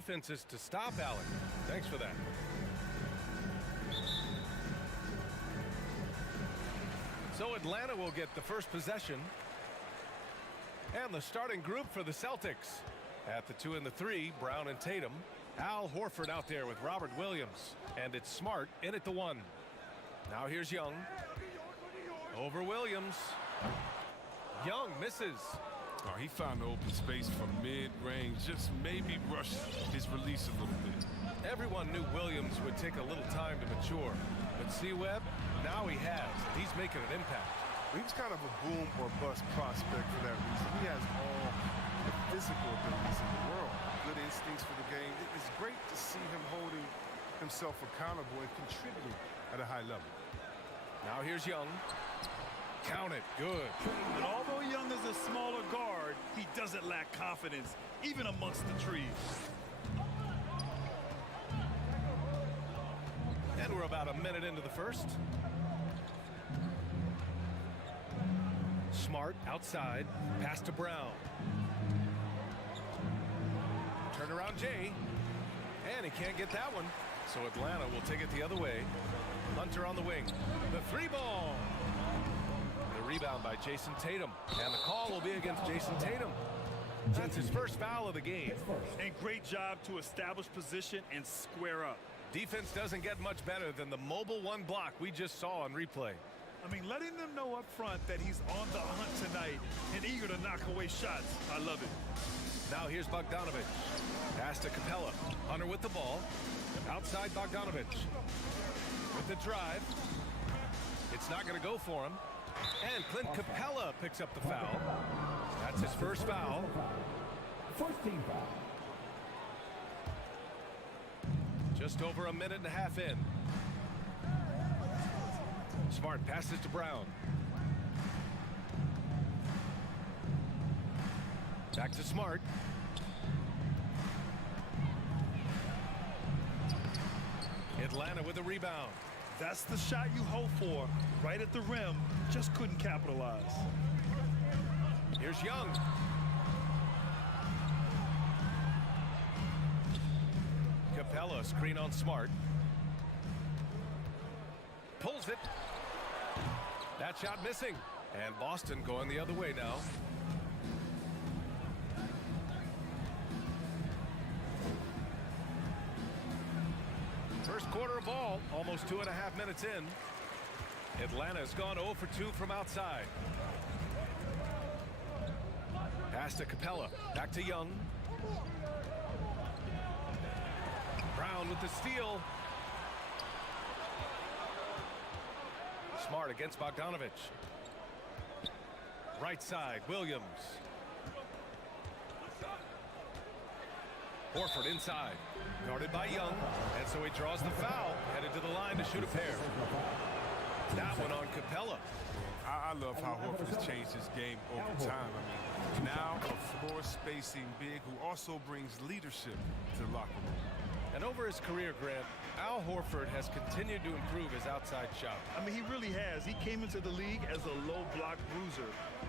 defense is to stop Allen. Thanks for that. So Atlanta will get the first possession. And the starting group for the Celtics. At the 2 and the 3, Brown and Tatum. Al Horford out there with Robert Williams. And it's Smart in at the 1. Now here's Young. Over Williams. Young misses. Oh, he found the open space from mid-range. Just maybe rush his release a little bit. Everyone knew Williams would take a little time to mature. But C-Webb, now he has. He's making an impact. He was kind of a boom or bust prospect for that reason. He has all the physical abilities in the world, good instincts for the game. It's great to see him holding himself accountable and contributing at a high level. Now here's Young. Count it. Good. And although Young is a smaller guard, he doesn't lack confidence, even amongst the trees. And we're about a minute into the first. Smart outside. Pass to Brown. Turn around Jay. And he can't get that one. So Atlanta will take it the other way. Hunter on the wing. The 3-ball. The rebound by Jason Tatum. And the call will be against Jason Tatum. That's his first foul of the game. And great job to establish position and square up. Defense doesn't get much better than the mobile 1 block we just saw on replay. I mean, letting them know up front that he's on the hunt tonight and eager to knock away shots. I love it. Now here's Bogdanovich. Pass to Capella. Hunter with the ball. Outside Bogdanovich. With the drive. It's not going to go for him. And Clint Capella picks up the foul. That's his first foul. First team foul. Just over a minute and a half in. Smart passes to Brown. Back to Smart. Atlanta with a rebound. That's the shot you hope for. Right at the rim. Just couldn't capitalize. Here's Young. Capella screen on Smart. Pulls it. That shot missing. And Boston going the other way now. First quarter of ball, almost 2.5 minutes in. Atlanta's gone 0 for 2 from outside. Pass to Capella. Back to Young. Brown with the steal. Smart against Bogdanovich. Right side, Williams. Horford inside. Guarded by Young. And so he draws the foul. Headed to the line to shoot a pair. That one on Capella. I love how Horford has changed his game over time. I mean, now a floor-spacing big who also brings leadership to the locker room. And over his career, Grant, Al Horford has continued to improve his outside shot. I mean, he really has. He came into the league as a low-block bruiser.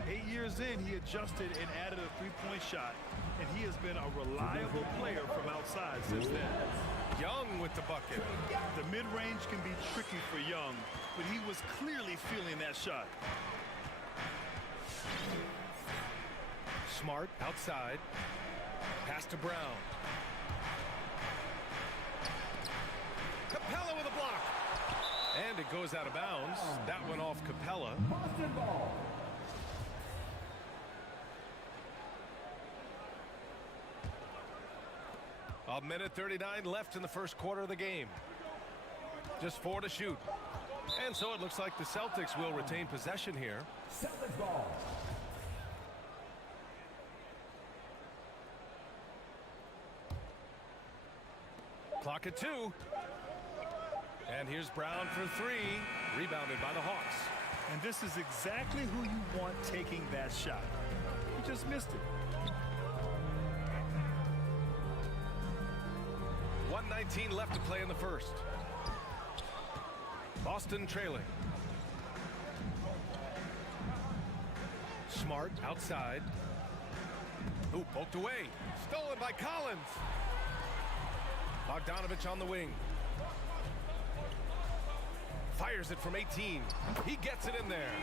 8 years in, he adjusted and added a three-point shot, and he has been a reliable player from outside since then. Young with the bucket. The mid-range can be tricky for Young, but he was clearly feeling that shot. Smart outside. Pass to Brown. Capella with a block. And it goes out of bounds. That went off Capella. Boston ball. A minute 39 left in the first quarter of the game. Just 4 to shoot. And so it looks like the Celtics will retain possession here. Celtics ball. Clock at 2. And here's Brown for 3. Rebounded by the Hawks. And this is exactly who you want taking that shot. He just missed it. 1:19 left to play in the first. Boston trailing. Smart outside. Ooh, poked away. Stolen by Collins. Bogdanovich on the wing. Fires it from 18. He gets it in there.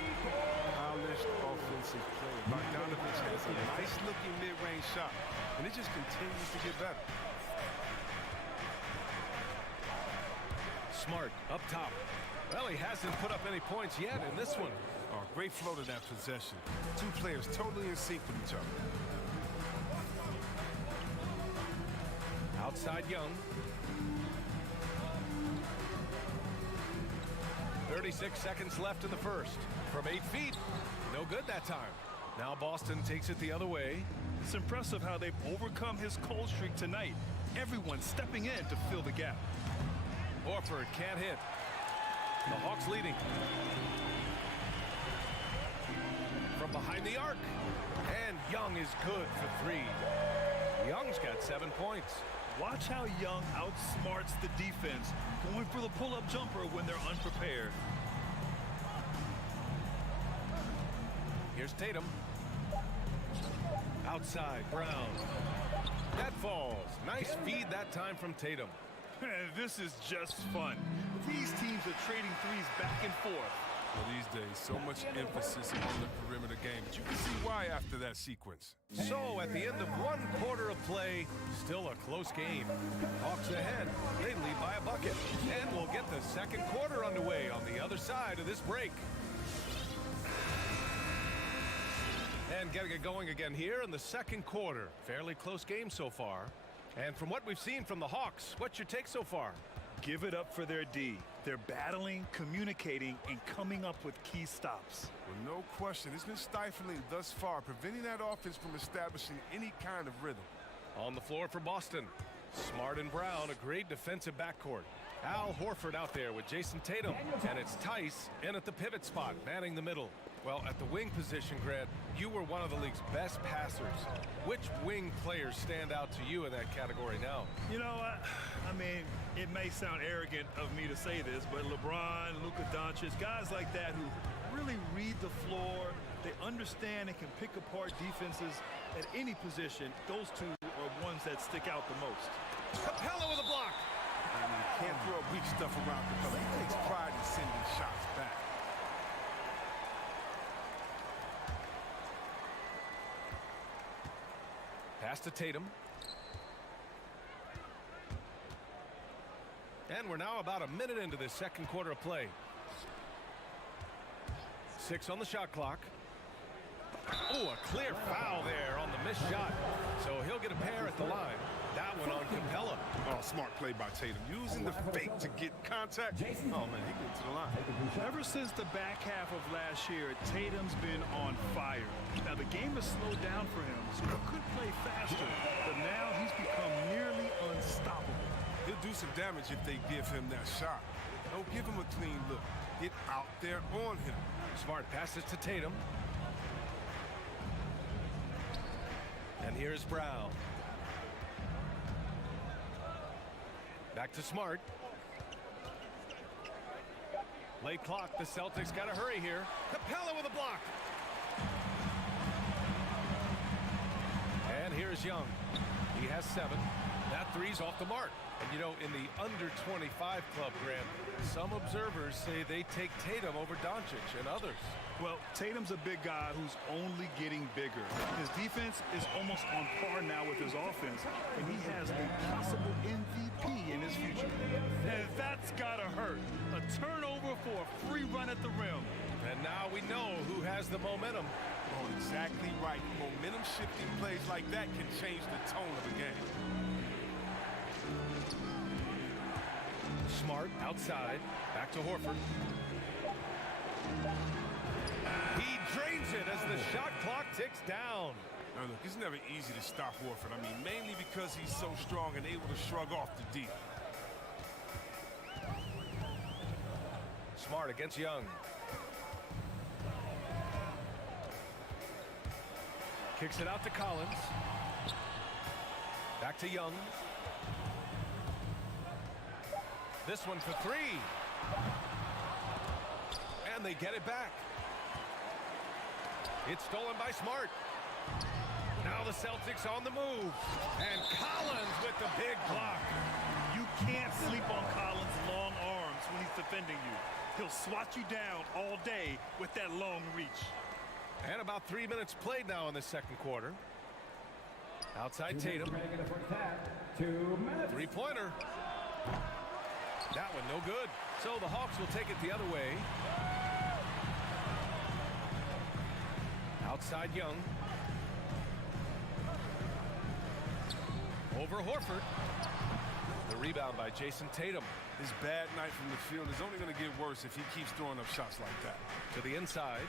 Polished offensive play. Bogdanovich has a nice-looking mid-range shot, and it just continues to get better. Smart up top. Well, he hasn't put up any points yet in this one. Oh, great flow to that possession. Two players totally in sync with each other. Outside Young. 36 seconds left in the first. From 8 feet. No good that time. Now Boston takes it the other way. It's impressive how they've overcome his cold streak tonight. Everyone stepping in to fill the gap. Horford can't hit. The Hawks leading. From behind the arc. And Young is good for 3. Young's got 7 points. Watch how Young outsmarts the defense, going for the pull-up jumper when they're unprepared. Here's Tatum. Outside, Brown. That falls. Nice feed that time from Tatum. This is just fun. These teams are trading threes back and forth. Well, these days, so much emphasis on the perimeter game, but you can see why after that sequence. So, at the end of 1 quarter of play, still a close game. Hawks ahead. They lead by a bucket. And we'll get the second quarter underway on the other side of this break. And getting it going again here in the second quarter. Fairly close game so far. And from what we've seen from the Hawks, what's your take so far? Give it up for their D. They're battling, communicating, and coming up with key stops. Well, no question. It's been stifling thus far, preventing that offense from establishing any kind of rhythm. On the floor for Boston. Smart and Brown, a great defensive backcourt. Al Horford out there with Jason Tatum. And it's Tice in at the pivot spot, manning the middle. Well, at the wing position, Grant, you were one of the league's best passers. Which wing players stand out to you in that category now? You know, I mean, it may sound arrogant of me to say this, but LeBron, Luka Doncic, guys like that who really read the floor, they understand and can pick apart defenses at any position. Those two are ones that stick out the most. Capella with a block. I mean, he can't throw weak stuff around Capella. He takes pride in sending shots back. Pass to Tatum. And we're now about a minute into this second quarter of play. 6 on the shot clock. Oh, a clear foul there on the missed shot. So he'll get a pair at the line. That one on Capella. Oh, smart play by Tatum. Using the fake to get contact. Oh, man, he get to the line. Ever since the back half of last year, Tatum's been on fire. Now, the game has slowed down for him, so he could play faster, but now he's become nearly unstoppable. He'll do some damage if they give him that shot. Don't give him a clean look. Get out there on him. Smart passes to Tatum. And here's Brown. Back to Smart. Late clock. The Celtics got to hurry here. Capella with a block. And here's Young. He has 7. That three's off the mark. And, you know, in the under-25 club, Grant, some observers say they take Tatum over Doncic and others. Well, Tatum's a big guy who's only getting bigger. His defense is almost on par now with his offense, and he has a possible MVP in his future. And that's gotta hurt. A turnover for a free run at the rim. And now we know who has the momentum. Oh, exactly right. Momentum-shifting plays like that can change the tone of the game. Smart outside. Back to Horford. He drains it as the shot clock ticks down. Now, look, it's never easy to stop Horford. I mean, mainly because he's so strong and able to shrug off the D. Smart against Young. Kicks it out to Collins. Back to Young. This one for 3. And they get it back. It's stolen by Smart. Now the Celtics on the move. And Collins with the big block. You can't sleep on Collins' long arms when he's defending you. He'll swat you down all day with that long reach. And about 3 minutes played now in the second quarter. Outside Tatum. 2 minutes. Three-pointer. That one no good. So the Hawks will take it the other way. Outside Young. Over Horford. The rebound by Jason Tatum. His bad night from the field is only going to get worse if he keeps throwing up shots like that. To the inside.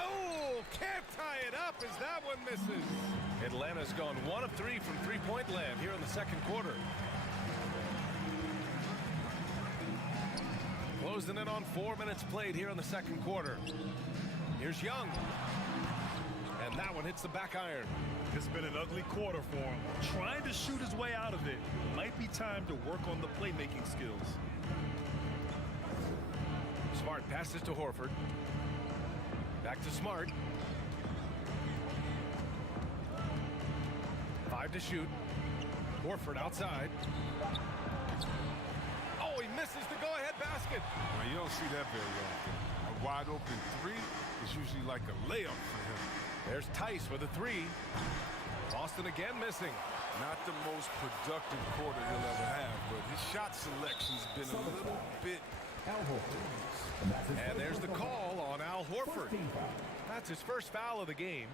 Oh, can't tie it up as that one misses. Atlanta's gone 1 of 3 from three-point land here in the second quarter. Closing in on 4 minutes played here in the second quarter. Here's Young. And that one hits the back iron. It's been an ugly quarter for him. Trying to shoot his way out of it. Might be time to work on the playmaking skills. Smart passes to Horford. Back to Smart. 5 to shoot. Horford outside. Oh, he misses the go-ahead basket. Well, you don't see that very often. A wide open three is usually like a layup for him. There's Tice with a 3. Boston again missing. Not the most productive quarter he'll ever have, but his shot selection's been a little bit. Al Horford. And there's the call on Al Horford. That's his first foul of the game.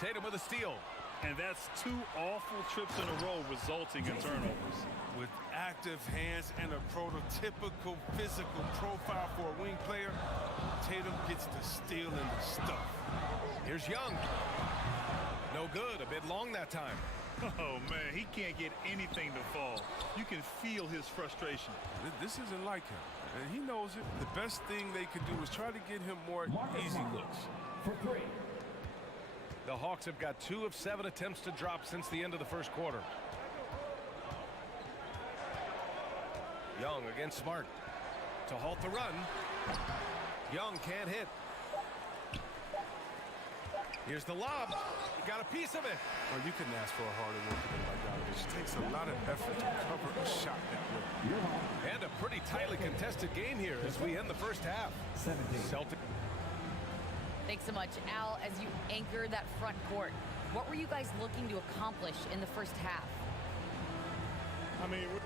Tatum with a steal. And that's 2 awful trips in a row resulting in turnovers. With active hands and a prototypical physical profile for a wing player, Tatum gets the steal and the stuff. Here's Young. No good. A bit long that time. Oh, man, he can't get anything to fall. You can feel his frustration. This isn't like him, and he knows it. The best thing they could do is try to get him more easy looks. For 3. The Hawks have got 2 of 7 attempts to drop since the end of the first quarter. Young against Smart to halt the run. Young can't hit. Here's the lob. He got a piece of it. Well, you couldn't ask for a harder worker than Bogdanovich. It takes a lot of effort to cover a shot that way. And a pretty tightly contested game here as we end the first half. 17. Celtic. Thanks so much, Al. As you anchor that front court, what were you guys looking to accomplish in the first half?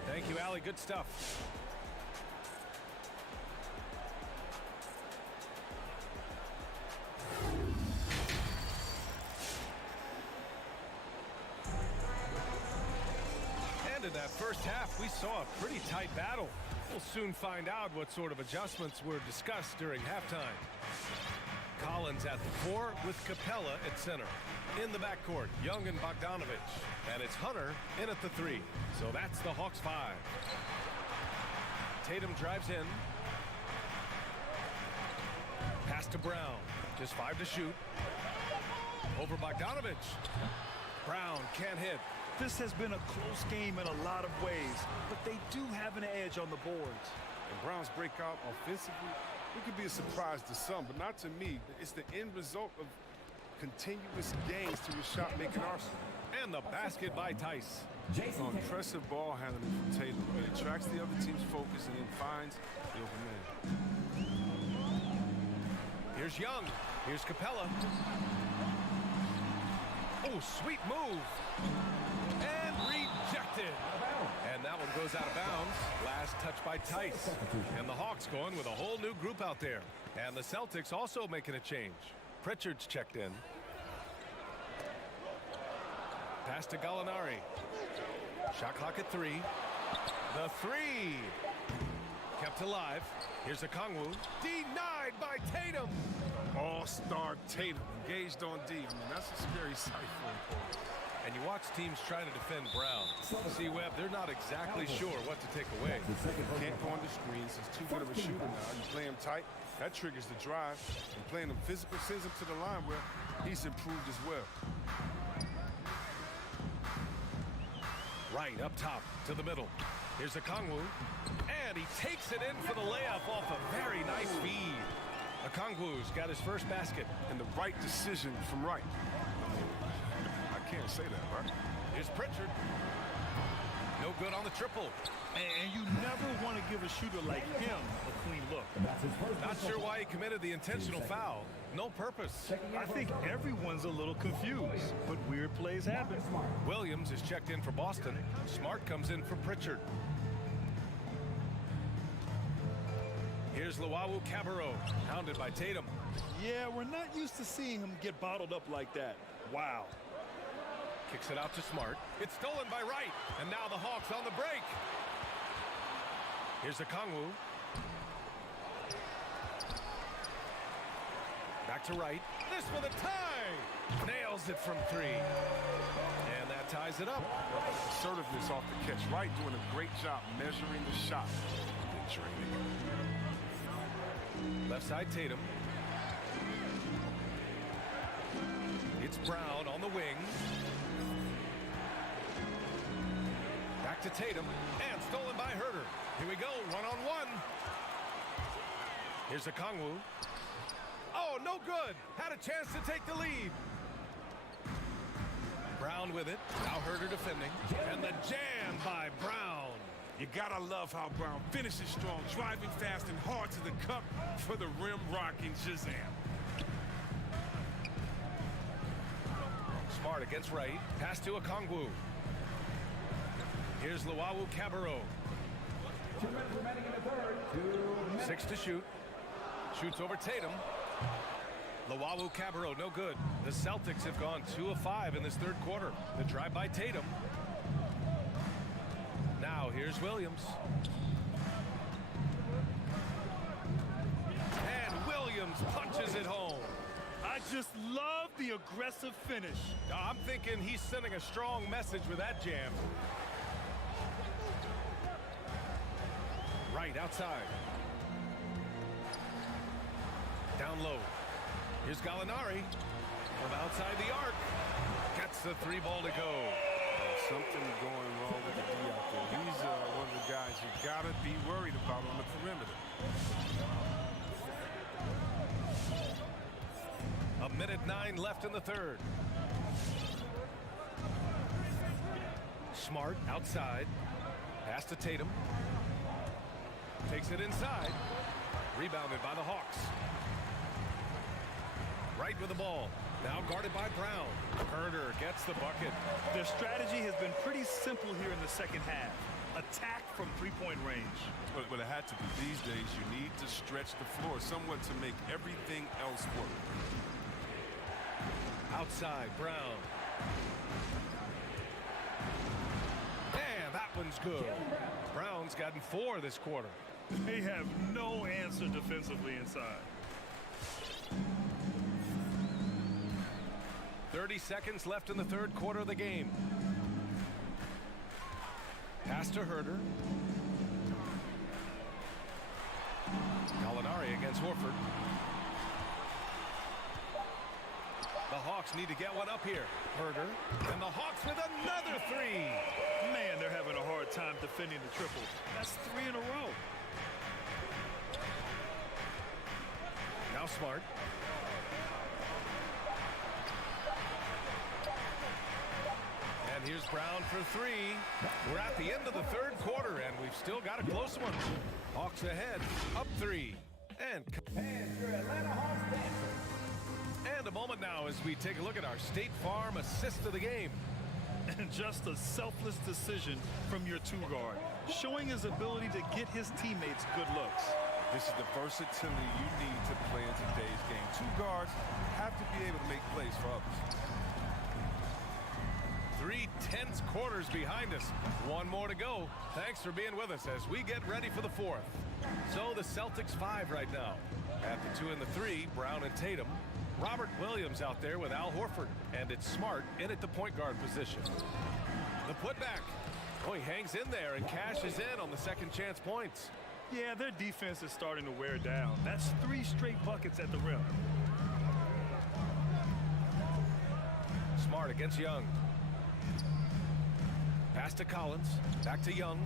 Thank you, Allie. Good stuff. And in that first half, we saw a pretty tight battle. We'll soon find out what sort of adjustments were discussed during halftime. Collins at the 4 with Capella at center. In the backcourt, Young and Bogdanovich. And it's Hunter in at the 3. So that's the Hawks 5. Tatum drives in. Pass to Brown. Just 5 to shoot. Over Bogdanovich. Brown can't hit. This has been a close game in a lot of ways, but they do have an edge on the boards. And Brown's breakout offensively, it could be a surprise to some, but not to me. It's the end result of continuous gains to his shot-making arsenal. And the basket by Tice. Jason Tatum. Impressive ball handling from Tatum. It attracts the other team's focus and then finds the open man. Here's Young. Here's Capella. Oh, sweet move. And rejected. And that one goes out of bounds. Last touch by Tice. And the Hawks going with a whole new group out there. And the Celtics also making a change. Pritchard's checked in. Pass to Gallinari. Shot clock at 3. The 3. Kept alive. Here's a Kongwu. Denied by Tatum. All-star Tatum engaged on D. I mean, that's a scary sight for him. And you watch teams trying to defend Brown. See, Webb, they're not exactly sure what to take away. Can't go on the screens. He's too good of a shooter now. You play him tight, that triggers the drive. And playing him physical sends him to the line where he's improved as well. Right up top to the middle. Here's a Kongwu. And he takes it in for the layup off a very nice feed. Okongwu's got his first basket. And the right decision from Wright. I can't say that, right? Here's Pritchard. No good on the triple. And you never want to give a shooter like him a clean look. And that's his first Not personal sure foul. why he committed the intentional foul. No purpose. I think everyone's a little confused, but weird plays happen. Williams is checked in for Boston. Smart comes in for Pritchard. Here's Luau Cabarro, hounded by Tatum. Yeah, we're not used to seeing him get bottled up like that. Wow. Kicks it out to Smart. It's stolen by Wright. And now the Hawks on the break. Here's Okongwu. Back to Wright. This for the tie. Nails it from three. And that ties it up. Assertiveness off the catch. Wright doing a great job measuring the shot. And draining it. Left side Tatum. It's Brown on the wing. Back to Tatum. And stolen by Herter. Here we go, one-on-one. Here's Okongwu. Oh, no good. Had a chance to take the lead. Brown with it. Now Herter defending. And the jam by Brown. You gotta love how Brown finishes strong, driving fast and hard to the cup for the rim rocking Shazam. Smart against Wright. Pass to Okongwu. Here's Luau Cabarro. 2 minutes remaining in the third. 2 minutes. 6 to shoot. Shoots over Tatum. Luau Cabarro, no good. The Celtics have gone 2 of 5 in this third quarter. The drive by Tatum. Now here's Williams. And Williams punches it home. I just love the aggressive finish. I'm thinking he's sending a strong message with that jam. Right outside. Down low. Here's Gallinari from outside the arc. Gets the 3 ball to go. Something going wrong with the D out there. He's one of the guys you gotta be worried about on the perimeter. A minute 9 left in the third. Smart outside. Pass to Tatum. Takes it inside. Rebounded by the Hawks. Right with the ball. Now guarded by Brown. Herter gets the bucket. Their strategy has been pretty simple here in the second half. Attack from three-point range. But it had to be. These days, you need to stretch the floor somewhat to make everything else work. Outside, Brown. And that one's good. Brown's gotten 4 this quarter. They have no answer defensively inside. 30 seconds left in the third quarter of the game. Pass to Herter. Gallinari against Horford. The Hawks need to get one up here. Herter. And the Hawks with another 3. Man, they're having a hard time defending the triple. That's 3 in a row. Now Smart. And here's Brown for 3. We're at the end of the third quarter, and we've still got a close one. Hawks ahead, up 3. And your Atlanta Hawks dancing. a moment now as we take a look at our State Farm assist of the game. And just a selfless decision from your 2-guard, showing his ability to get his teammates good looks. This is the versatility you need to play in today's game. 2 guards have to be able to make plays for others. 3 tense quarters behind us. 1 more to go. Thanks for being with us as we get ready for the 4th. So the Celtics 5 right now. At the 2 and the 3, Brown and Tatum. Robert Williams out there with Al Horford. And it's Smart in at the point guard position. The putback. Oh, he hangs in there and cashes in on the second chance points. Yeah, their defense is starting to wear down. That's 3 straight buckets at the rim. Smart against Young. Pass to Collins. Back to Young.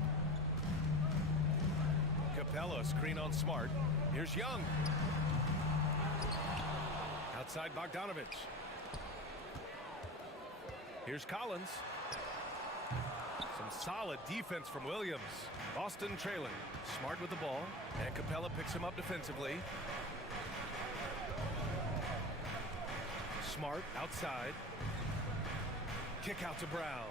Capella screen on Smart. Here's Young. Outside Bogdanovich. Here's Collins. Solid defense from Williams. Boston trailing. Smart with the ball. And Capella picks him up defensively. Smart outside. Kick out to Brown.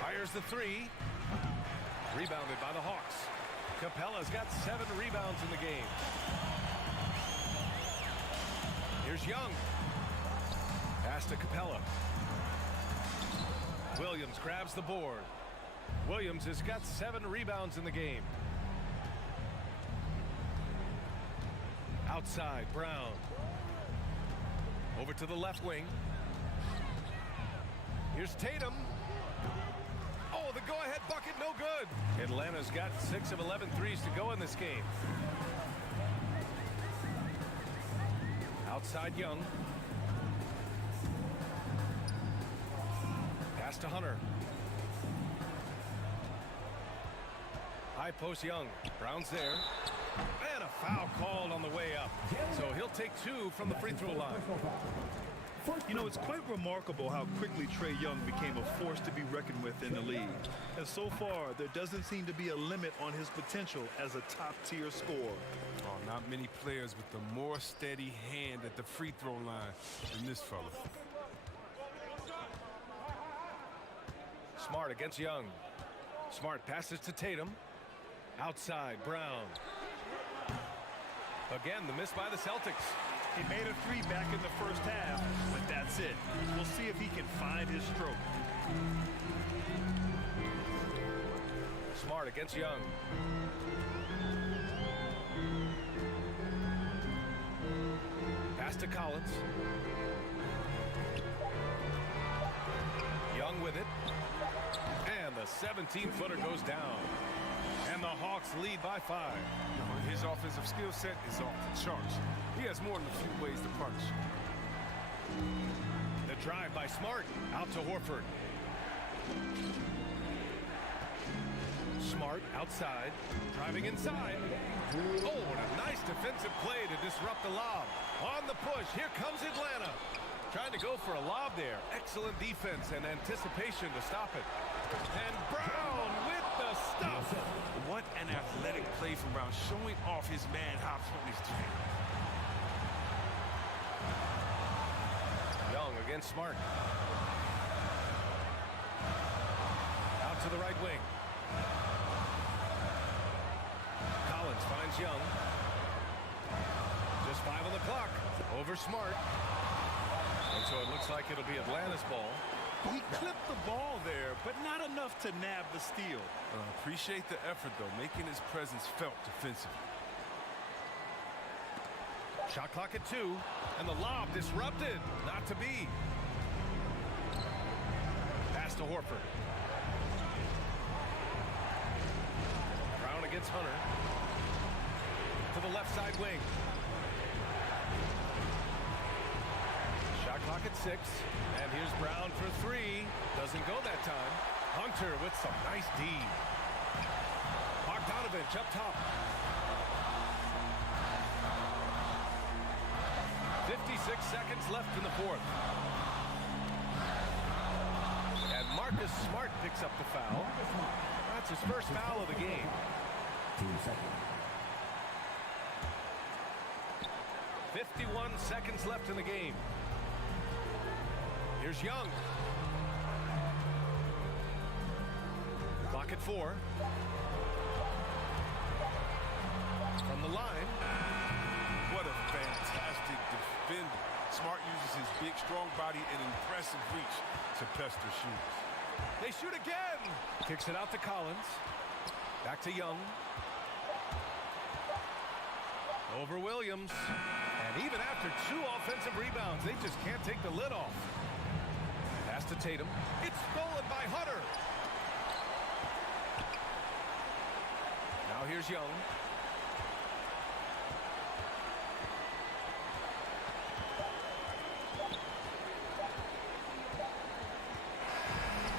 Fires the three. Rebounded by the Hawks. Capella's got 7 rebounds in the game. Here's Young. Pass to Capella. Williams grabs the board. Williams has got 7 rebounds in the game. Outside, Brown. Over to the left wing. Here's Tatum. Oh, the go-ahead bucket, no good. Atlanta's got 6 of 11 threes to go in this game. Outside, Young. Pass to Hunter. High post, Young. Brown's there. And a foul called on the way up. So he'll take 2 from the free throw line. You know, it's quite remarkable how quickly Trae Young became a force to be reckoned with in the league. And so far, there doesn't seem to be a limit on his potential as a top-tier scorer. Oh, not many players with a more steady hand at the free throw line than this fella. Smart against Young. Smart passes to Tatum. Outside, Brown. Again, the miss by the Celtics. He made a 3 back in the first half, but that's it. We'll see if he can find his stroke. Smart against Young. Pass to Collins. Young with it. And the 17-footer goes down. And the Hawks lead by 5. His offensive skill set is off the charts. He has more than a few ways to punish. The drive by Smart. Out to Horford. Smart outside. Driving inside. Oh, and a nice defensive play to disrupt the lob. On the push. Here comes Atlanta. Trying to go for a lob there. Excellent defense and anticipation to stop it. And Brown with the stuff. What an athletic play from Brown, showing off his man hops on his jam. Young against Smart. Out to the right wing. Collins finds Young. Just 5 on the clock. Over Smart. And so it looks like it'll be Atlanta's ball. He clipped the ball there, but not enough to nab the steal. Appreciate the effort, though, making his presence felt defensively. Shot clock at 2, and the lob disrupted. Not to be. Pass to Horford. Brown against Hunter. To the left side wing. Shot clock at 6, and here's Brown for 3. Doesn't go that time. Hunter with some nice D. Bogdanovich up top. 56 seconds left in the 4th. And Marcus Smart picks up the foul. That's his first foul of the game. 2 seconds. 51 seconds left in the game. Here's Young. Clock at 4. From the line. What a fantastic defender. Smart uses his big, strong body and impressive reach to pester shooters. They shoot again. Kicks it out to Collins. Back to Young. Over Williams. And even after 2 offensive rebounds, they just can't take the lid off. Pass to Tatum. It's stolen by Hunter. Now here's Young.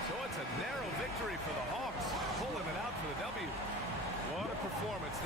So it's a narrow victory for the Hawks, pulling it out for the W. What a performance.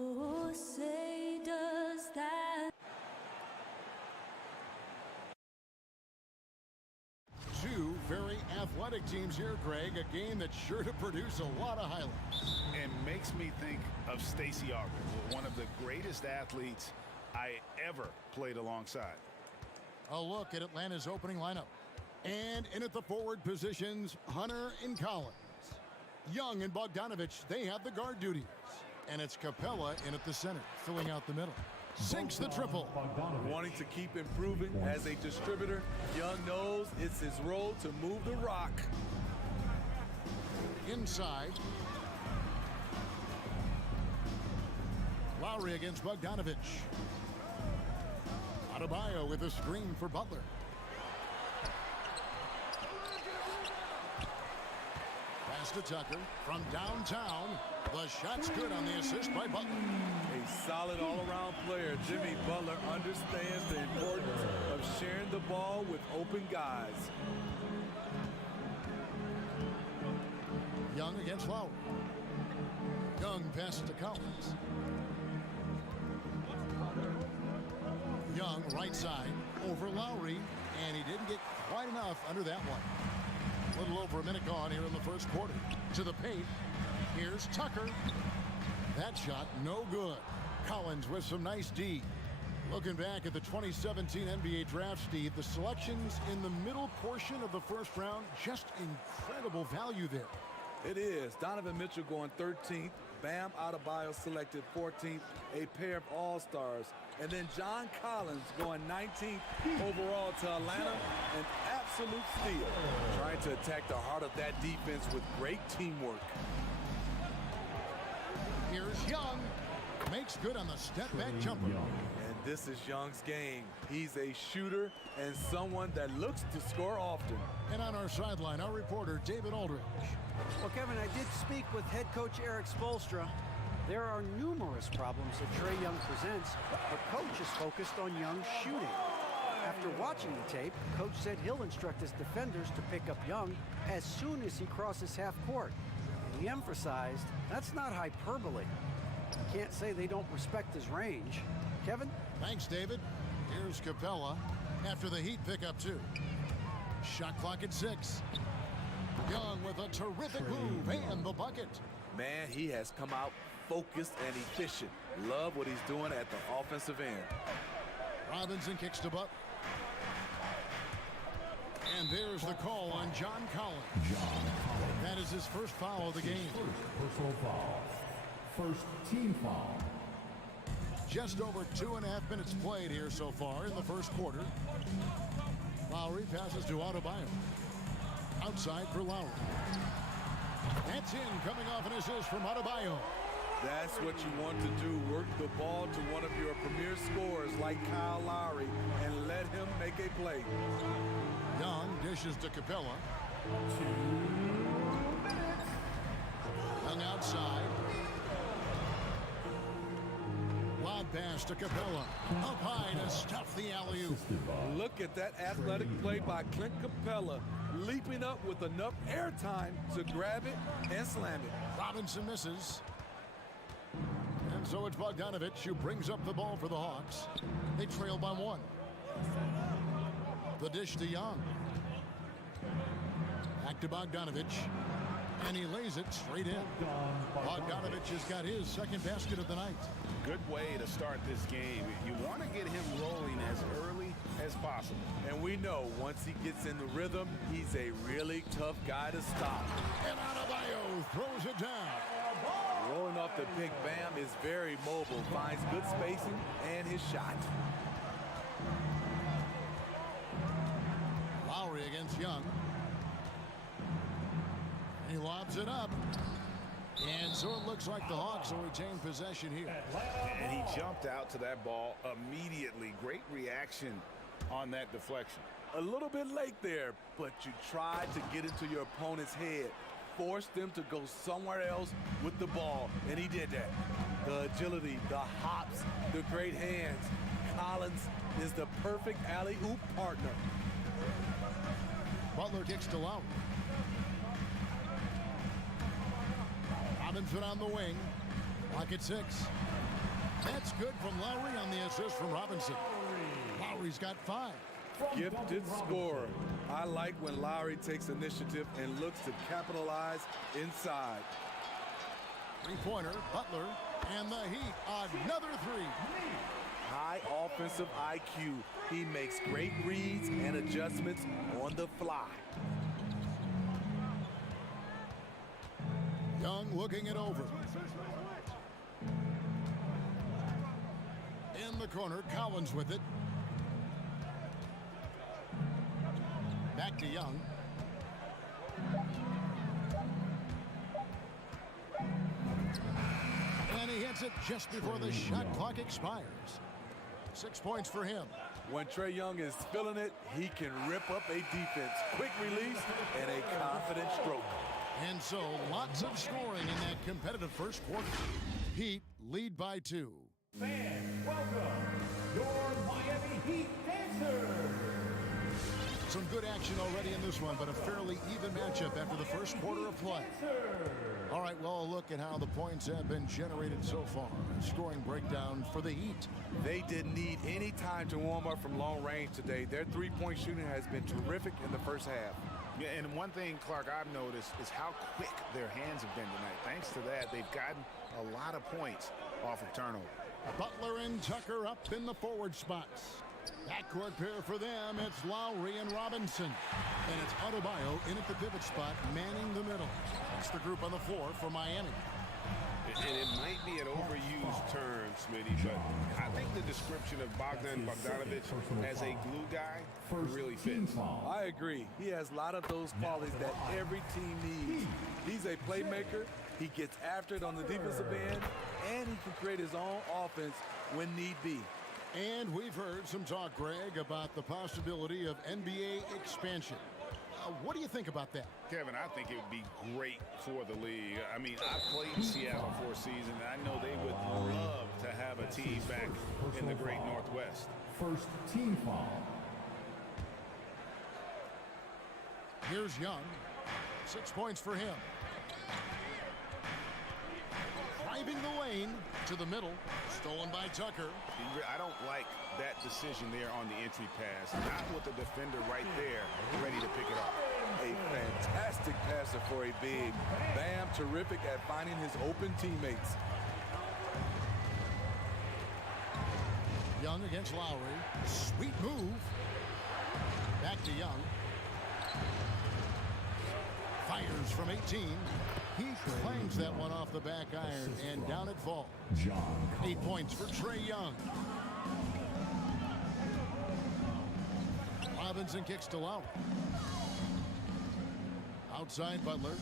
Oh, say does that. Two very athletic teams here, Greg. A game that's sure to produce a lot of highlights. And makes me think of Stacey Auger, one of the greatest athletes I ever played alongside. A look at Atlanta's opening lineup. And in at the forward positions, Hunter and Collins. Young and Bogdanovich, they have the guard duties. And it's Capella in at the center, filling out the middle. Sinks the triple. Wanting to keep improving as a distributor, Young knows it's his role to move the rock. Inside. Lowry against Bogdanovich. Adebayo with a screen for Butler. Pass to Tucker from downtown. The shot's good on the assist by Butler. A solid all-around player, Jimmy Butler understands the importance of sharing the ball with open guys. Young against Lowry. Young passes to Collins. Young right side over Lowry, and he didn't get quite enough under that one. A little over a minute gone here in the first quarter. To the paint. Here's Tucker. That shot no good. Collins with some nice D. Looking back at the 2017 NBA draft, Steve, the selections in the middle portion of the first round, just incredible value there. It is. Donovan Mitchell going 13th. Bam Adebayo selected 14th. A pair of all-stars. And then John Collins going 19th overall to Atlanta. An absolute steal. Trying to attack the heart of that defense with great teamwork. Here's Young. Makes good on the step-back jumper. And this is Young's game. He's a shooter and someone that looks to score often. And on our sideline, our reporter, David Aldridge. Well, Kevin, I did speak with head coach Eric Spoelstra. There are numerous problems that Trae Young presents, but coach is focused on Young's shooting. After watching the tape, coach said he'll instruct his defenders to pick up Young as soon as he crosses half court. And he emphasized that's not hyperbole. You can't say they don't respect his range. Kevin? Thanks, David. Here's Capella after the Heat pick up 2. Shot clock at 6. Young with a terrific move and the bucket. Man, he has come out focused and efficient. Love what he's doing at the offensive end. Robinson kicks to Butler. And there's the call on John Collins. That is his first foul of the game. First personal foul. First team foul. Just over 2.5 minutes played here so far in the first quarter. Lowry passes to Adebayo. Outside for Lowry. That's in, coming off an assist from Adebayo. That's what you want to do. Work the ball to one of your premier scorers like Kyle Lowry and let him make a play. Young dishes to Capella. Young outside. Lob pass to Capella. Up high to stuff the alley-oop. Look at that athletic play by Clint Capella, leaping up with enough airtime to grab it and slam it. Robinson misses. And so it's Bogdanovich who brings up the ball for the Hawks. They trail by 1. The dish to Young. Back to Bogdanovich. And he lays it straight in. Bogdanovich has got his second basket of the night. Good way to start this game. You want to get him rolling as early as possible. And we know once he gets in the rhythm, he's a really tough guy to stop. And Adebayo throws it down. Rolling off the pick, Bam is very mobile, finds good spacing and his shot. Lowry against Young. He lobs it up. And so it looks like the Hawks will retain possession here. And he jumped out to that ball immediately. Great reaction on that deflection. A little bit late there, but you tried to get into your opponent's head. Forced them to go somewhere else with the ball, and he did that. The agility, the hops, the great hands. Collins is the perfect alley-oop partner. Butler kicks to Lowry. Robinson on the wing. Clock at 6. That's good from Lowry on the assist from Robinson. Lowry's got 5. Gifted scorer. I like when Lowry takes initiative and looks to capitalize inside. 3-pointer, Butler, and the Heat. Another 3. High offensive IQ. He makes great reads and adjustments on the fly. Young looking it over. In the corner, Collins with it. Back to Young. And he hits it just before the shot clock expires. 6 points for him. When Trae Young is feeling it, he can rip up a defense. Quick release and a confident stroke. And so lots of scoring in that competitive first quarter. Heat lead by 2. Fans, welcome your Miami Heat dancers. Some good action already in this one, but a fairly even matchup after the first quarter of play. All right, well, a look at how the points have been generated so far. A scoring breakdown for the Heat. They didn't need any time to warm up from long range today. Their three-point shooting has been terrific in the first half. Yeah, and one thing, Clark, I've noticed is how quick their hands have been tonight. Thanks to that, they've gotten a lot of points off of turnover. Butler and Tucker up in the forward spots. Backcourt pair for them, it's Lowry and Robinson. And it's Adebayo in at the pivot spot, manning the middle. That's the group on the floor for Miami. And it might be an overused term, Smitty, but I think the description of Bogdan Bogdanovic as a glue guy really fits. I agree. He has a lot of those qualities that every team needs. He's a playmaker. He gets after it on the defensive end, and he can create his own offense when need be. And we've heard some talk, Greg, about the possibility of NBA expansion. What do you think about that? Kevin, I think it would be great for the league. I mean, I played in Seattle for a season, and I know they would love to have a team back in the great Northwest. First team foul. Here's Young. 6 points for him. Driving the lane to the middle. Stolen by Tucker. I don't like that decision there on the entry pass. Not with the defender right there ready to pick it up. A fantastic passer for a big. Bam, terrific at finding his open teammates. Young against Lowry. Sweet move. Back to Young. Fires from 18. He clangs that one off the back iron, and down it falls. 8 points for Trae Young. Robinson kicks to Lowry. Outside Butler.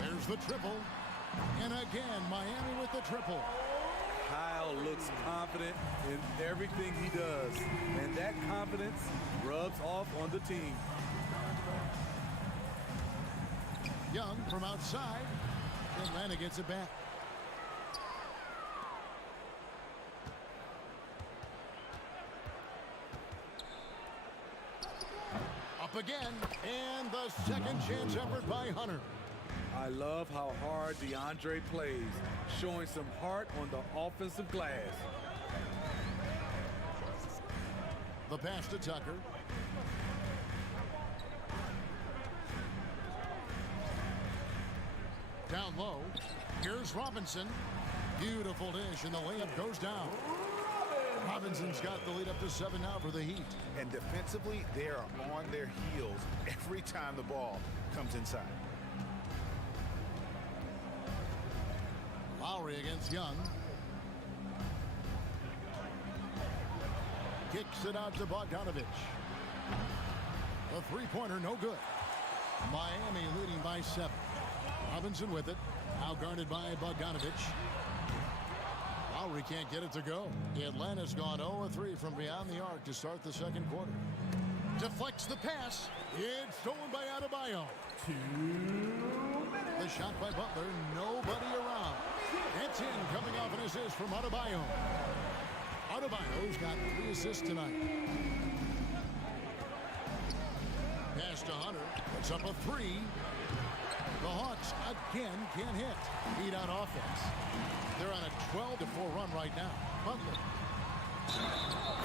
There's the triple. And again, Miami with the triple. Kyle looks confident in everything he does, and that confidence rubs off on the team. Young from outside. Atlanta gets it back. Up again, and the second chance effort by Hunter. I love how hard DeAndre plays, showing some heart on the offensive glass. The pass to Tucker. Down low. Here's Robinson. Beautiful dish, and the layup goes down. Robinson's got the lead up to 7 now for the Heat. And defensively, they are on their heels every time the ball comes inside. Lowry against Young. Kicks it out to Bogdanovic. The three-pointer, no good. Miami leading by 7. Robinson with it. Now guarded by Bogdanovic. Lowry can't get it to go. Atlanta's gone 0-3 from beyond the arc to start the second quarter. Deflects the pass. It's stolen by Adebayo. 2 minutes. The shot by Butler. Nobody around. That's in, coming off an assist from Adebayo. Adebayo's got 3 assists tonight. Pass to Hunter. Puts up a 3. The Hawks again can't hit. Beat on offense. They're on a 12-4 run right now. Butler.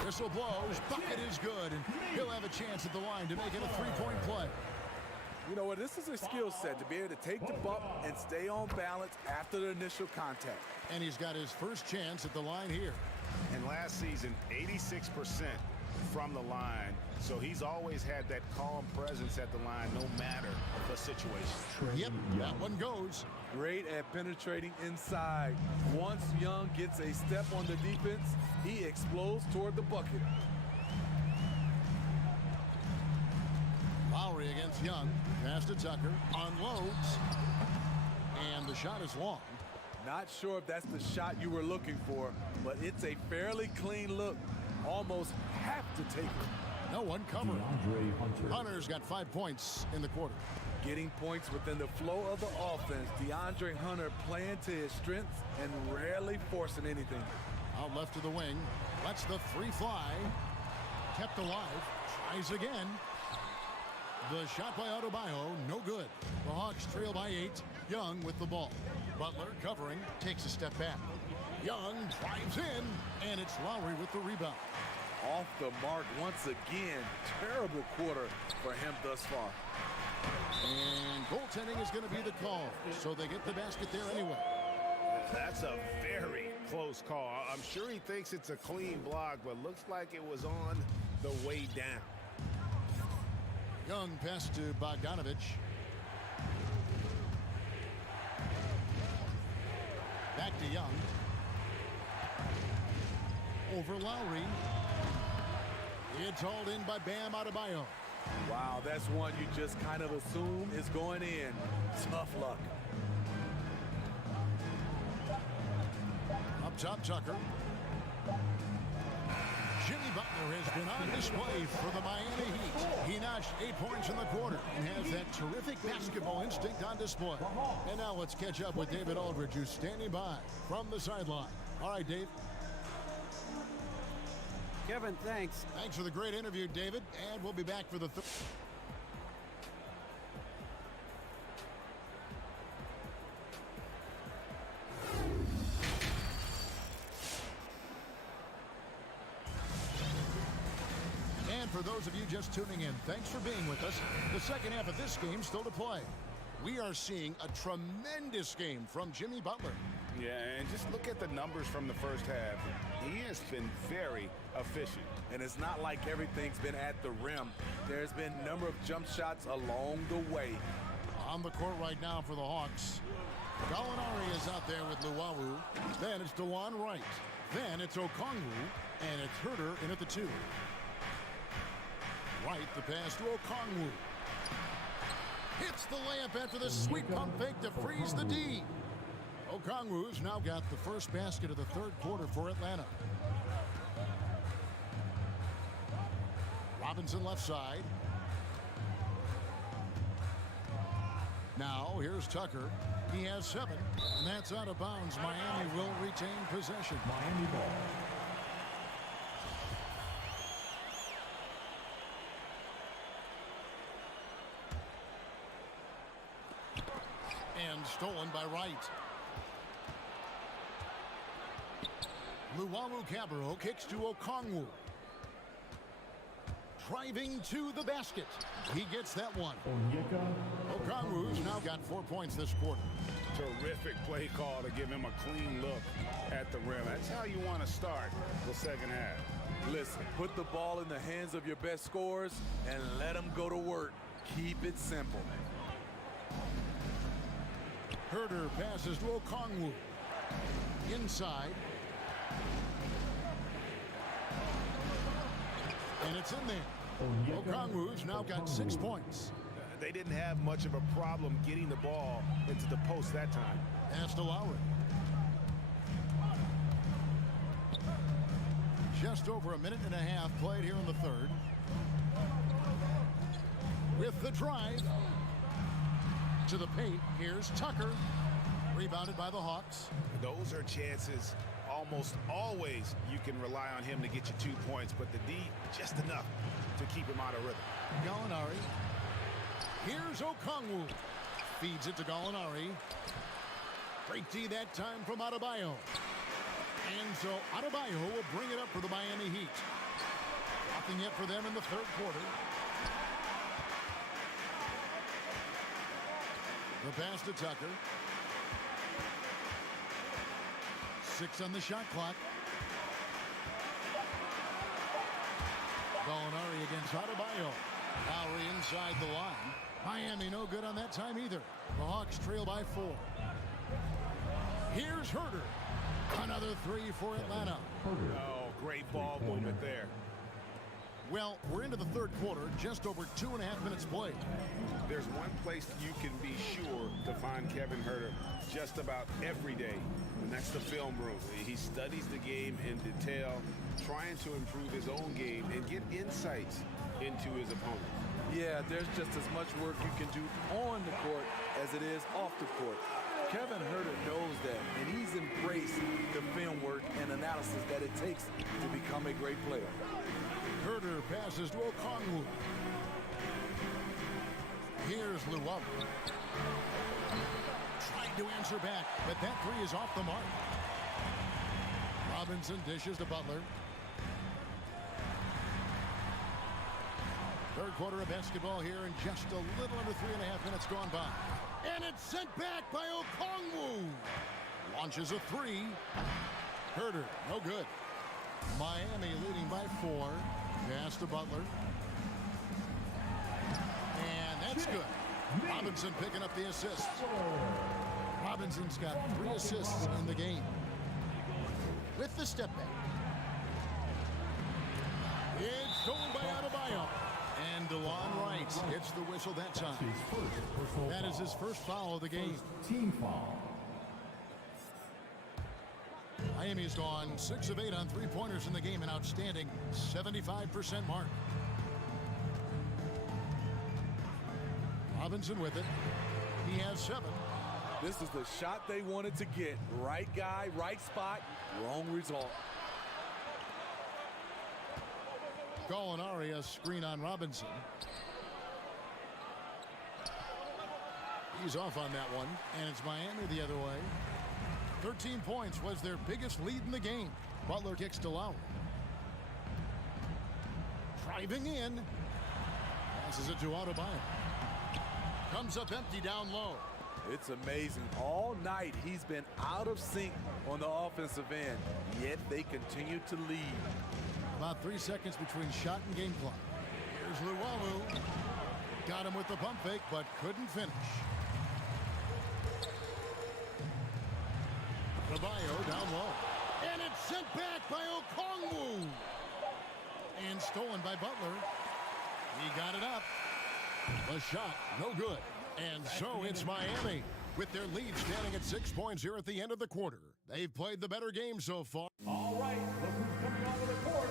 Whistle blows. Bucket is good, and he'll have a chance at the line to make it a three-point play. You know what? This is a skill set to be able to take the bump and stay on balance after the initial contact. And he's got his first chance at the line here. And last season, 86% from the line. So he's always had that calm presence at the line no matter the situation. Yep, that one goes. Great at penetrating inside. Once Young gets a step on the defense, he explodes toward the bucket. Lowry against Young. Pass to Tucker. Unloads. And the shot is long. Not sure if that's the shot you were looking for, but it's a fairly clean look. Almost have to take it. No one covering. Hunter's got 5 points in the quarter. Getting points within the flow of the offense. DeAndre Hunter playing to his strengths and rarely forcing anything. Out left to the wing. Lets the three fly. Kept alive. Tries again. The shot by Adebayo, no good. The Hawks trail by 8. Young with the ball. Butler covering, takes a step back. Young drives in, and it's Lowry with the rebound. Off the mark once again. Terrible quarter for him thus far. And goaltending is going to be the call, so they get the basket there anyway. That's a very close call. I'm sure he thinks it's a clean block, but looks like it was on the way down. Young pass to Bogdanovich. Back to Young. Over Lowry. It's hauled in by Bam Adebayo. Wow, that's one you just kind of assume is going in. Tough luck. Up top, Tucker. Jimmy Butler has been on display for the Miami Heat. He notched 8 points in the quarter and has that terrific basketball instinct on display. And now let's catch up with David Aldridge, who's standing by from the sideline. All right, Dave. Kevin, thanks. Thanks for the great interview, David. And we'll be back for the third. And for those of you just tuning in, thanks for being with us. The second half of this game still to play. We are seeing a tremendous game from Jimmy Butler. Yeah, and just look at the numbers from the first half. He has been very efficient. And it's not like everything's been at the rim. There's been a number of jump shots along the way. On the court right now for the Hawks. Gallinari is out there with Luwawu. Then it's DeLon Wright. Then it's Okongwu. And it's Herter in at the 2. Wright, the pass to Okongwu. Hits the layup after the sweep pump fake to freeze the D. Okongwu's now got the first basket of the third quarter for Atlanta. Robinson left side. Now here's Tucker. He has 7, and that's out of bounds. Miami will retain possession. Miami ball. And stolen by Wright. Luwawu-Cabarrot kicks to Okongwu. Driving to the basket. He gets that one. Okongwu's now got 4 points this quarter. Terrific play call to give him a clean look at the rim. That's how you want to start the second half. Listen, put the ball in the hands of your best scorers and let them go to work. Keep it simple. Herter passes to Okongwu. Inside. And it's in there. Okongwu's now got 6 points. They didn't have much of a problem getting the ball into the post that time. Pass to Lowry. Just over a minute and a half played here in the third. With the drive. To the paint. Here's Tucker. Rebounded by the Hawks. Those are chances. Almost always you can rely on him to get you 2 points, but the D just enough to keep him out of rhythm. Gallinari. Here's Okongwu. Feeds it to Gallinari. Great D that time from Adebayo. And so Adebayo will bring it up for the Miami Heat. Nothing yet for them in the third quarter. The pass to Tucker. 6 on the shot clock. Gallinari against Adebayo. Lowry inside the line. Miami no good on that time either. The Hawks trail by 4. Here's Herter. Another 3 for Atlanta. Oh, great ball movement there. Well, we're into the third quarter, just over 2.5 minutes played. There's one place you can be sure to find Kevin Herter just about every day, and that's the film room. He studies the game in detail, trying to improve his own game and get insights into his opponent. Yeah, there's just as much work you can do on the court as it is off the court. Kevin Herter knows that, and he's embraced the film work and analysis that it takes to become a great player. Herter passes to Okongwu. Here's Luau. Trying to answer back, but that 3 is off the mark. Robinson dishes to Butler. Third quarter of basketball here, and just a little under 3.5 minutes gone by. And it's sent back by Okongwu. Launches a 3. Herter, no good. Miami leading by 4. Pass to Butler. And that's good. Robinson picking up the assist. Robinson's got 3 assists in the game. With the step back. It's stolen by Adebayo. And DeLon Wright hits the whistle that time. That is his first foul of the game. Team foul. Miami's gone 6 of 8 on 3-pointers in the game, an outstanding 75% mark. Robinson with it. He has 7. This is the shot they wanted to get. Right guy, right spot, wrong result. Gallinari, a screen on Robinson. He's off on that one, and it's Miami the other way. 13 points was their biggest lead in the game. Butler kicks to Lowry. Driving in. Passes it to Adebayo. Comes up empty down low. It's amazing. All night he's been out of sync on the offensive end, yet they continue to lead. About 3 seconds between shot and game clock. Here's Luwawu. Got him with the pump fake, but couldn't finish. Adebayo down low. And it's sent back by Okongwu. And stolen by Butler. He got it up. The shot, no good. And so it's Miami with their lead standing at 6 points here at the end of the quarter. They've played the better game so far. All right, look who's coming onto the court.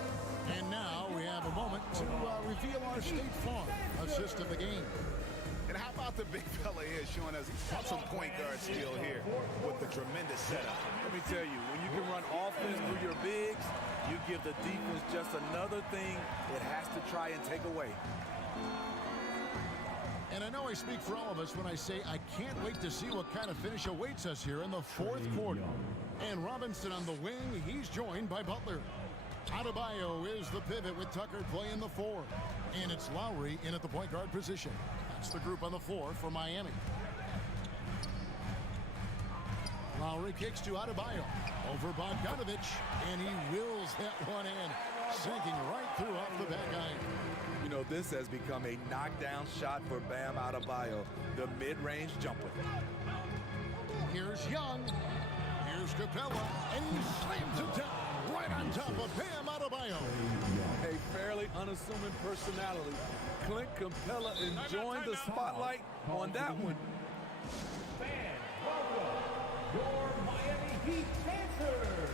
And now we have a moment to reveal our State Farm assist of the game. And how about the big fella here showing us he's got some point guard skill here with the tremendous setup. Let me tell you, when you can run offense through your bigs, you give the defense just another thing it has to try and take away. And I know I speak for all of us when I say I can't wait to see what kind of finish awaits us here in the fourth quarter. And Robinson on the wing, he's joined by Butler. Adebayo is the pivot with Tucker playing the 4. And it's Lowry in at the point guard position. That's the group on the floor for Miami. Lowry kicks to Adebayo. Over Bogdanovic. And he wills that one in. Sinking right through off the back iron. You know, this has become a knockdown shot for Bam Adebayo, the mid-range jumper. Here's Young. Here's Capella. And he slams it down right on top of Bam Adebayo. A fairly unassuming personality. Clint Capella enjoying the spotlight on that one. Fans, welcome your Miami Heat dancers.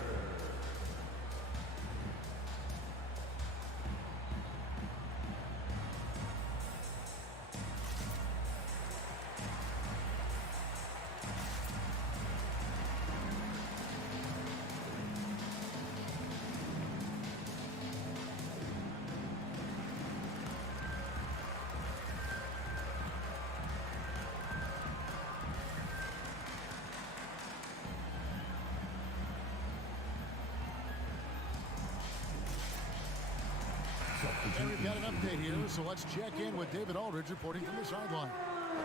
And we've got an update here, so let's check in with David Aldridge reporting from the sideline.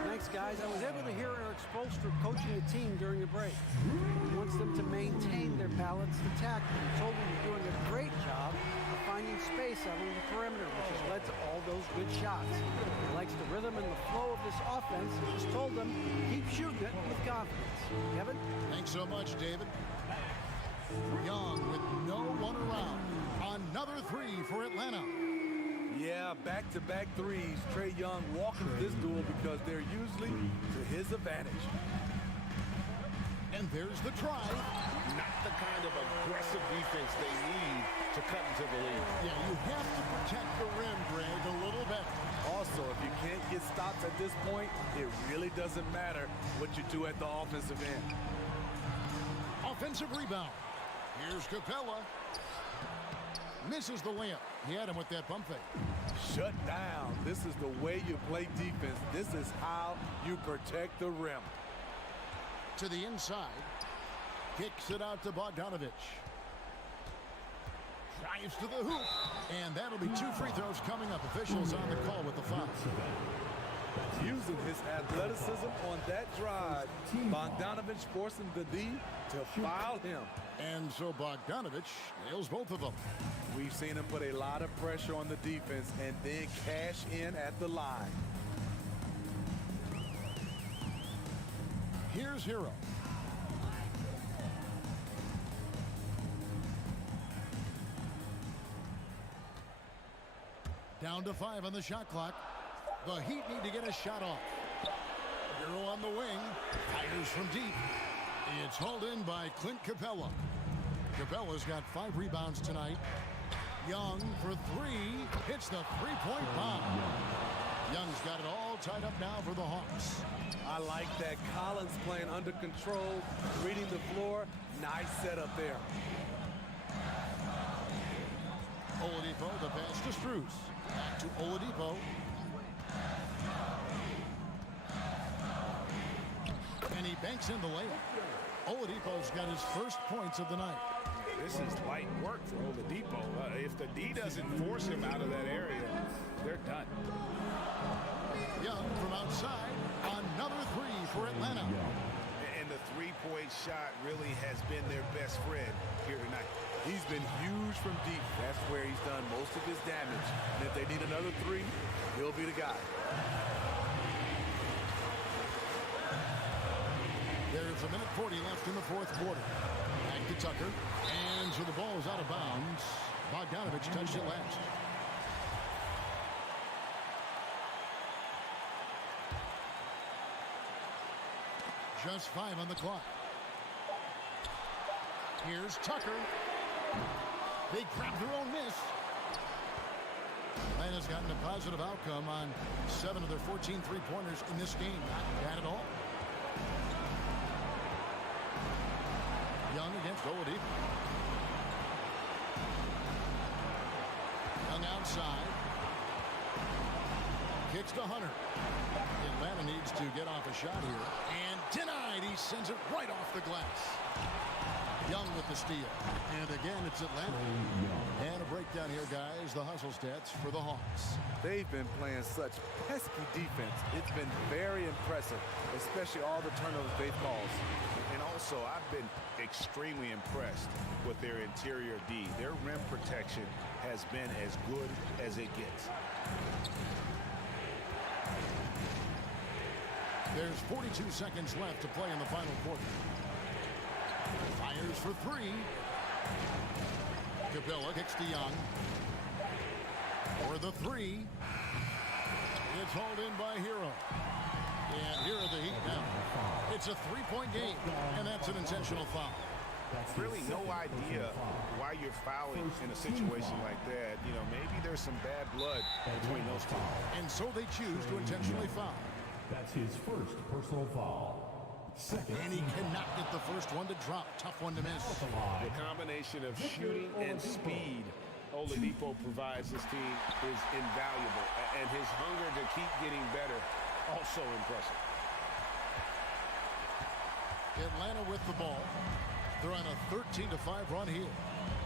Thanks, guys. I was able to hear Eric Spoelstra coaching the team during the break. He wants them to maintain their balanced attack. He told them they're doing a great job of finding space out on the perimeter, which has led to all those good shots. He likes the rhythm and the flow of this offense. He just told them, keep shooting it with confidence. Kevin? Thanks so much, David. Young with no one around. Another three for Atlanta. Yeah, back-to-back threes. Trae Young walking to this duel because they're usually to his advantage. And there's the try. Not the kind of aggressive defense they need to cut into the lead. Yeah, you have to protect the rim, Greg, a little bit. Also, if you can't get stops at this point, it really doesn't matter what you do at the offensive end. Offensive rebound. Here's Capella. Misses the layup. He had him with that pump fake. Shut down. This is the way you play defense. This is how you protect the rim. To the inside. Kicks it out to Bogdanovich. Drives to the hoop. And that'll be 2 free throws coming up. Officials on the call with the foul. Using his athleticism on that drive, Bogdanovich forcing the D to foul him. And so Bogdanovich nails both of them. We've seen him put a lot of pressure on the defense and then cash in at the line. Here's Hero. Down to 5 on the shot clock. The Heat need to get a shot off. Hero on the wing. Fires from deep. It's hauled in by Clint Capella. Capella's got 5 rebounds tonight. Young for 3. Hits the three-point bomb. Young's got it all tied up now for the Hawks. I like that. Collins playing under control, reading the floor. Nice setup there. Oladipo, the pass to Strus. Back to Oladipo. And he banks in the layup. Oladipo's got his first points of the night. This is light work for Oladipo. If the D doesn't force him out of that area, they're done. Young from outside. Another 3 for Atlanta. And the three-point shot really has been their best friend here tonight. He's been huge from deep. That's where he's done most of his damage. And if they need another 3, he'll be the guy. There's 1:40 left in the fourth quarter. Back to Tucker. And so the ball is out of bounds. Bogdanovich touched it last. Just 5 on the clock. Here's Tucker. They grab their own miss. Atlanta's gotten a positive outcome on 7 of their 14 three-pointers in this game. Not bad at all. Young against Oladipo. Young outside. Kicks to Hunter. Atlanta needs to get off a shot here. And denied. He sends it right off the glass. Young with the steal. And again, it's Atlanta. And a breakdown here, guys. The hustle stats for the Hawks. They've been playing such pesky defense. It's been very impressive, especially all the turnovers they've caused. And also, I've been extremely impressed with their interior D. Their rim protection has been as good as it gets. There's 42 seconds left to play in the final quarter. Fires for 3. Capella kicks to Young. For the 3. It's hauled in by Hero. And here are the Heat now. It's a 3-point game, and that's an intentional foul. Really no idea why you're fouling in a situation like that. You know, maybe there's some bad blood between those two. And so they choose to intentionally foul. That's his first personal foul. Second. And he cannot get the first one to drop. Tough one to miss. The combination of shooting and speed Oladipo provides this team is invaluable. And his hunger to keep getting better, also impressive. Atlanta with the ball. They're on a 13-5 run here.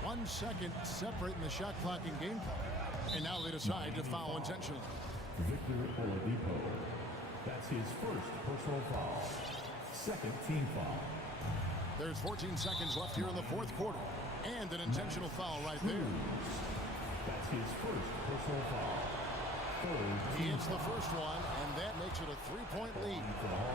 1 second separating the shot clock and game clock. And now they decide to foul intentionally. Victor Oladipo. That's his first personal foul. Second team foul. There's 14 seconds left here in the fourth quarter. And an intentional foul right there. That's his first personal foul. He hits the first one, and that makes it a 3-point lead.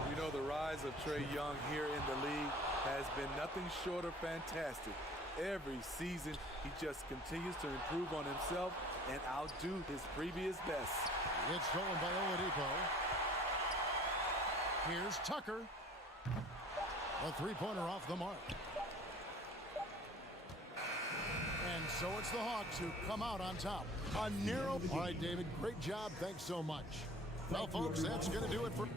You know, the rise of Trae Young here in the league has been nothing short of fantastic. Every season, he just continues to improve on himself and outdo his previous best. It's stolen by Oladipo. Here's Tucker. A three-pointer off the mark. And so it's the Hawks who come out on top. A narrow... All right, David, great job. Thanks so much. Well, folks, that's going to do it for...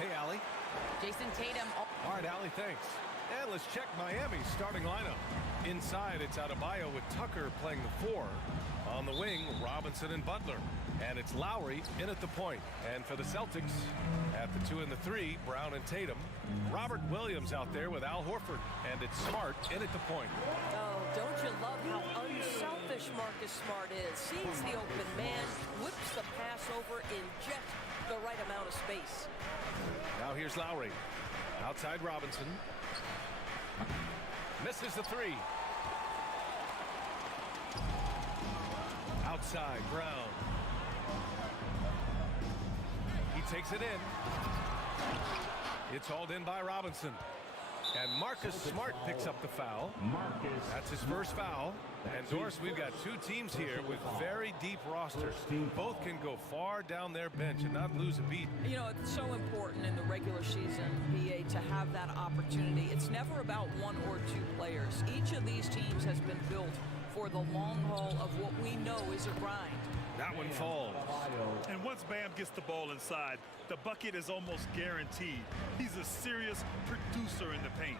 Hey, Allie. Jason Tatum. All right, Allie, thanks. And let's check Miami's starting lineup. Inside, it's Adebayo with Tucker playing the 4. On the wing, Robinson and Butler. And it's Lowry in at the point. And for the Celtics, at the 2 and the 3, Brown and Tatum. Robert Williams out there with Al Horford. And it's Smart in at the point. Oh, don't you love how unselfish Marcus Smart is? Sees the open man, whips the pass over in just the right amount of space. Now here's Lowry. Outside Robinson. Misses the 3. Outside Brown. He takes it in. It's hauled in by Robinson. And Marcus Smart picks up the foul. That's his first foul. And Doris, we've got two teams here with very deep rosters. Both can go far down their bench and not lose a beat. You know, it's so important in the regular season, BA, to have that opportunity. It's never about one or two players. Each of these teams has been built for the long haul of what we know is a grind. That one falls. And once Bam gets the ball inside, the bucket is almost guaranteed. He's a serious producer in the paint.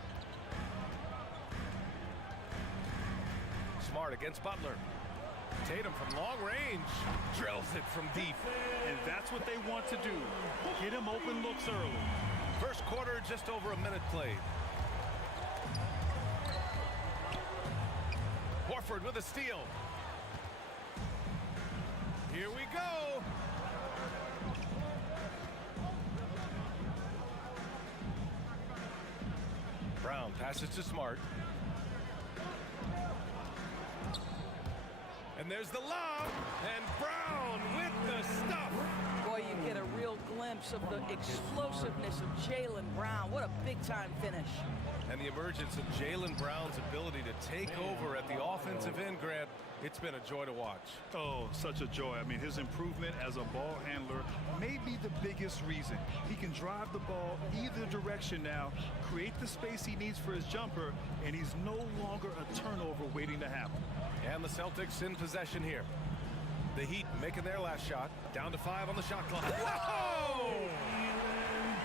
Smart against Butler. Tatum from long range drills it from deep. And that's what they want to do. Get him open looks early. First quarter, just over a minute played. Horford with a steal. Here we go. Brown passes to Smart. And there's the lob. And Brown with the stuff. Boy, you get a real glimpse of the explosiveness of Jaylen Brown. What a big-time finish. And the emergence of Jaylen Brown's ability to take over at the offensive end, Grant, it's been a joy to watch. Oh, such a joy. I mean, his improvement as a ball handler may be the biggest reason. He can drive the ball either direction now, create the space he needs for his jumper, and he's no longer a turnover waiting to happen. And the Celtics in possession here. The Heat making their last shot. Down to 5 on the shot clock. Whoa!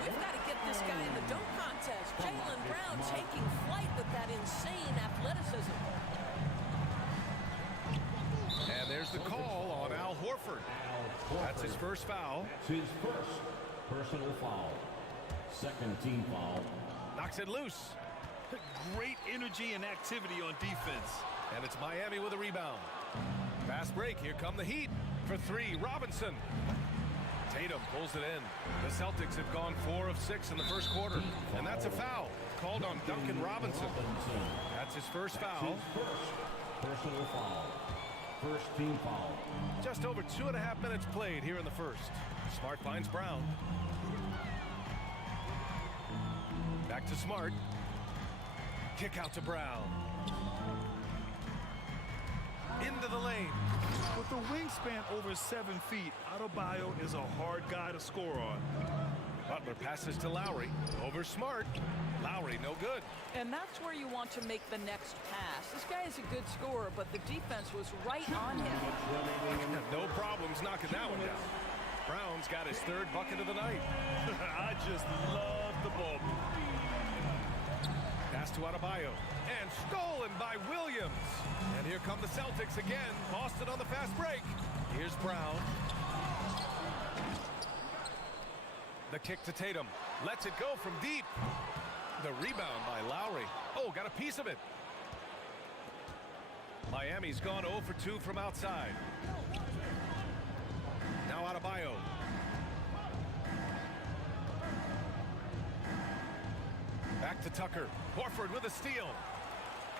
We've got to get this guy in the dunk contest. Jaylen Brown taking flight with that insane athleticism. And there's the call on Al Horford. That's his first foul. That's his first personal foul. Second team foul. Knocks it loose. Great energy and activity on defense. And it's Miami with a rebound. Fast break. Here come the Heat. For 3, Robinson. Tatum pulls it in. The Celtics have gone 4 of 6 in the first quarter. And that's a foul called on Duncan Robinson. That's his first foul. Personal foul. First team foul. Just over 2.5 minutes played here in the first. Smart finds Brown. Back to Smart. Kick out to Brown. Into the lane. With a wingspan over 7 feet, Adebayo is a hard guy to score on. Butler passes to Lowry. Over Smart. Lowry no good. And that's where you want to make the next pass. This guy is a good scorer, but the defense was right on him. No problems knocking that one down. Brown's got his 3rd bucket of the night. I just love the ball. Pass to Adebayo. And stolen by Williams. And here come the Celtics again. Boston on the fast break. Here's Brown. The kick to Tatum. Lets it go from deep. The rebound by Lowry. Oh, got a piece of it. Miami's gone 0 for 2 from outside. Now Adebayo. Back to Tucker. Horford with a steal.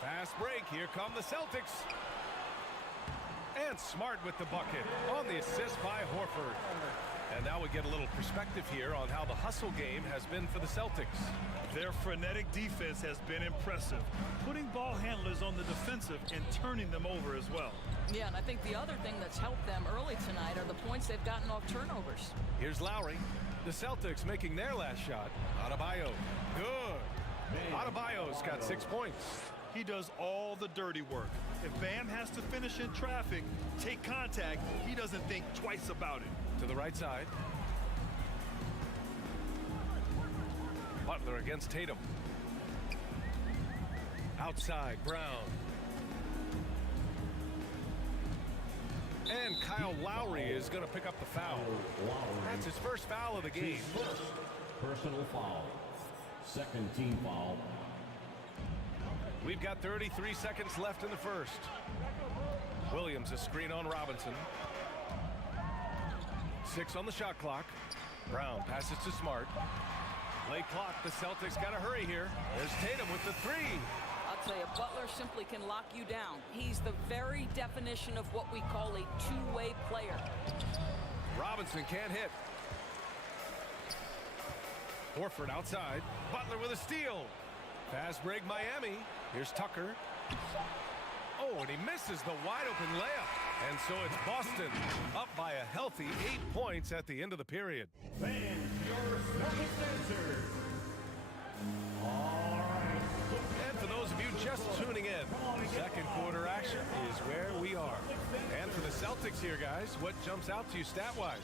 Fast break. Here come the Celtics. And Smart with the bucket on the assist by Horford. And now we get a little perspective here on how the hustle game has been for the Celtics. Their frenetic defense has been impressive, putting ball handlers on the defensive and turning them over as well. Yeah, and I think the other thing that's helped them early tonight are the points they've gotten off turnovers. Here's Lowry. The Celtics making their last shot. Adebayo. Good. Adebayo's got 6 points. He does all the dirty work. If Bam has to finish in traffic, take contact, he doesn't think twice about it. To the right side. Butler against Tatum. Outside, Brown. And Kyle Lowry is going to pick up the foul. That's his first foul of the game. First personal foul. Second team foul. We've got 33 seconds left in the first. Williams a screen on Robinson. 6 on the shot clock. Brown passes to Smart. Late clock. The Celtics got to hurry here. There's Tatum with the 3. I'll tell you, Butler simply can lock you down. He's the very definition of what we call a two-way player. Robinson can't hit. Horford outside. Butler with a steal. Fast break Miami. Here's Tucker. Oh, and he misses the wide-open layup. And so it's Boston up by a healthy 8 points at the end of the period. Fans, your Celtics answer. All right. And for those of you just tuning in, second quarter action is where we are. And for the Celtics here, guys, what jumps out to you stat-wise?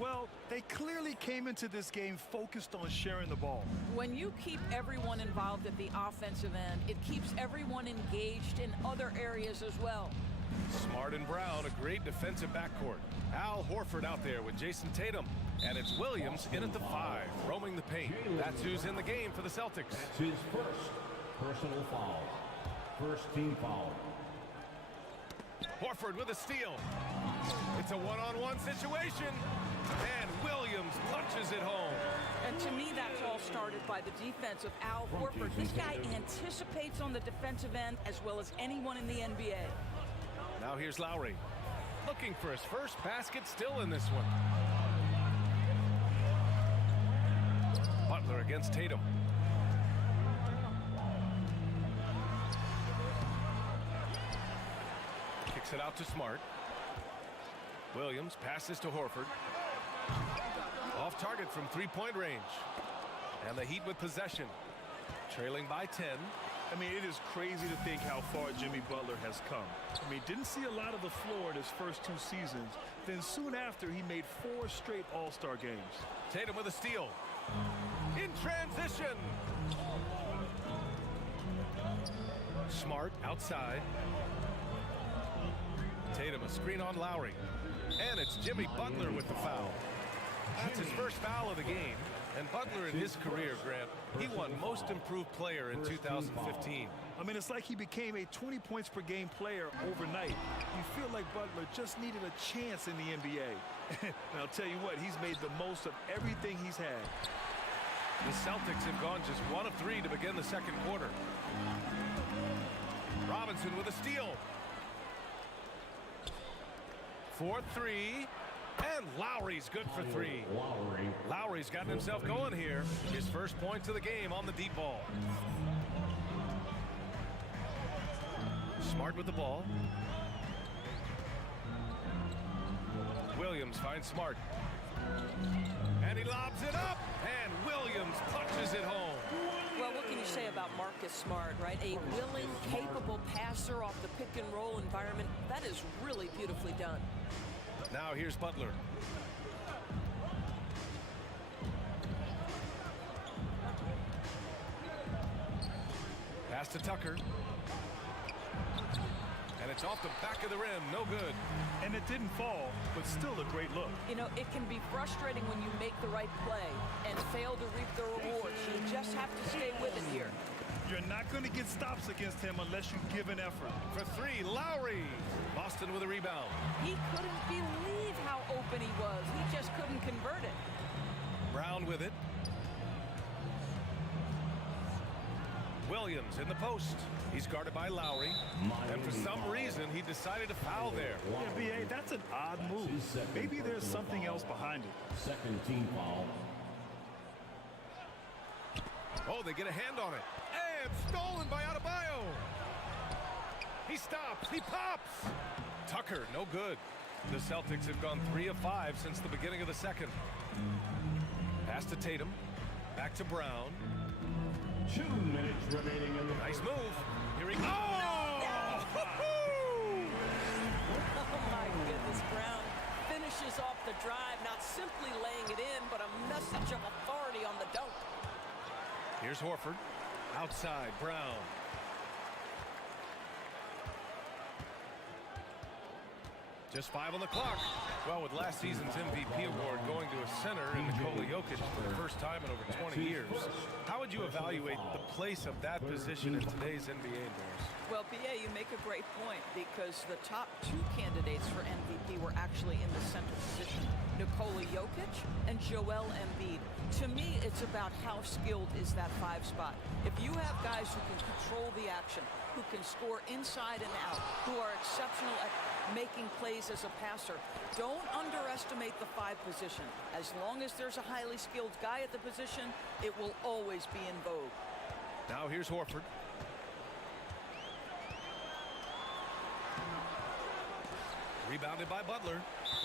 Well, they clearly came into this game focused on sharing the ball. When you keep everyone involved at the offensive end, it keeps everyone engaged in other areas as well. Smart and Brown, a great defensive backcourt. Al Horford out there with Jason Tatum. And it's Williams in at the 5, roaming the paint. That's who's in the game for the Celtics. That's his first personal foul. First team foul. Horford with a steal. It's a one-on-one situation. And Williams punches it home. And to me, that's all started by the defense of Al Horford. This guy anticipates on the defensive end as well as anyone in the NBA. Now here's Lowry. Looking for his first basket, still in this one. Butler against Tatum. Kicks it out to Smart. Williams passes to Horford. Off target from three-point range. And the Heat with possession. Trailing by 10. I mean, it is crazy to think how far Jimmy Butler has come. I mean, didn't see a lot of the floor in his first 2 seasons. Then soon after, he made 4 straight All-Star games. Tatum with a steal. In transition. Smart outside. Tatum a screen on Lowry. And it's Jimmy Butler with the foul. That's his first foul of the game. And Butler in his career, Grant, he won Most Improved Player in 2015. I mean, it's like he became a 20 points per game player overnight. You feel like Butler just needed a chance in the NBA. And I'll tell you what, he's made the most of everything he's had. The Celtics have gone just 1 of 3 to begin the second quarter. Robinson with a steal. 4-3. And Lowry's good for 3. Lowry's gotten himself going here. His first points of the game on the deep ball. Smart with the ball. Williams finds Smart. And he lobs it up. And Williams punches it home. Well, what can you say about Marcus Smart, right? A willing, capable passer off the pick-and-roll environment. That is really beautifully done. Now here's Butler. Pass to Tucker. And it's off the back of the rim. No good. And it didn't fall, but still a great look. You know, it can be frustrating when you make the right play and fail to reap the rewards. You just have to stay with it here. You're not going to get stops against him unless you give an effort. For 3, Lowry. Boston with a rebound. He couldn't believe how open he was. He just couldn't convert it. Brown with it. Williams in the post. He's guarded by Lowry. And for some reason, he decided to foul there. Yeah, B.A., that's an odd move. Maybe there's something else behind it. Second team foul. Oh, they get a hand on it. And stolen by Adebayo. He stops. He pops. Tucker, no good. The Celtics have gone 3 of 5 since the beginning of the second. Pass to Tatum. Back to Brown. 2 minutes remaining in the nice move. Here he goes. Oh! Oh, my goodness. Brown finishes off the drive, not simply laying it in, but a message of authority on the dunk. Here's Horford. Outside, Brown. Just 5 on the clock. Well, with last season's MVP award going to a center in Nikola Jokic for the first time in over 20 years, how would you evaluate the place of that position in today's NBA indoors? Well, BA, you make a great point because the top 2 candidates for MVP were actually in the center position, Nikola Jokic and Joel Embiid. To me, it's about how skilled is that 5 spot. If you have guys who can control the action, who can score inside and out, who are exceptional at making plays as a passer, don't underestimate the 5 position. As long as there's a highly skilled guy at the position, it will always be in vogue. Now here's Horford. Rebounded by Butler.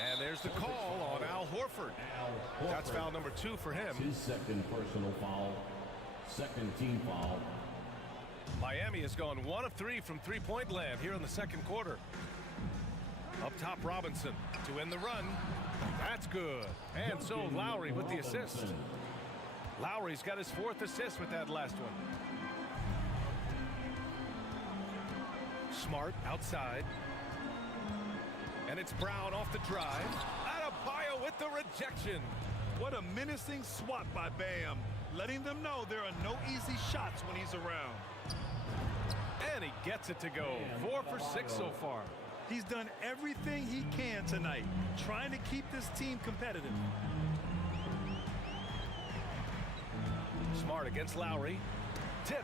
And there's the call on Al Horford. That's foul number 2 for him. His second personal foul. Second team foul. Miami has gone 1 of 3 from three-point land here in the second quarter. Up top, Robinson to end the run. That's good. And so Lowry with the assist. Lowry's got his 4th assist with that last one. Smart outside. And it's Brown off the drive. Adebayo with the rejection. What a menacing swat by Bam, letting them know there are no easy shots when he's around. And he gets it to go. 4 for 6 so far. He's done everything he can tonight, trying to keep this team competitive. Smart against Lowry. Tipped.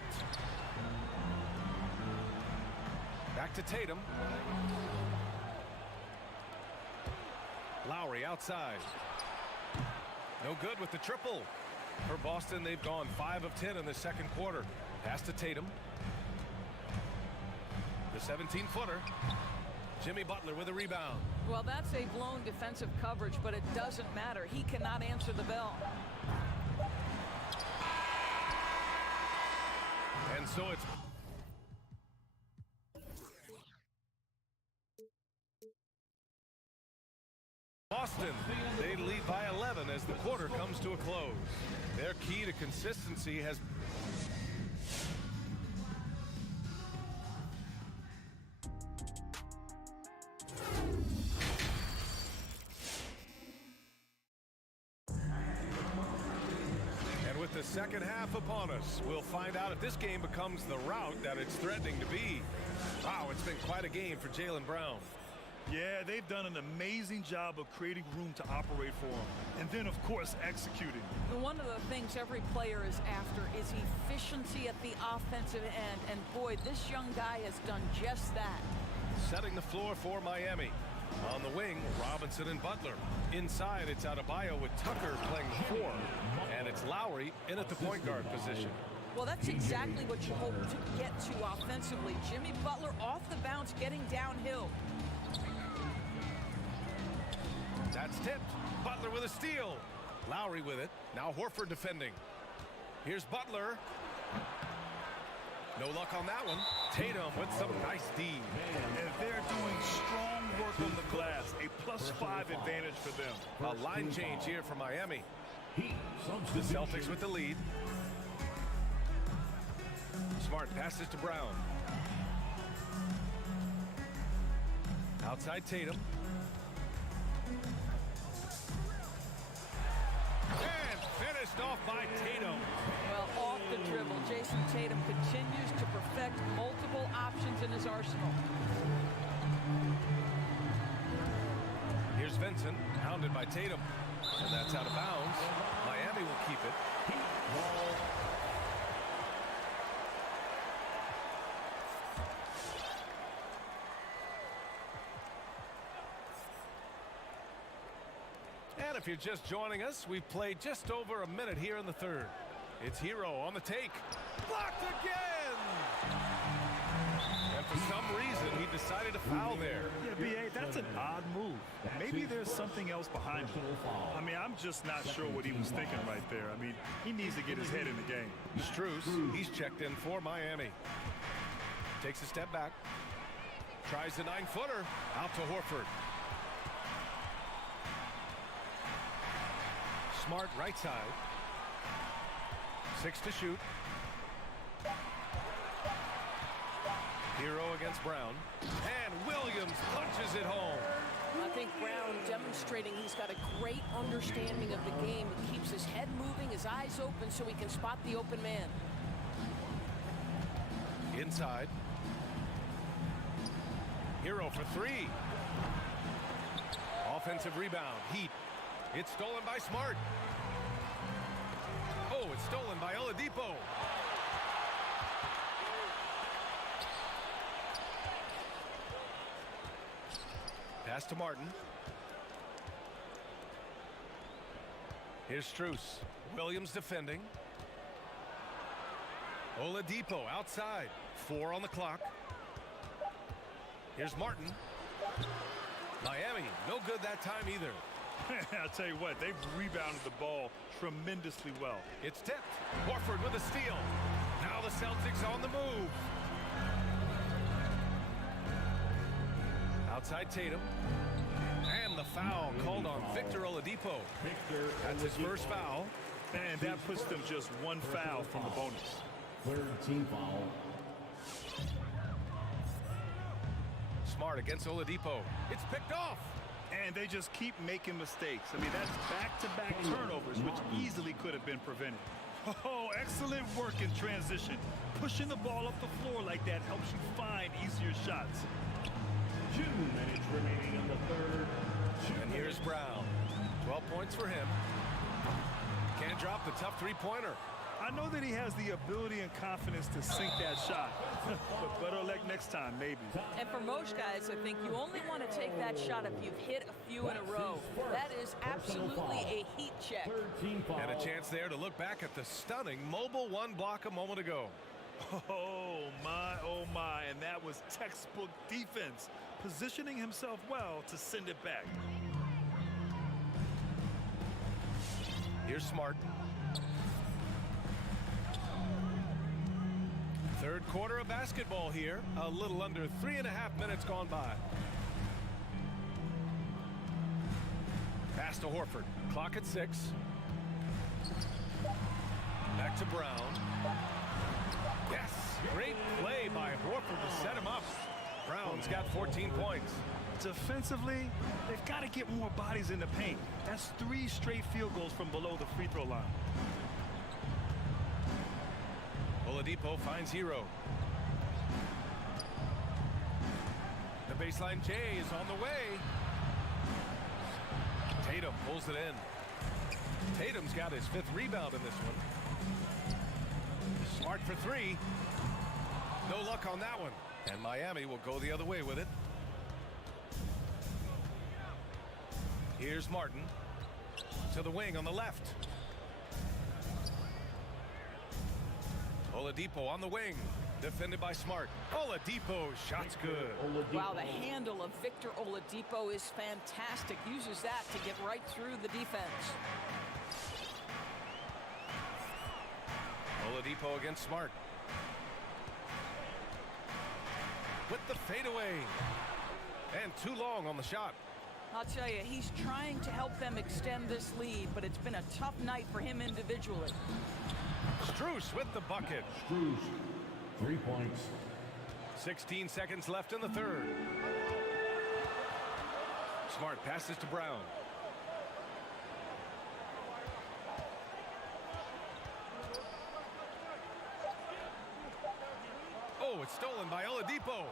Back to Tatum. Lowry outside. No good with the triple. For Boston, they've gone 5 of 10 in the second quarter. Pass to Tatum. The 17-footer. Jimmy Butler with a rebound. Well, that's a blown defensive coverage, but it doesn't matter. He cannot answer the bell. And so it's Boston. They lead by 11 as the quarter comes to a close. Their key to consistency has the second half upon us. We'll find out if this game becomes the route that it's threatening to be. Wow, it's been quite a game for Jaylen Brown. Yeah, they've done an amazing job of creating room to operate for him. And then, of course, executing. One of the things every player is after is efficiency at the offensive end. And boy, this young guy has done just that. Setting the floor for Miami. On the wing, Robinson and Butler. Inside, it's Adebayo with Tucker playing the 4. And it's Lowry in at the point guard position. Well, that's exactly what you hope to get to offensively. Jimmy Butler off the bounce, getting downhill. That's tipped. Butler with a steal. Lowry with it. Now Horford defending. Here's Butler. No luck on that one. Tatum with some nice D. And they're doing strong work on the glass. A +5 advantage for them. A line change here for Miami. The Celtics with the lead. Smart passes to Brown. Outside Tatum. And finished off by Tatum. Well, off the dribble, Jason Tatum continues to perfect multiple options in his arsenal. Here's Vincent, hounded by Tatum. And that's out of bounds. Miami will keep it. And if you're just joining us, we've played just over a minute here in the third. It's Hero on the take. Blocked again! And for some reason, he decided to foul there. Yeah, B.A., that's an odd move. Maybe there's something else behind it. I mean, I'm just not sure what he was thinking right there. I mean, he needs to get his head in the game. Strus, he's checked in for Miami. Takes a step back. Tries the 9-footer. Out to Horford. Smart right side. 6 to shoot. Hero against Brown. And Williams punches it home. I think Brown demonstrating he's got a great understanding of the game. He keeps his head moving, his eyes open so he can spot the open man. Inside. Hero for 3. Offensive rebound. Heat. It's stolen by Smart. Oh, it's stolen by Oladipo. Pass to Martin. Here's Strus. Williams defending. Oladipo outside. 4 on the clock. Here's Martin. Miami, no good that time either. I'll tell you what, they've rebounded the ball tremendously well. It's tipped. Horford with a steal. Now the Celtics on the move. Outside Tatum. And the foul called on Victor Oladipo. That's his first foul. And that puts them just one foul from the bonus. Third team foul. Smart against Oladipo. It's picked off. And they just keep making mistakes. I mean, that's back-to-back turnovers, which easily could have been prevented. Oh, excellent work in transition. Pushing the ball up the floor like that helps you find easier shots. 2 minutes remaining in the third. And here's Brown. 12 points for him. Can't drop the tough three-pointer. I know that he has the ability and confidence to sink that shot. But better luck next time, maybe. And for most guys, I think you only want to take that shot if you've hit a few in a row. That is absolutely a heat check. And a chance there to look back at the stunning mobile 1 block a moment ago. Oh, my. And that was textbook defense. Positioning himself well to send it back. Here's Smart. Third quarter of basketball here. A little under 3.5 minutes gone by. Pass to Horford. Clock at 6. Back to Brown. Yes! Great play by Horford to set him up. Brown's got 14 points. Defensively, they've got to get more bodies in the paint. That's 3 straight field goals from below the free throw line. Oladipo finds Hero. The baseline J is on the way. Tatum pulls it in. Tatum's got his 5th rebound in this one. Smart for 3. No luck on that one. And Miami will go the other way with it. Here's Martin. To the wing on the left. Oladipo on the wing. Defended by Smart. Oladipo, shot's good. Wow, the handle of Victor Oladipo is fantastic. Uses that to get right through the defense. Oladipo against Smart. With the fadeaway. And too long on the shot. I'll tell you, he's trying to help them extend this lead, but it's been a tough night for him individually. Strus with the bucket. Strus, 3 points. 16 seconds left in the third. Smart passes to Brown. Oh, it's stolen by Oladipo.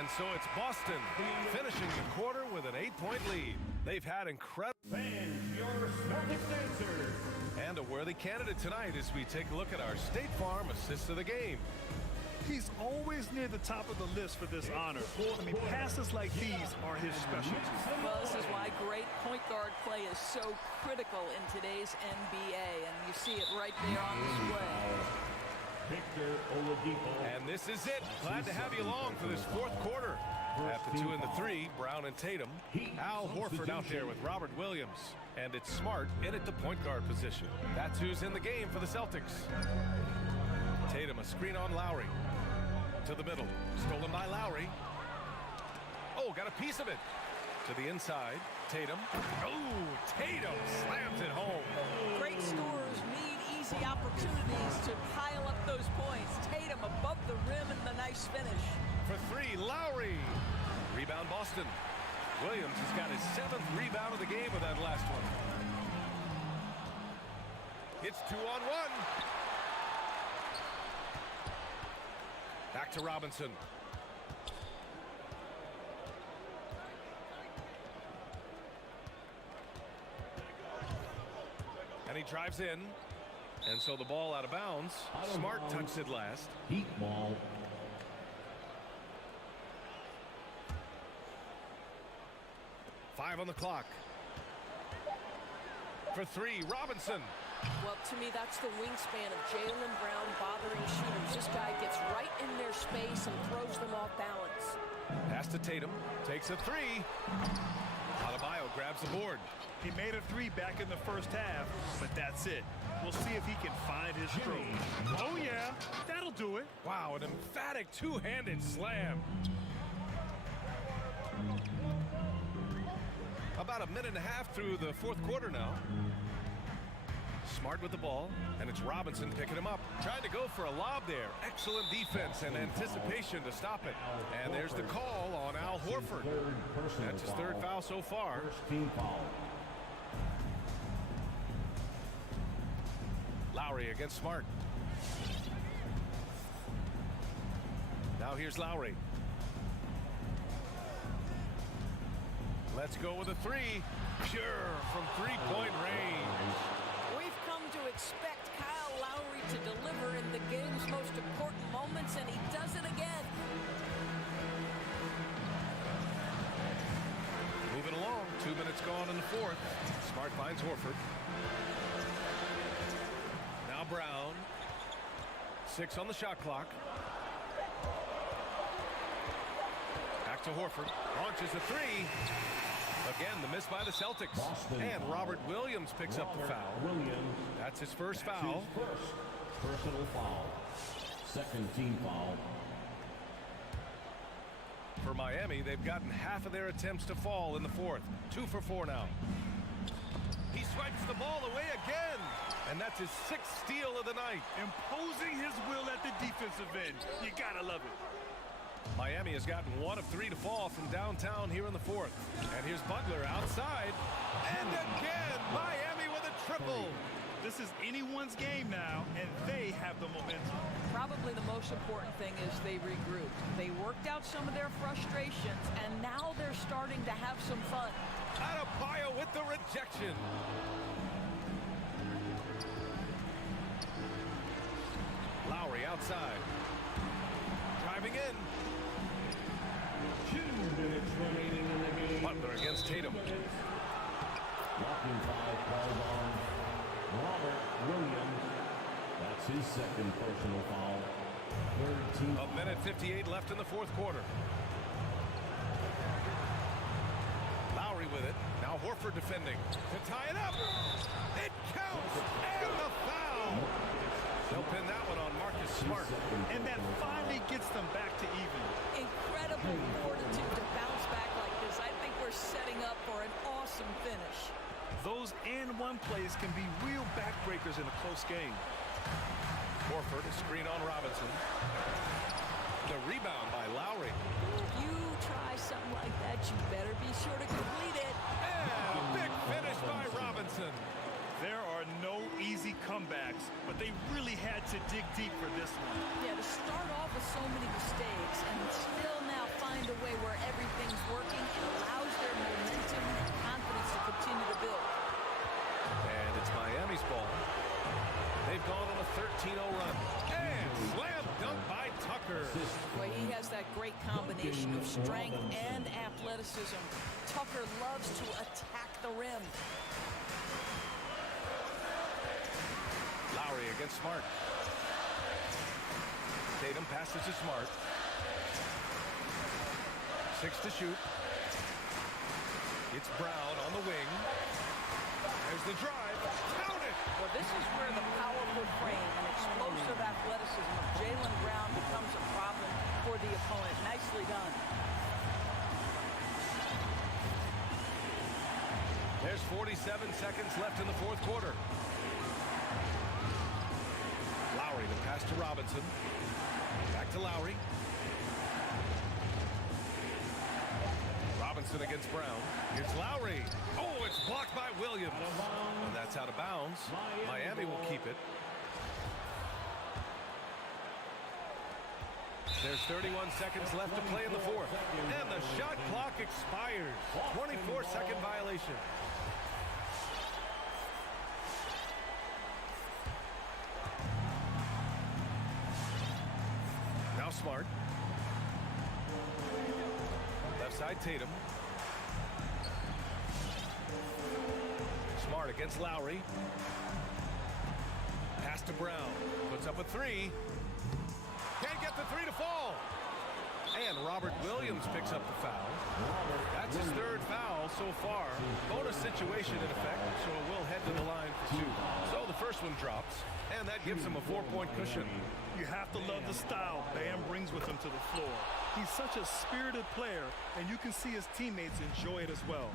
And so it's Boston finishing the quarter with an 8-point lead. They've had incredible... And your Celtics answer. And a worthy candidate tonight as we take a look at our State Farm assist of the game. He's always near the top of the list for this honor. I mean, passes like these are his specialty. Well, this is why great point guard play is so critical in today's NBA, and you see it right there on display. Victor Oladipo. And this is it. Glad to have you along for this 4th quarter. At the 2 and the 3, Brown and Tatum. Al Horford out there with Robert Williams. And it's Smart in at the point guard position. That's who's in the game for the Celtics. Tatum, a screen on Lowry. To the middle. Stolen by Lowry. Oh, got a piece of it. To the inside. Tatum. Oh, Tatum slams it home. Great scorers need easy opportunities. opportunities to pile up those points. Tatum above the rim and the nice finish. For three, Lowry. Rebound, Boston. Williams has got his 7th rebound of the game with that last one. It's 2-on-1. Back to Robinson. And he drives in. And so the ball out of bounds. Smart touched it last. Heat ball. Five on the clock. For three, Robinson. Well, to me, that's the wingspan of Jaylen Brown bothering shooters. This guy gets right in their space and throws them off balance. Pass to Tatum. Takes a three. Adebayo grabs the board. He made a three back in the first half, but that's it. We'll see if he can find his stroke. Oh, yeah, that'll do it. Wow, an emphatic two-handed slam. About a minute and a half through the fourth quarter now. Smart with the ball, and it's Robinson picking him up. Trying to go for a lob there. Excellent defense and anticipation to stop it. And there's the call on Al Horford. That's his 3rd foul so far. First team foul. Lowry against Smart. Now here's Lowry. Let's go with a three. Pure from three-point range. We've come to expect Kyle Lowry to deliver in the game's most important moments, and he does it again. Moving along. 2 minutes gone in the fourth. Smart finds Horford. Now Brown. 6 on the shot clock. Back to Horford. Launches a three. Again, the miss by the Celtics. Boston and foul. Robert Williams picks up the foul. Williams. That's his first That's foul. his first personal foul. 2nd team foul. For Miami, they've gotten half of their attempts to fall in the fourth. 2 for 4 now. He swipes the ball away again. And that's his 6th steal of the night. Imposing his will at the defensive end. You gotta love it. Miami has gotten 1 of 3 to fall from downtown here in the fourth. And here's Butler outside. And again, Miami with a triple. This is anyone's game now, and they have the momentum. Probably the most important thing is they regrouped. They worked out some of their frustrations, and now they're starting to have some fun. Adebayo with the rejection. Lowry outside. Driving in. 2 minutes remaining in the game. Butler against Tatum. Blocking foul called on Robert Williams. That's his 2nd personal foul. 3rd team. A minute 58 left in the fourth quarter. Lowry with it. Now Horford defending. To tie it up. It counts. And the foul. They'll pin that one on Marcus Smart. And that finally gets them back to even. Incredible fortitude to bounce back like this. I think we're setting up for an awesome finish. Those and-one plays can be real backbreakers in a close game. Horford, a screen on Robinson. The rebound by Lowry. If you try something like that, you better be sure to complete it. And a big finish by Robinson. There are no easy comebacks, but they really had to dig deep for this one. Yeah, to start off with so many mistakes and still now find a way where everything's working, it allows their momentum and confidence to continue to build. And it's Miami's ball. They've gone on a 13-0 run. And slam dunk by Tucker. Well, he has that great combination of strength and athleticism. Tucker loves to attack the rim. Lowry against Smart. Tatum passes to Smart. 6 to shoot. It's Brown on the wing. There's the drive. Count it! Well, this is where the powerful frame and explosive athleticism of Jaylen Brown becomes a problem for the opponent. Nicely done. There's 47 seconds left in the fourth quarter. Pass to Robinson. Back to Lowry. Robinson against Brown. Here's Lowry. Oh, it's blocked by Williams. And that's out of bounds. Miami will keep it. There's 31 seconds left to play in the fourth. And the shot clock expires. 24-second violation. Now Smart. Left side Tatum. Smart against Lowry. Pass to Brown. Puts up a three. Can't get the three to fall. And Robert Williams picks up the foul. That's his third foul so far. Bonus situation in effect, so it will head to the line for two. So the first one drops, and that gives him a 4-point cushion. You have to love the style Bam brings with him to the floor. He's such a spirited player, and you can see his teammates enjoy it as well.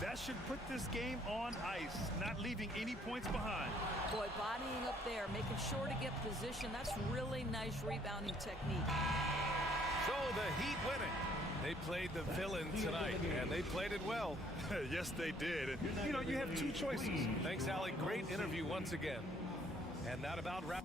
That should put this game on ice, not leaving any points behind. Boy, bodying up there, making sure to get position. That's really nice rebounding technique. So the Heat winning. They played the villain tonight, and they played it well. Yes, they did. And, you know, you have two choices. Thanks, Alec. Great interview once again. And that about wraps.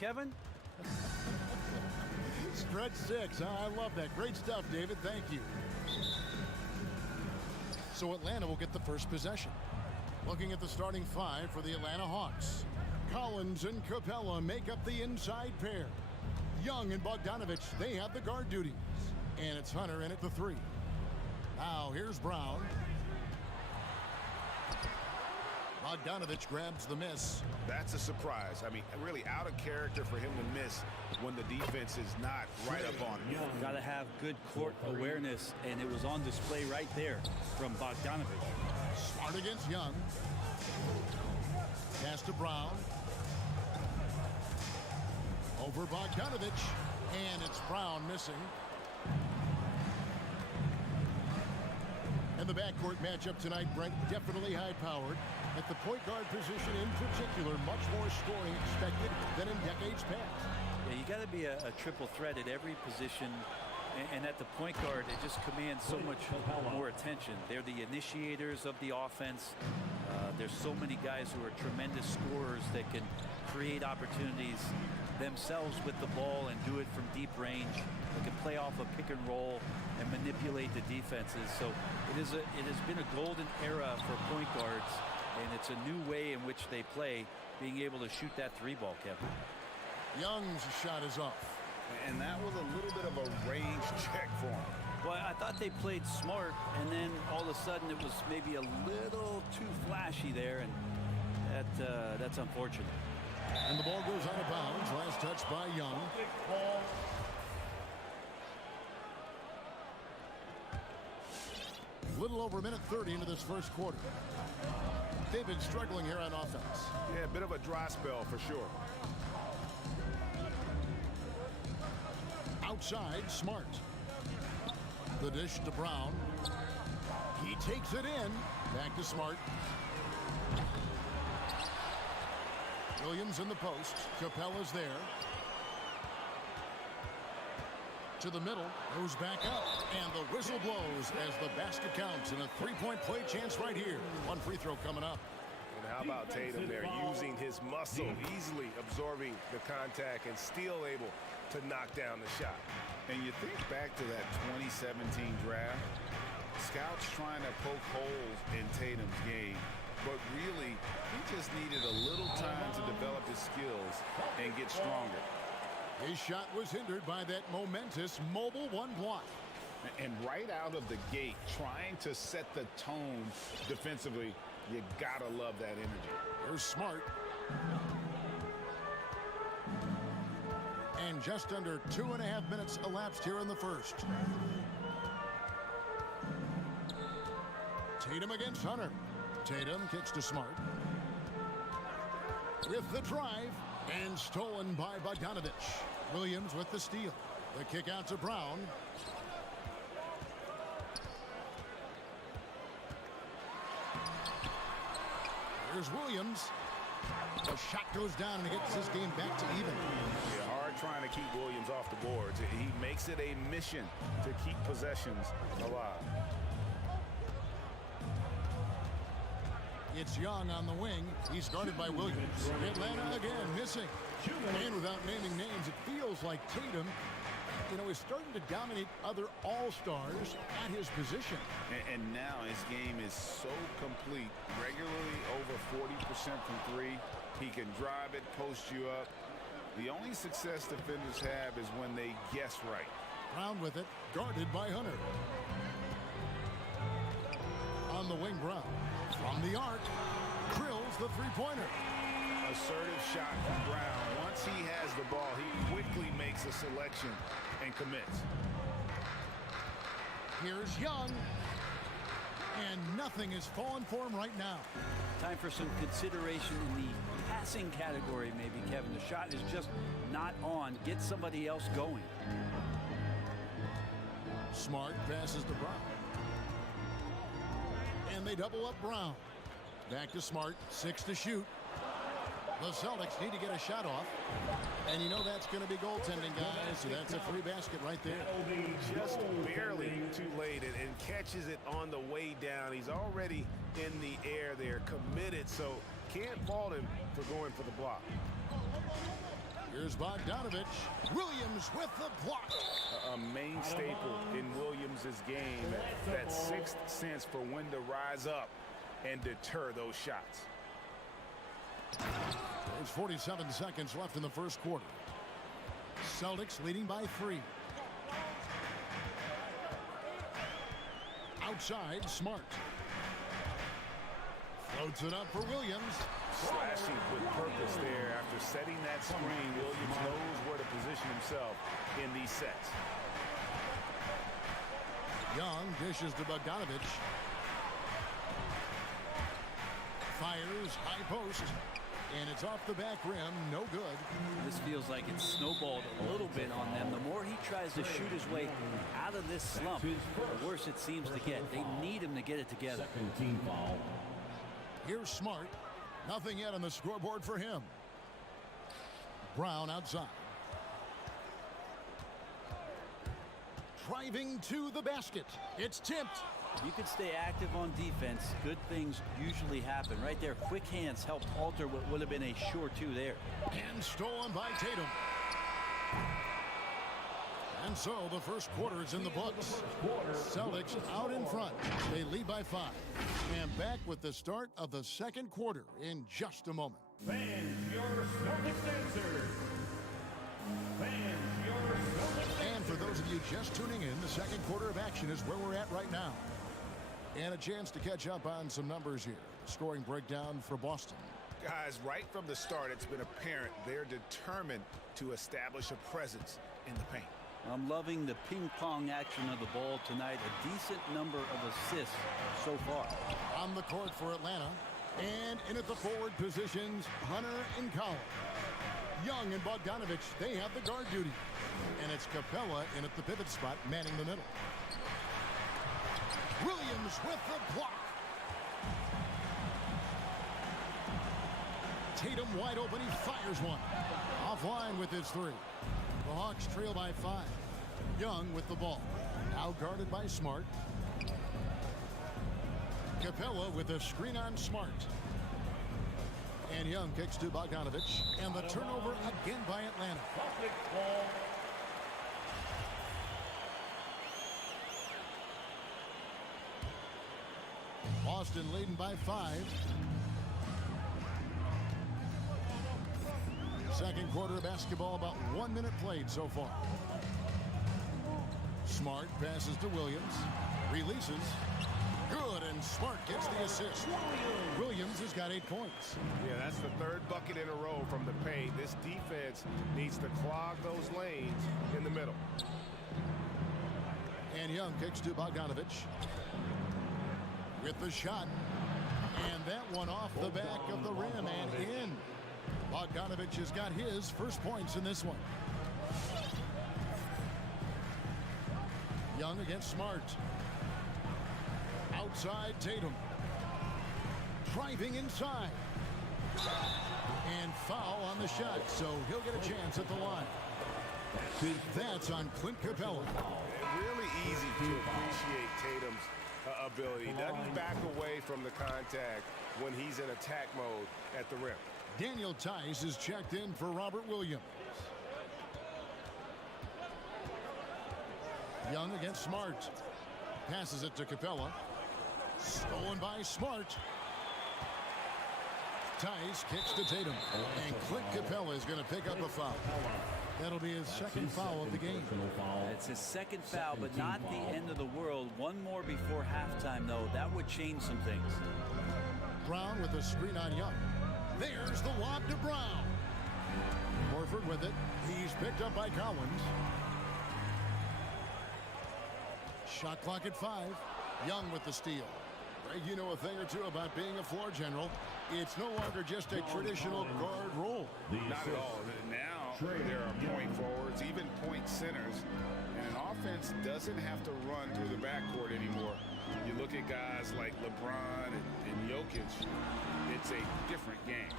Kevin. Stretch 6. I love that. Great stuff, David. Thank you. So Atlanta will get the first possession. Looking at the starting five for the Atlanta Hawks. Collins and Capella make up the inside pair. Young and Bogdanovich, they have the guard duties. And it's Hunter in at the 3. Now here's Brown. Bogdanovich grabs the miss. That's a surprise. I mean, really out of character for him to miss when the defense is not right up on him. Got to have good court awareness, and it was on display right there from Bogdanovich. Smart against Young. Pass to Brown. Over Bogdanovich. And it's Brown missing. And the backcourt matchup tonight, Brent, definitely high-powered. At the point guard position in particular, much more scoring expected than in decades past. Yeah, you got to be a triple threat at every position. And at the point guard, it just commands so much more attention. They're the initiators of the offense. There's so many guys who are tremendous scorers that can create opportunities themselves with the ball and do it from deep range. They can play off a pick and roll and manipulate the defenses. So it has been a golden era for point guards, and it's a new way in which they play, being able to shoot that 3-ball, Kevin. Young's shot is off. And that was a little bit of a range check for him. Well, I thought they played smart, and then all of a sudden it was maybe a little too flashy there, and that's unfortunate. And the ball goes out of bounds. Last touch by Young. Little over a minute 30 into this first quarter. They've been struggling here on offense. Yeah, a bit of a dry spell for sure. Outside, Smart. The dish to Brown. He takes it in. Back to Smart. Williams in the post. Capella's there. To the middle. Goes back up. And the whistle blows as the basket counts. And a 3-point play chance right here. One free throw coming up. And how about Tatum there using his muscle, easily absorbing the contact and still able to knock down the shot. And you think back to that 2017 draft, scouts trying to poke holes in Tatum's game, but really he just needed a little time to develop his skills and get stronger. His shot was hindered by that momentous mobile 1 block. And right out of the gate, trying to set the tone defensively, you gotta love that energy. Here's Smart. And just under 2.5 minutes elapsed here in the first. Tatum against Hunter. Tatum kicks to Smart. With the drive. And stolen by Bogdanovich. Williams with the steal. The kick out to Brown. Here's Williams. The shot goes down and it gets this game back to even. Yeah, hard trying to keep Williams off the boards. He makes it a mission to keep possessions alive. It's Young on the wing. He's guarded by Williams. Atlanta again missing. And without naming names, it feels like Tatum, is starting to dominate other all-stars at his position. And now his game is so complete. Regularly over 40% from 3. He can drive it, post you up. The only success defenders have is when they guess right. Brown with it, guarded by Hunter. On the wing, Brown. From the arc, drills the three-pointer. Assertive shot from Brown. Once he has the ball, he quickly makes a selection and commits. Here's Young. And nothing is falling for him right now. Time for some consideration in the passing category, maybe, Kevin. The shot is just not on. Get somebody else going. Smart passes to Brown. And they double up Brown. Back to Smart. 6 to shoot. The Celtics need to get a shot off. And you know that's going to be goaltending, guys. So that's a free basket right there. Just barely too late and catches it on the way down. He's already in the air there, committed. So can't fault him for going for the block. Here's Bogdanovich. Williams with the block. A main staple in Williams' game, that sixth sense for when to rise up and deter those shots. There's 47 seconds left in the first quarter. Celtics leading by 3. Outside, Smart. Floats it up for Williams. Slashing with purpose there. After setting that screen, Williams knows where to position himself in these sets. Young dishes to Bogdanovich. Fires high post. And it's off the back rim. No good. This feels like it's snowballed a little bit on them. The more he tries to shoot his way out of this slump, the worse it seems to get. They need him to get it together. Team foul. Here's Smart. Nothing yet on the scoreboard for him. Brown outside. Driving to the basket. It's tipped. You can stay active on defense. Good things usually happen. Right there, quick hands help alter what would have been a sure two there. And stolen by Tatum. And so the first quarter is in the books. Celtics out in front. They lead by 5. And back with the start of the second quarter in just a moment. Fans, your Celtics answer. Fans, your Celtics. And for those of you just tuning in, the second quarter of action is where we're at right now. And a chance to catch up on some numbers here. Scoring breakdown for Boston. Guys, right from the start, it's been apparent they're determined to establish a presence in the paint. I'm loving the ping pong action of the ball tonight. A decent number of assists so far. On the court for Atlanta. And in at the forward positions, Hunter and Collins. Young and Bogdanovich, they have the guard duty. And it's Capella in at the pivot spot, manning the middle. Williams with the block. Tatum wide open, he fires one. Offline with his 3. The Hawks trail by 5. Young with the ball. Now guarded by Smart. Capella with a screen on Smart. And Young kicks to Bogdanovich. And the turnover again by Atlanta. Boston leading by 5. Second quarter of basketball, about 1 minute played so far. Smart passes to Williams. Releases. Good, and Smart gets the assist. Williams has got 8 points. Yeah, that's the 3rd bucket in a row from the paint. This defense needs to clog those lanes in the middle. And Young kicks to Bogdanovich. With the shot. And that one off the back of the rim and in. Bogdanovich has got his first points in this one. Young against Smart. Outside Tatum. Driving inside. And foul on the shot, so he'll get a chance at the line. That's on Clint Capella. Really easy to appreciate Tatum's ability. Doesn't back away from the contact when he's in attack mode at the rim. Daniel Tice is checked in for Robert Williams. Young against Smart. Passes it to Capella. Stolen by Smart. Tice kicks to Tatum. And Clint Capella is going to pick up a foul. That'll be his second foul of the game. It's his second foul, but not the end of the world. One more before halftime, though. That would change some things. Brown with a screen on Young. There's the lob to Brown. Horford with it. He's picked up by Collins. Shot clock at 5. Young with the steal. Greg, you know a thing or two about being a floor general. It's no longer just a traditional guard role. Not at all. Now there are point forwards, even point centers, and an offense doesn't have to run through the backcourt anymore. You look at guys like LeBron and Jokic, it's a different game.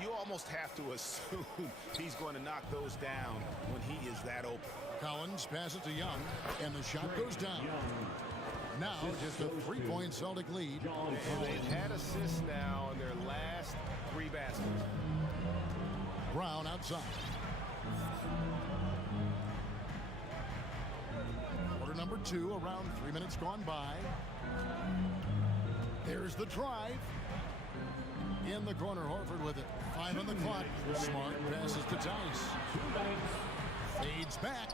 You almost have to assume he's going to knock those down when he is that open. Collins passes to Young, and the shot goes down. Now just a 3-point Celtic lead. And they've had assists now in their last 3 baskets. Brown outside. number 2, around 3 minutes gone by. There's the drive. In the corner, Horford with it. 5 on the clock. Smart passes to Tice. Fades back.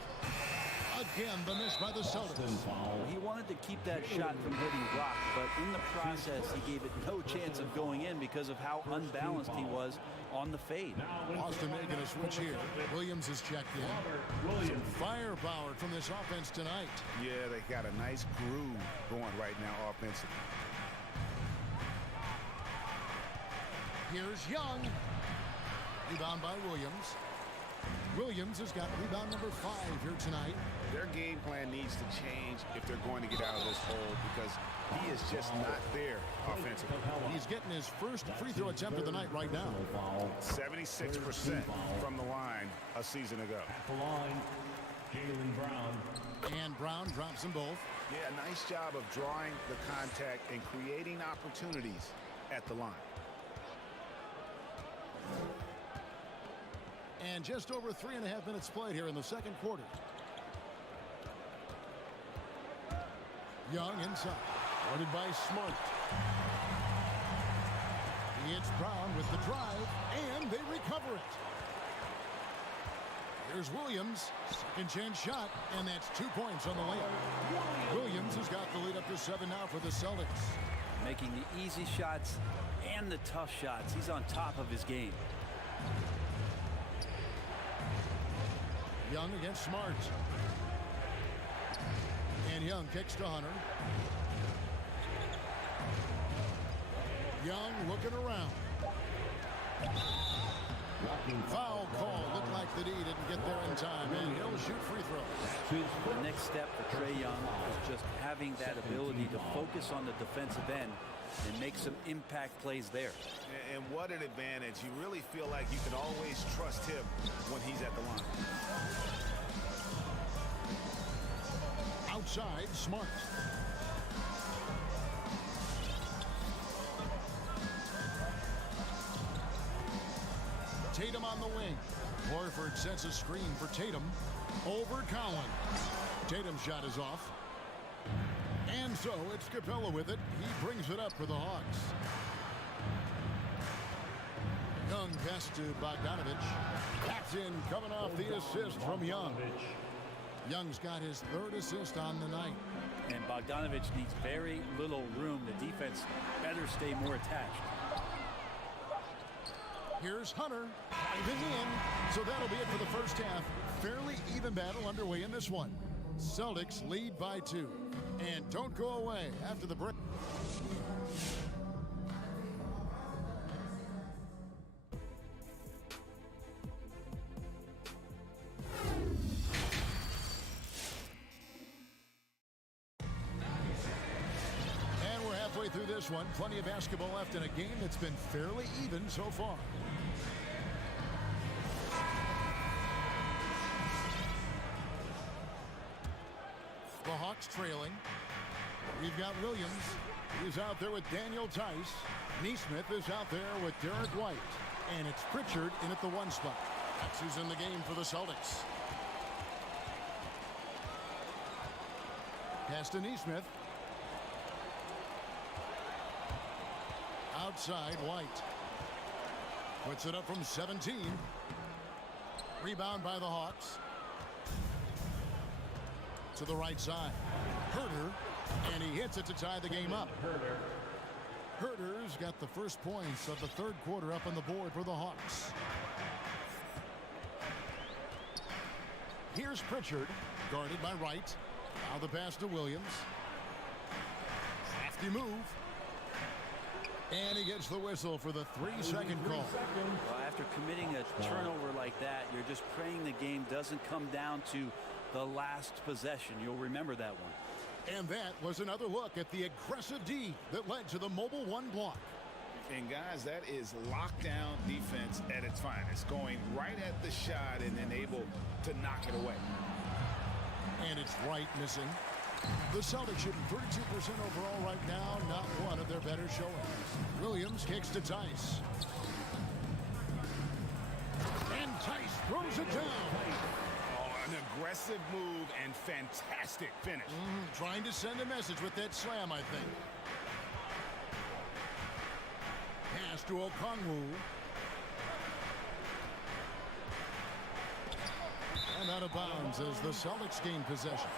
Again, the miss by the Celtics. He wanted to keep that shot from hitting rock, but in the process, he gave it no chance of going in because of how unbalanced he was on the fade. Boston making a switch here. Williams is checked in. Some firepower from this offense tonight. Yeah, they got a nice groove going right now offensively. Here's Young. Rebound by Williams. Williams has got rebound number 5 here tonight. Their game plan needs to change if they're going to get out of this hole because he is just not there offensively. He's getting his first free throw attempt of the night right now. 76% from the line a season ago. At the line, Jaylen Brown. And Brown drops them both. Yeah, nice job of drawing the contact and creating opportunities at the line. And just over 3.5 minutes played here in the second quarter. Young inside. Guarded by Smart. It's Brown with the drive, and they recover it. Here's Williams. Second chance shot, and that's 2 points on the layup. Williams has got the lead up to 7 now for the Celtics. Making the easy shots and the tough shots. He's on top of his game. Young against Smart. And Young kicks to Hunter. Young looking around. Foul call. Looked like the D didn't get there in time, and he'll shoot free throws. The next step for Trae Young is just having that ability to focus on the defensive end and make some impact plays there. And what an advantage. You really feel like you can always trust him when he's at the line. Outside, Smart. Tatum on the wing. Horford sets a screen for Tatum. Over Collins. Tatum's shot is off. And so it's Capella with it. He brings it up for the Hawks. Young pass to Bogdanovich. That's in, coming off the assist from Young. Young's got his 3rd assist on the night. And Bogdanovich needs very little room. The defense better stay more attached. Here's Hunter diving in. So that'll be it for the first half. Fairly even battle underway in this one. Celtics lead by 2. And don't go away after the break. And we're halfway through this one. Plenty of basketball left in a game that's been fairly even so far. The Hawks trailing. We've got Williams. He's out there with Daniel Tice. Neesmith is out there with Derek White. And it's Pritchard in at the 1 spot. That's who's in the game for the Celtics. Pass to Neesmith. Outside, White. Puts it up from 17. Rebound by the Hawks. To the right side. Herter, and he hits it to tie the game up. Herter's got the first points of the 3rd quarter up on the board for the Hawks. Here's Pritchard, guarded by Wright. Now the pass to Williams. Crafty move. And he gets the whistle for the 3-second call. Well, after committing a turnover like that, you're just praying the game doesn't come down to the last possession. You'll remember that one. And that was another look at the aggressive D that led to the mobile 1 block. And guys, that is lockdown defense at its finest. Going right at the shot and then able to knock it away. And it's Wright missing. The Celtics shooting 32% overall right now. Not one of their better showings. Williams kicks to Tice. And Tice throws it down. An aggressive move and fantastic finish. Trying to send a message with that slam, I think. Pass to Okongwu. And out of bounds as the Celtics gain possession.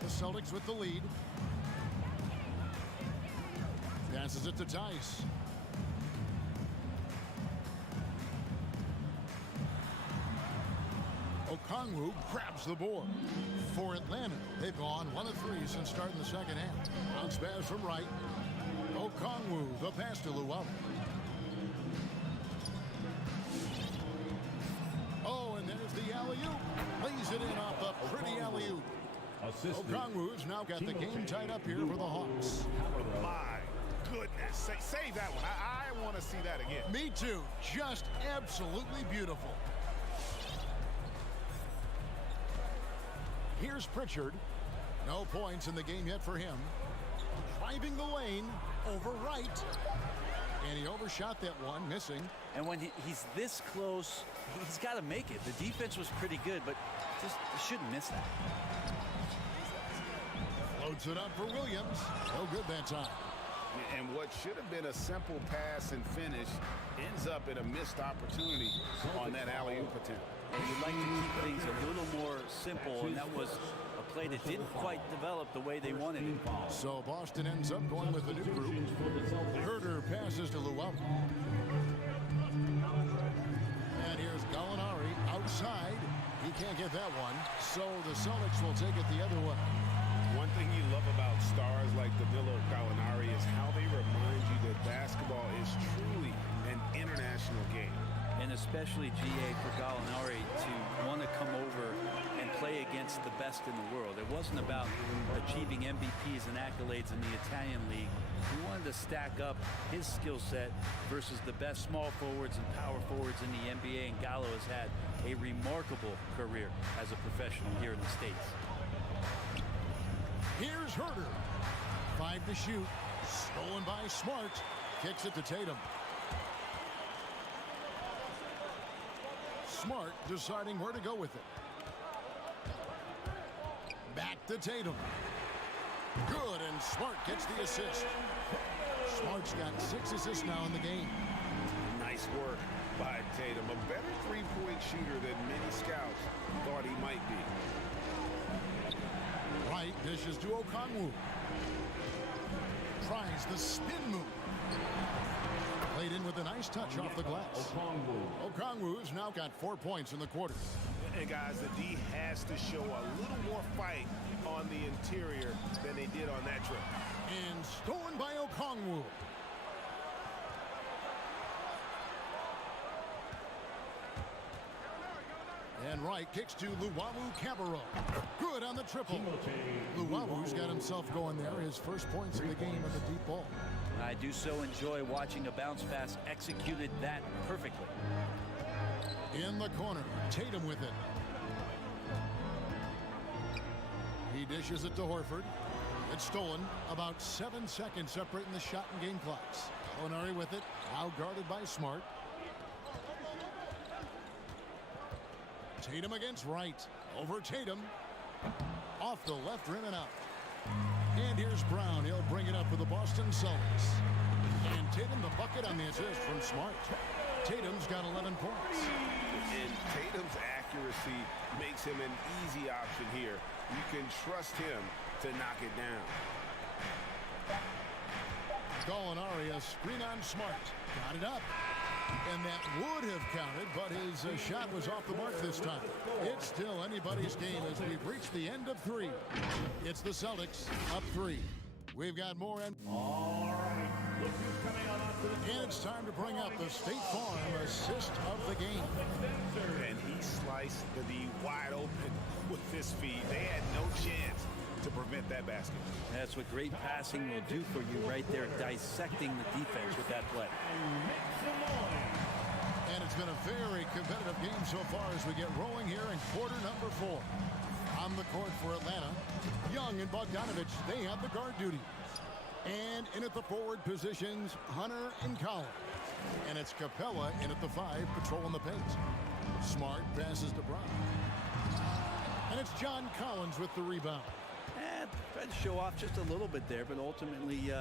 The Celtics with the lead. Passes it to Tice. Okongwu grabs the board. For Atlanta, they've gone 1 of 3 since starting the second half. Bounce pass from Wright. Okongwu, the pass to Luau. Oh, and there's the alley-oop. Lays it in off the pretty alley-oop. Okongwu's now got the game tied up here for the Hawks. My goodness. Save that one. I want to see that again. Me too. Just absolutely beautiful. Here's Pritchard. No points in the game yet for him. Driving the lane over Wright. And he overshot that one, missing. And when he's this close, he's got to make it. The defense was pretty good, but just shouldn't miss that. Loads it up for Williams. No good that time. And what should have been a simple pass and finish ends up in a missed opportunity on that alley-oop attempt. And you'd like to keep things a little more simple, and that was a play that didn't quite develop the way they wanted it. So Boston ends up going with a new group. Herter passes to Luau. And here's Gallinari outside. He can't get that one. So the Celtics will take it the other way. One thing you love about stars like Danilo Gallinari is how they remind you that basketball is truly an international game. And especially, GA, for Gallinari to want to come over and play against the best in the world. It wasn't about achieving MVPs and accolades in the Italian league. He wanted to stack up his skill set versus the best small forwards and power forwards in the NBA, and Gallo has had a remarkable career as a professional here in the States. Here's Herter. 5 to shoot. Stolen by Smart. Kicks it to Tatum. Smart deciding where to go with it. Back to Tatum. Good, and Smart gets the assist. Smart's got 6 assists now in the game. Nice work by Tatum. A better three-point shooter than many scouts thought he might be. Wright dishes to Okongwu. Tries the spin move. Played in with a nice touch off the glass. Okongwu's now got 4 points in the quarter. And guys, the D has to show a little more fight on the interior than they did on that trip. And stolen by Okongwu. And Wright kicks to Luau-Cabarrot. Good on the triple. Luau's got himself going there. His first points in the game with the deep ball. I do so enjoy watching a bounce pass executed that perfectly. In the corner, Tatum with it. He dishes it to Horford. It's stolen. About 7 seconds separating the shot and game clocks. Gallinari with it. Now guarded by Smart. Tatum against Wright. Over Tatum. Off the left rim and out. And here's Brown. He'll bring it up for the Boston Celtics. And Tatum the bucket on the assist from Smart. Tatum's got 11 points. And Tatum's accuracy makes him an easy option here. You can trust him to knock it down. Gallinari, a screen on Smart. Got it up. And that would have counted, but his shot was off the mark this time. It's still anybody's game as we've reached the end of 3. It's the Celtics up 3. We've got more. All right. Look who's coming on up to the and it's time to bring up the State Farm assist of the game. And he sliced the D wide open with his feet. They had no chance to prevent that basket. That's what great passing will do for you right there, dissecting the defense with that play. And it's been a very competitive game so far as we get rolling here in quarter number 4. On the court for Atlanta, Young and Bogdanovich, they have the guard duty. And in at the forward positions, Hunter and Collins. And it's Capella in at the 5, patrolling the paint. Smart passes to Brown. And it's John Collins with the rebound. Tried to show off just a little bit there, but ultimately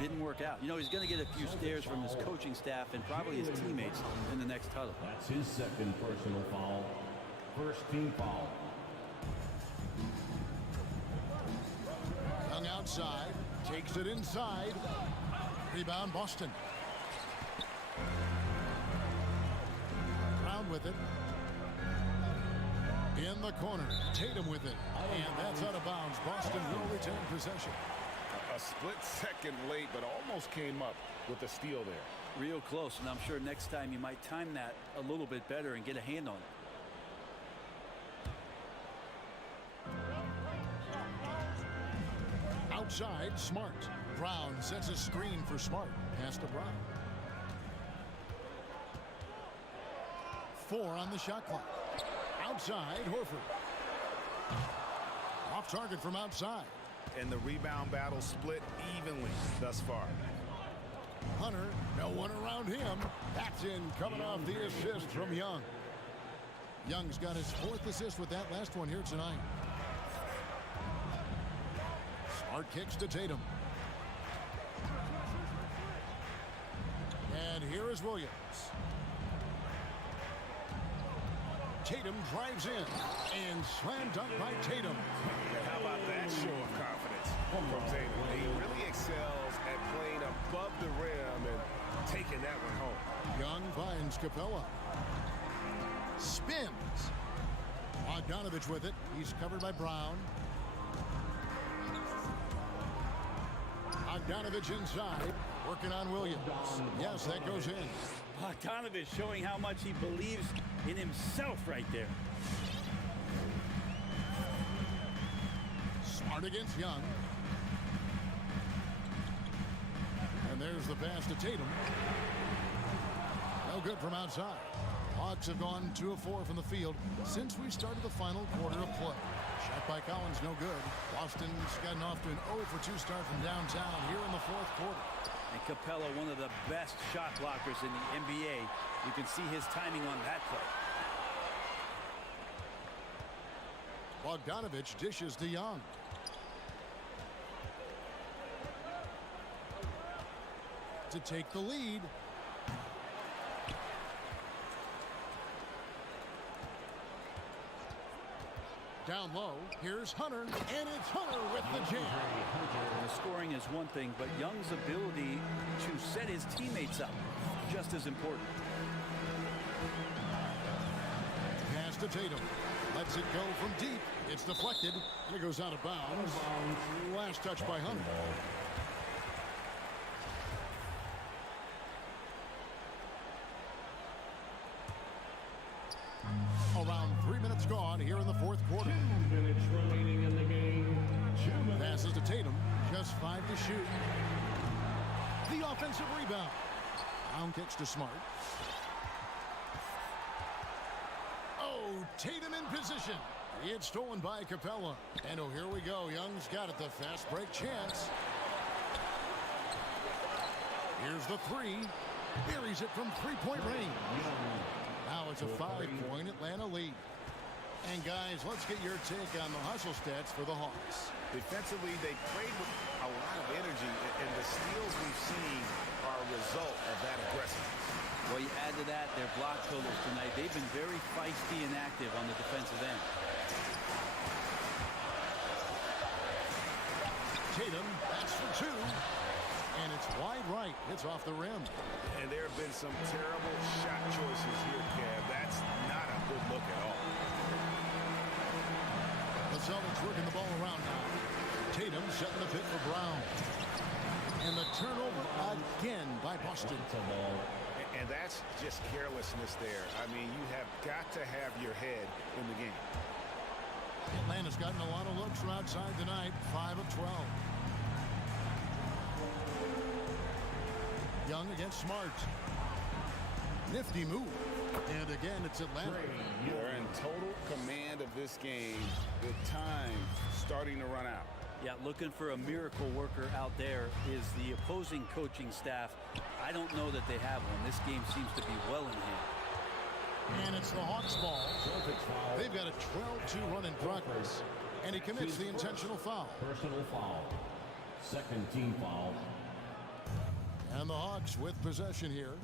didn't work out. You know, he's going to get a few stares from his coaching staff and probably his teammates in the next huddle. That's his second personal foul. First team foul. Young outside, takes it inside. Rebound Boston. Brown with it. In the corner, Tatum with it. And that's out of bounds. Boston will retain possession. A split second late, but almost came up with a steal there. Real close, and I'm sure next time you might time that a little bit better and get a hand on it. Outside, Smart. Brown sets a screen for Smart. Pass to Brown. 4 on the shot clock. Outside, Horford. Off target from outside. And the rebound battle split evenly thus far. Hunter, no one around him. That's in, coming off the assist from Young. Young's got his 4th assist with that last one here tonight. Smart kicks to Tatum. And here is Williams. Tatum drives in and slam dunk by Tatum. And how about that show of confidence from Tatum? He really excels at playing above the rim and taking that one home. Young finds Capella. Spins. Bogdanovich with it. He's covered by Brown. Bogdanovich inside. Working on Williams. Yes, that goes in. Bogdanovich showing how much he believes in himself right there. Smart against Young. And there's the pass to Tatum. No good from outside. Hawks have gone 2 of 4 from the field since we started the final quarter of play. Shot by Collins, no good. Boston's gotten off to an 0 for 2 start from downtown here in the 4th quarter. And Capella, one of the best shot blockers in the NBA. You can see his timing on that play. Bogdanovich dishes to Young. To take the lead. Down low, here's Hunter, and it's Hunter with the jam. The scoring is one thing, but Young's ability to set his teammates up, just as important. Pass to Tatum. Lets it go from deep. It's deflected, and it goes out of bounds. Last touch by Hunter. Around 3 minutes gone here in the 4th quarter. 2 minutes remaining in the game. Passes to Tatum. Just 5 to shoot. The offensive rebound. Brown kicks to Smart. Oh, Tatum in position. It's stolen by Capella. And oh, here we go. Young's got it. The fast break chance. Here's the 3. Buries it from 3-point range. Now it's a 5-point Atlanta lead. And guys, let's get your take on the hustle stats for the Hawks. Defensively, they played with a lot of energy, and the steals we've seen are a result of that aggressiveness. Well, you add to that their block totals tonight. They've been very feisty and active on the defensive end. Tatum, that's for 2. And it's wide right. It's off the rim. And there have been some terrible shot choices here, Kev. That's not a good look at all. The Celtics working the ball around now. Tatum setting the pit for Brown. And the turnover again by Boston. And that's just carelessness there. I mean, you have got to have your head in the game. Atlanta's gotten a lot of looks from outside tonight. 5 of 12. Young against Smart. Nifty move. And again, it's Atlanta. They're in total command of this game with time starting to run out. Yeah, looking for a miracle worker out there is the opposing coaching staff. I don't know that they have one. This game seems to be well in hand. And it's the Hawks ball. They've got a 12-2 run in progress. And he commits the intentional foul. Personal foul. Second team foul. And the Hawks with possession here.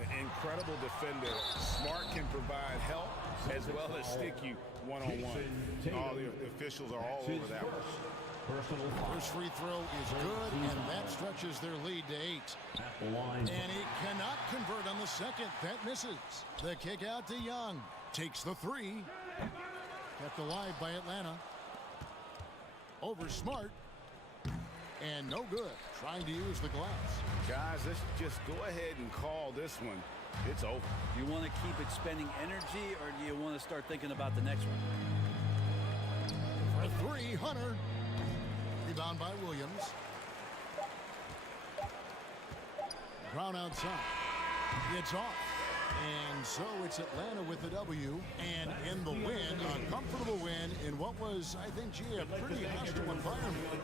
An incredible defender. Smart can provide help as well as stick you one-on-one. All the officials are all over that one. First free throw is good, and that stretches their lead to 8. And he cannot convert on the second. That misses. The kick out to Young. Takes the 3. Kept alive by Atlanta. Over Smart. And no good. Trying to use the glass. Guys, let's just go ahead and call this one. It's over. You want to keep expending energy, or do you want to start thinking about the next one? For 3, Hunter. Rebound by Williams. Brown outside. It's off. And so it's Atlanta with the W. And in the win, a comfortable win in what was, I think, gee, a pretty hostile environment.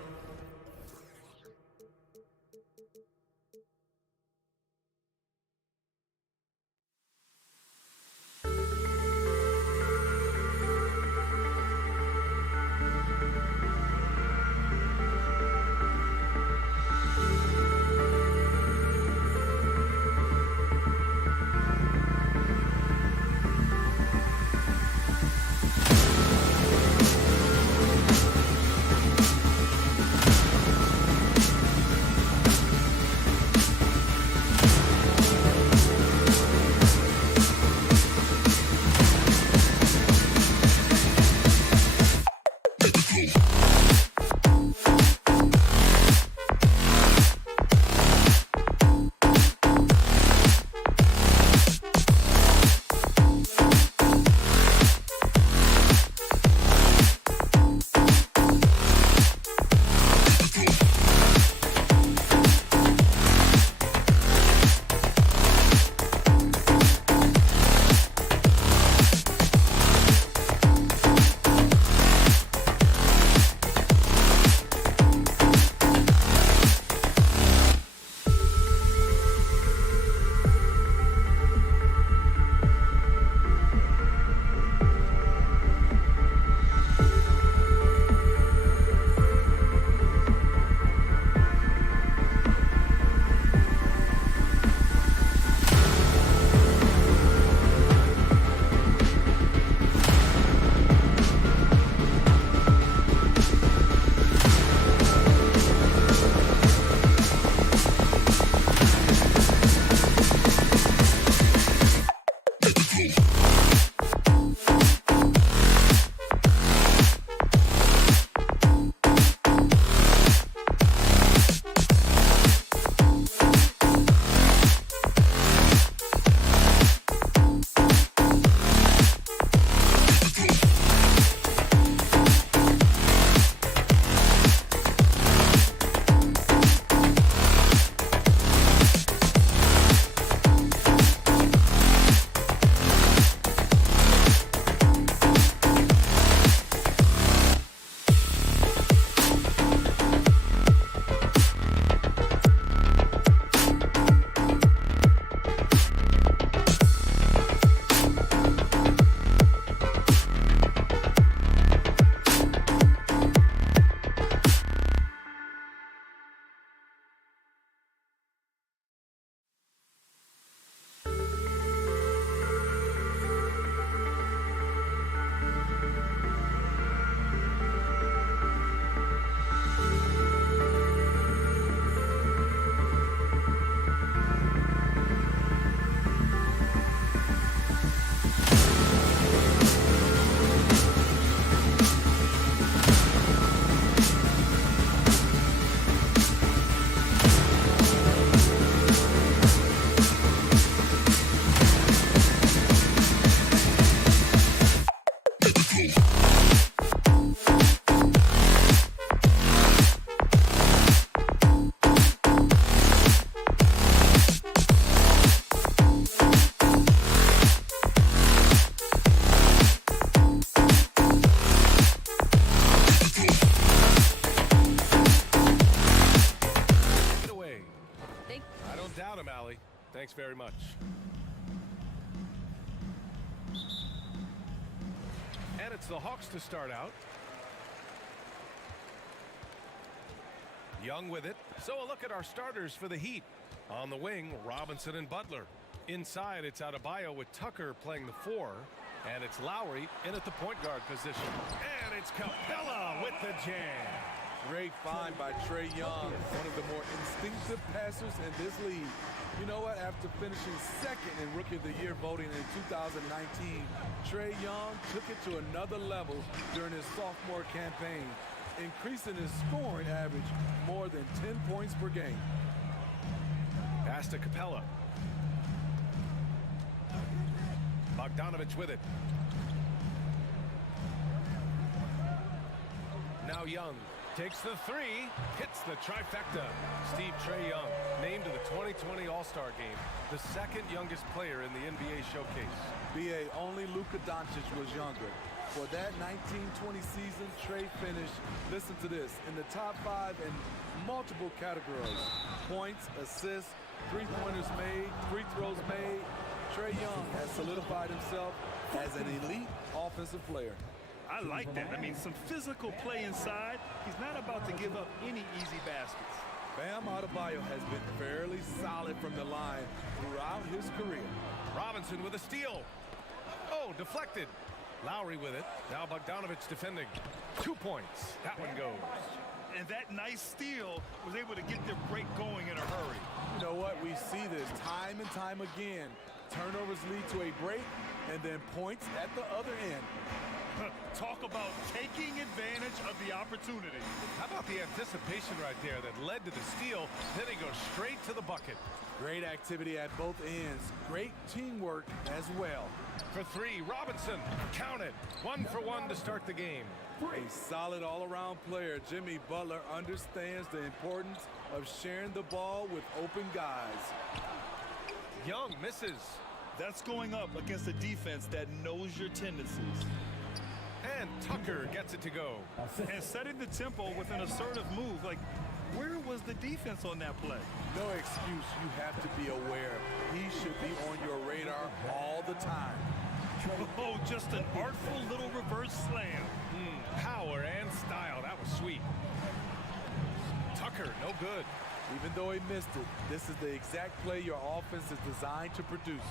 much. And it's the Hawks to start out. Young with it. So a look at our starters for the Heat. On the wing, Robinson and Butler. Inside, it's Adebayo with Tucker playing the 4. And it's Lowry in at the point guard position. And it's Capella with the jam. Great find by Trae Young, one of the more instinctive passers in this league. You know what? After finishing second in Rookie of the Year voting in 2019, Trae Young took it to another level during his sophomore campaign, increasing his scoring average more than 10 points per game. Pass to Capella. Bogdanovich with it. Now Young takes the 3, hits the trifecta. Trae Young named to the 2020 All-Star Game, the second youngest player in the NBA showcase. BA, only Luka Doncic was younger. For that 1920 season, Trae finished, listen to this, in the top 5 in multiple categories. Points, assists, three-pointers made, free throws made. Trae Young has solidified himself as an elite offensive player. I like that. I mean, some physical play inside. He's not about to give up any easy baskets. Bam Adebayo has been fairly solid from the line throughout his career. Robinson with a steal. Oh, deflected. Lowry with it. Now Bogdanovich defending. 2 points. That one goes. And that nice steal was able to get their break going in a hurry. You know what? We see this time and time again. Turnovers lead to a break and then points at the other end. Talk about taking advantage of the opportunity. How about the anticipation right there that led to the steal? Then he goes straight to the bucket. Great activity at both ends. Great teamwork as well. For 3, Robinson. Count it. 1 for 1 to start the game. A solid all-around player. Jimmy Butler understands the importance of sharing the ball with open guys. Young misses. That's going up against a defense that knows your tendencies. And Tucker gets it to go. And setting the tempo with an assertive move. Like, where was the defense on that play? No excuse. You have to be aware. He should be on your radar all the time. Oh, just an artful little reverse slam. Power and style. That was sweet. Tucker, no good. Even though he missed it, this is the exact play your offense is designed to produce.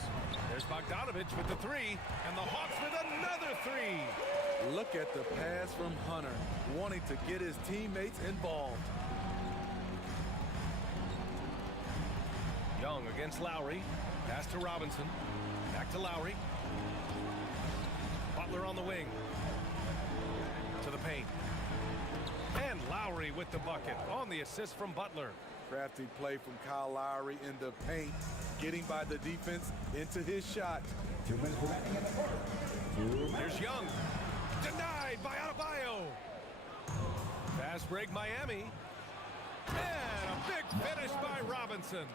There's Bogdanovich with the 3, and the Hawks with another 3. Look at the pass from Hunter, wanting to get his teammates involved. Young against Lowry. Pass to Robinson. Back to Lowry. Butler on the wing. To the paint. And Lowry with the bucket on the assist from Butler. Crafty play from Kyle Lowry in the paint, getting by the defense into his shot. 2 minutes remaining in the quarter. Here's Young. Denied by Adebayo. Fast break Miami. And a big finish by Robinson.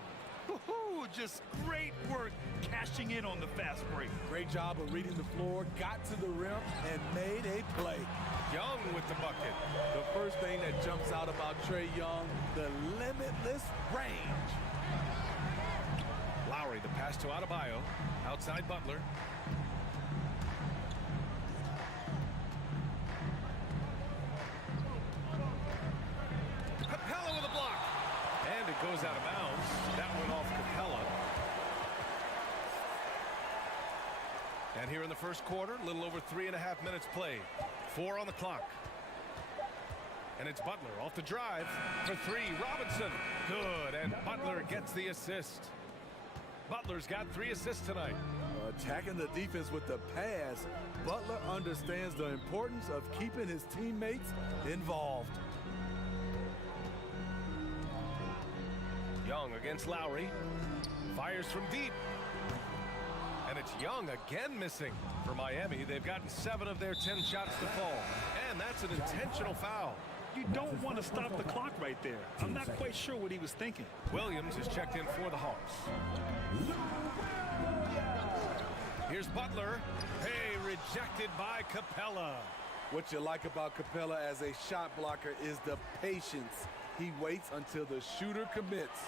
Woohoo! Just great work cashing in on the fast break. Great job of reading the floor, got to the rim, and made a play. Young with the bucket. The first thing that jumps out about Trae Young, the limitless range. Lowry, the pass to Adebayo. Outside Butler. Capella with a block. And it goes out of bounds. That went off Capella. And here in the first quarter, a little over 3.5 minutes played. 4 on the clock. And it's Butler off the drive for 3. Robinson. Good. And Butler gets the assist. Butler's got 3 assists tonight. Attacking the defense with the pass. Butler understands the importance of keeping his teammates involved. Young against Lowry. Fires from deep. And it's Young again missing. For Miami, they've gotten 7 of their 10 shots to fall. And that's an intentional foul. You don't want to stop the clock right there. I'm not quite sure what he was thinking. Williams is checked in for the Hawks. Here's Butler. Hey, rejected by Capella. What you like about Capella as a shot blocker is the patience. He waits until the shooter commits.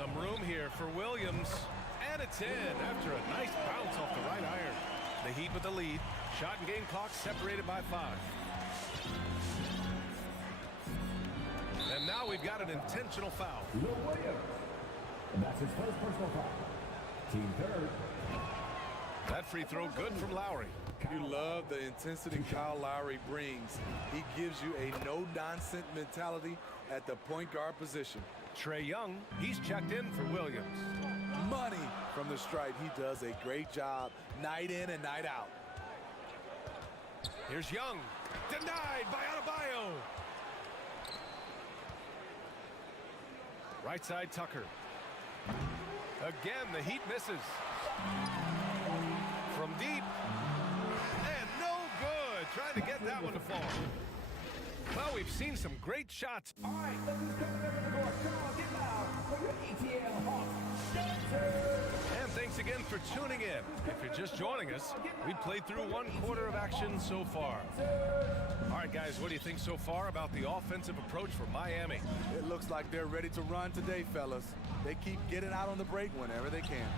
Some room here for Williams. And it's in after a nice bounce off the right iron. The Heat with the lead. Shot and game clock separated by 5. And now we've got an intentional foul. Williams. And that's his first personal foul. Team third. That free throw good from Lowry. You love the intensity Kyle Lowry brings. He gives you a no-nonsense mentality at the point guard position. Trae Young, he's checked in for Williams. Money from the stripe. He does a great job night in and night out. Here's Young. Denied by Adebayo. Right side Tucker. Again, the Heat misses. From deep. And no good. Trying to get that one to fall. Well, we've seen some great shots. All right, look who's coming over the court. Come on, get loud for your ATL Hawks dancers. And thanks again for tuning in. If you're just joining us, we played through 1 quarter of action so far. All right, guys, what do you think so far about the offensive approach for Miami? It looks like they're ready to run today, fellas. They keep getting out on the break whenever they can.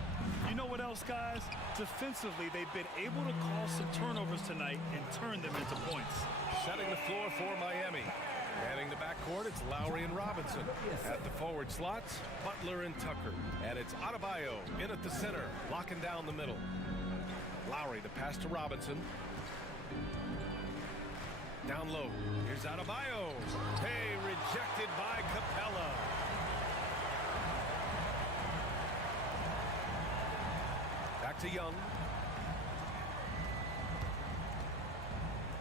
You know what else, guys? Defensively, they've been able to cause some turnovers tonight and turn them into points. Setting the floor for Miami. Manning the backcourt, it's Lowry and Robinson. At the forward slots, Butler and Tucker. And it's Adebayo in at the center, locking down the middle. Lowry, the pass to Robinson. Down low, here's Adebayo. Hey, rejected by Capella. Back to Young.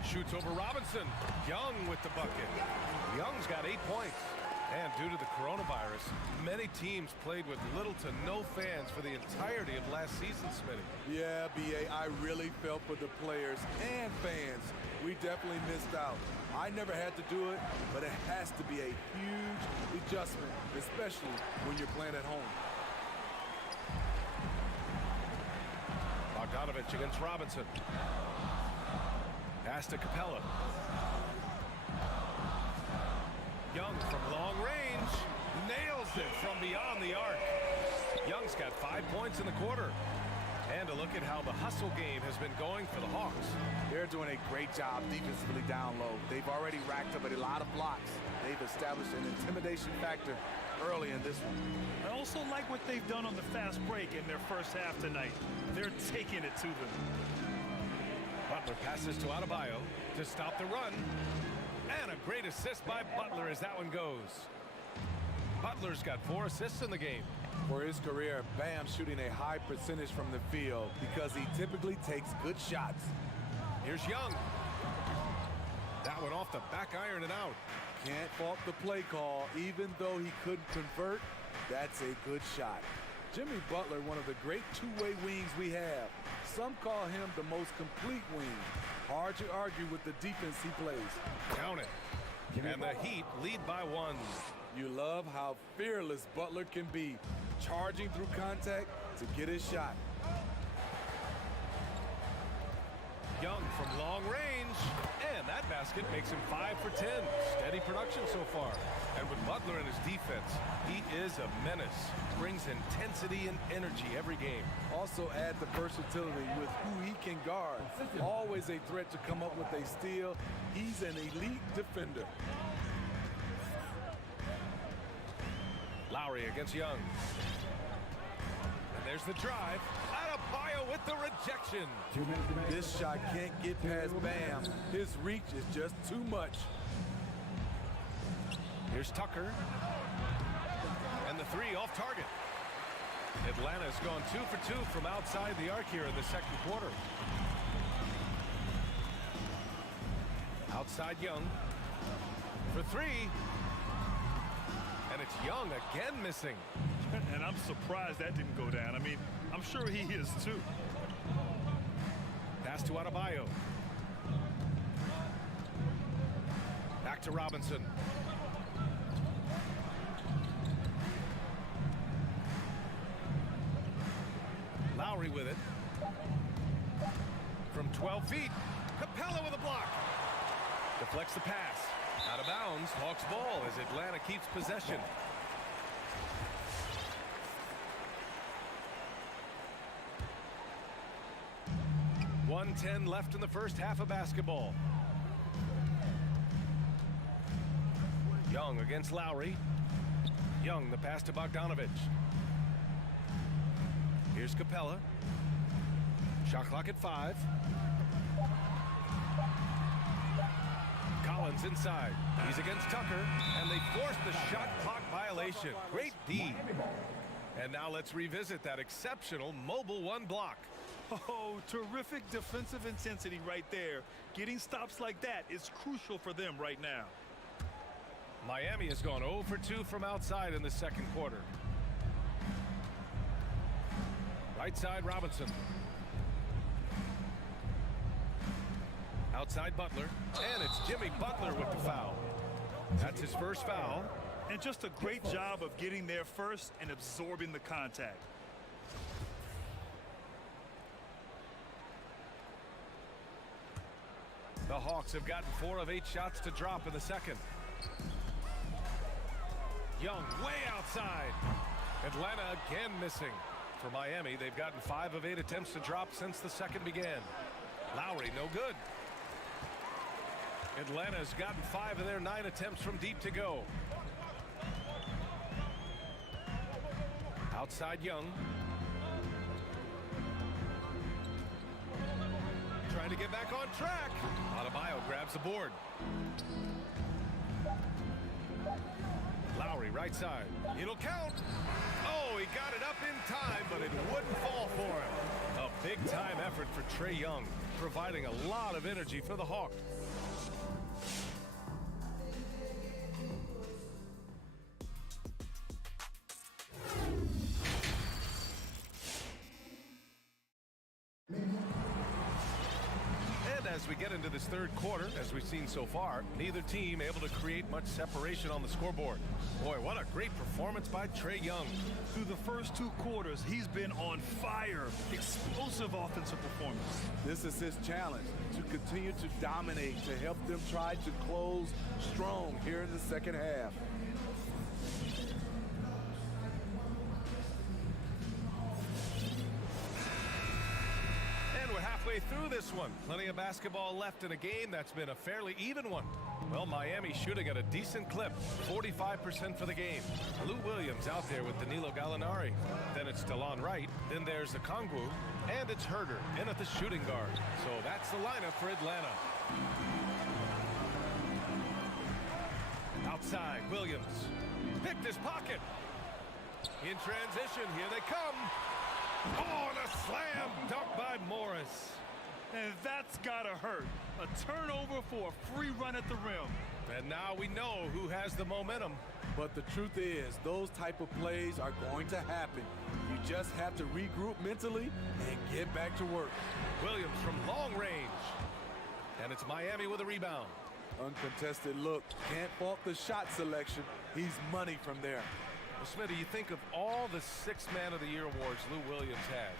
Shoots over Robinson. Young with the bucket. Young's got 8 points. And due to the coronavirus, many teams played with little to no fans for the entirety of last season, Smitty. Yeah, B.A., I really felt for the players and fans. We definitely missed out. I never had to do it, but it has to be a huge adjustment, especially when you're playing at home. Bogdanovich against Robinson. Pass to Capella. Young from long range. Nails it from beyond the arc. Young's got 5 points in the quarter. And a look at how the hustle game has been going for the Hawks. They're doing a great job defensively down low. They've already racked up a lot of blocks. They've established an intimidation factor early in this one. I also like what they've done on the fast break in their first half tonight. They're taking it to them. Butler passes to Adebayo to stop the run. And a great assist by Butler as that one goes. Butler's got 4 assists in the game. For his career, Bam shooting a high percentage from the field because he typically takes good shots. Here's Young. That one off the back iron and out. Can't fault the play call. Even though he couldn't convert, that's a good shot. Jimmy Butler, one of the great two-way wings we have. Some call him the most complete wing. Hard to argue with the defense he plays. Count it. And the Heat lead by 1. You love how fearless Butler can be, charging through contact to get his shot. Young from long range, and that basket makes him 5 for 10. Steady production so far. And with Butler in his defense, he is a menace. Brings intensity and energy every game. Also add the versatility with who he can guard. Always a threat to come up with a steal. He's an elite defender. Lowry against Young. And there's the drive. Adebayo with the rejection. This shot can't get past Bam. His reach is just too much. Here's Tucker. And the 3 off target. Atlanta's gone 2 for 2 from outside the arc here in the second quarter. Outside Young. For 3. And it's Young again missing. And I'm surprised that didn't go down. I mean, I'm sure he is too. Pass to Adebayo. Back to Robinson. Lowry with it. From 12 feet. Capella with a block. Deflects the pass. Out of bounds. Hawks ball as Atlanta keeps possession. 1:10 left in the first half of basketball. Young against Lowry. Young, the pass to Bogdanovich. Here's Capella. Shot clock at 5. Collins inside. He's against Tucker, and they forced the shot clock violation. Great D. And now let's revisit that exceptional mobile 1 block. Oh, terrific defensive intensity right there. Getting stops like that is crucial for them right now. Miami has gone 0 for 2 from outside in the second quarter. Right side, Robinson. Outside, Butler. And it's Jimmy Butler with the foul. That's his first foul. And just a great job of getting there first and absorbing the contact. The Hawks have gotten 4 of 8 shots to drop in the second. Young way outside. Atlanta again missing. For Miami, they've gotten 5 of 8 attempts to drop since the second began. Lowry, no good. Atlanta's gotten 5 of their 9 attempts from deep to go. Outside, Young. Trying to get back on track. Adebayo grabs the board. Lowry, right side. It'll count. Oh, he got it up in time, but it wouldn't fall for him. A big-time effort for Trae Young, providing a lot of energy for the Hawks. As we get into this third quarter, as we've seen so far, neither team able to create much separation on the scoreboard. Boy, what a great performance by Trae Young. Through the first 2 quarters, he's been on fire. Explosive offensive performance. This is his challenge, to continue to dominate, to help them try to close strong here in the second half. Halfway through this one. Plenty of basketball left in a game that's been a fairly even one. Well, Miami shooting at a decent clip, 45% for the game. Lou Williams out there with Danilo Gallinari. Then it's DeLon Wright. Then there's Okongwu. And it's Herter in at the shooting guard. So that's the lineup for Atlanta. Outside, Williams. Picked his pocket. In transition, here they come. Oh, and a slam dunk by Morris. And that's gotta hurt. A turnover for a free run at the rim. And now we know who has the momentum. But the truth is, those type of plays are going to happen. You just have to regroup mentally and get back to work. Williams from long range. And it's Miami with a rebound. Uncontested look. Can't fault the shot selection. He's money from there. Well, Smitty, you think of all the 6th Man of the Year awards Lou Williams has.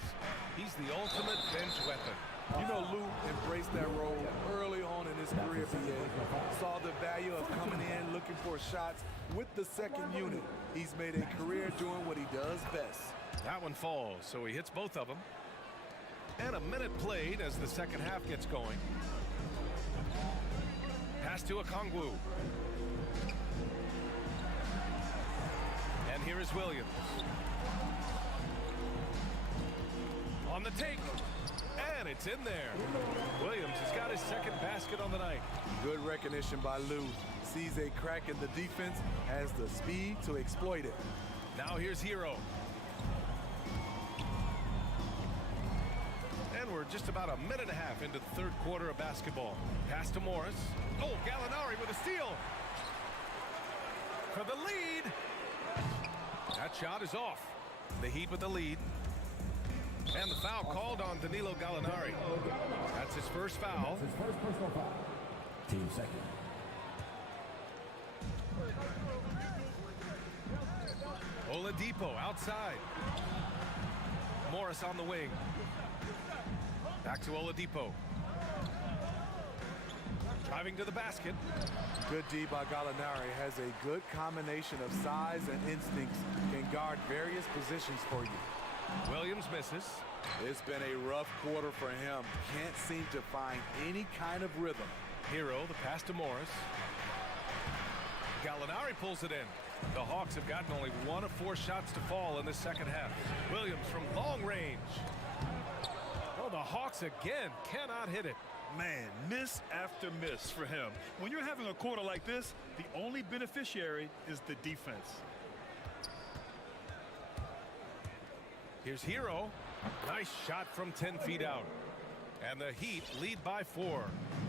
He's the ultimate bench weapon. You know, Lou embraced that role early on in his career, BA. Saw the value of coming in, looking for shots with the second unit. He's made a career doing what he does best. That one falls, so he hits both of them. And a minute played as the second half gets going. Pass to Okongwu. And here is Williams. On the take. And it's in there. Williams has got his second basket on the night. Good recognition by Lou. Sees a crack in the defense, has the speed to exploit it. Now here's Hero. And we're just about a minute and a half into the third quarter of basketball. Pass to Morris. Oh, Gallinari with a steal. For the lead. That shot is off. The Heat with the lead. And the foul called on Danilo Gallinari. That's his first foul. That's his first personal foul. Team second. Oladipo outside. Morris on the wing. Back to Oladipo. Driving to the basket. Good D by Gallinari. Has a good combination of size and instincts. Can guard various positions for you. Williams misses. It's been a rough quarter for him. Can't seem to find any kind of rhythm. Hero, the pass to Morris. Gallinari pulls it in. The Hawks have gotten only 1 of 4 shots to fall in the second half. Williams from long range. Oh, the Hawks again cannot hit it. Man, miss after miss for him. When you're having a quarter like this, the only beneficiary is the defense. Here's Hero. Nice shot from 10 feet out. And the Heat lead by 4.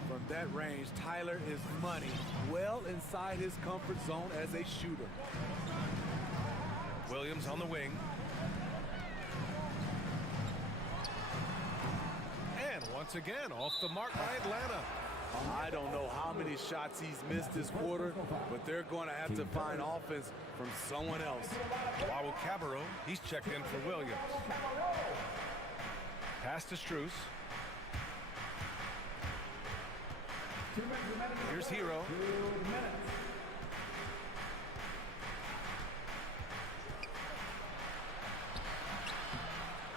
From that range, Tyler is money, well inside his comfort zone as a shooter. Williams on the wing. And once again, off the mark by Atlanta. I don't know how many shots he's missed this quarter, but they're going to have to find offense from someone else. Wawu Cabarro, he's checked in for Williams. Pass to Strus. Here's Hero.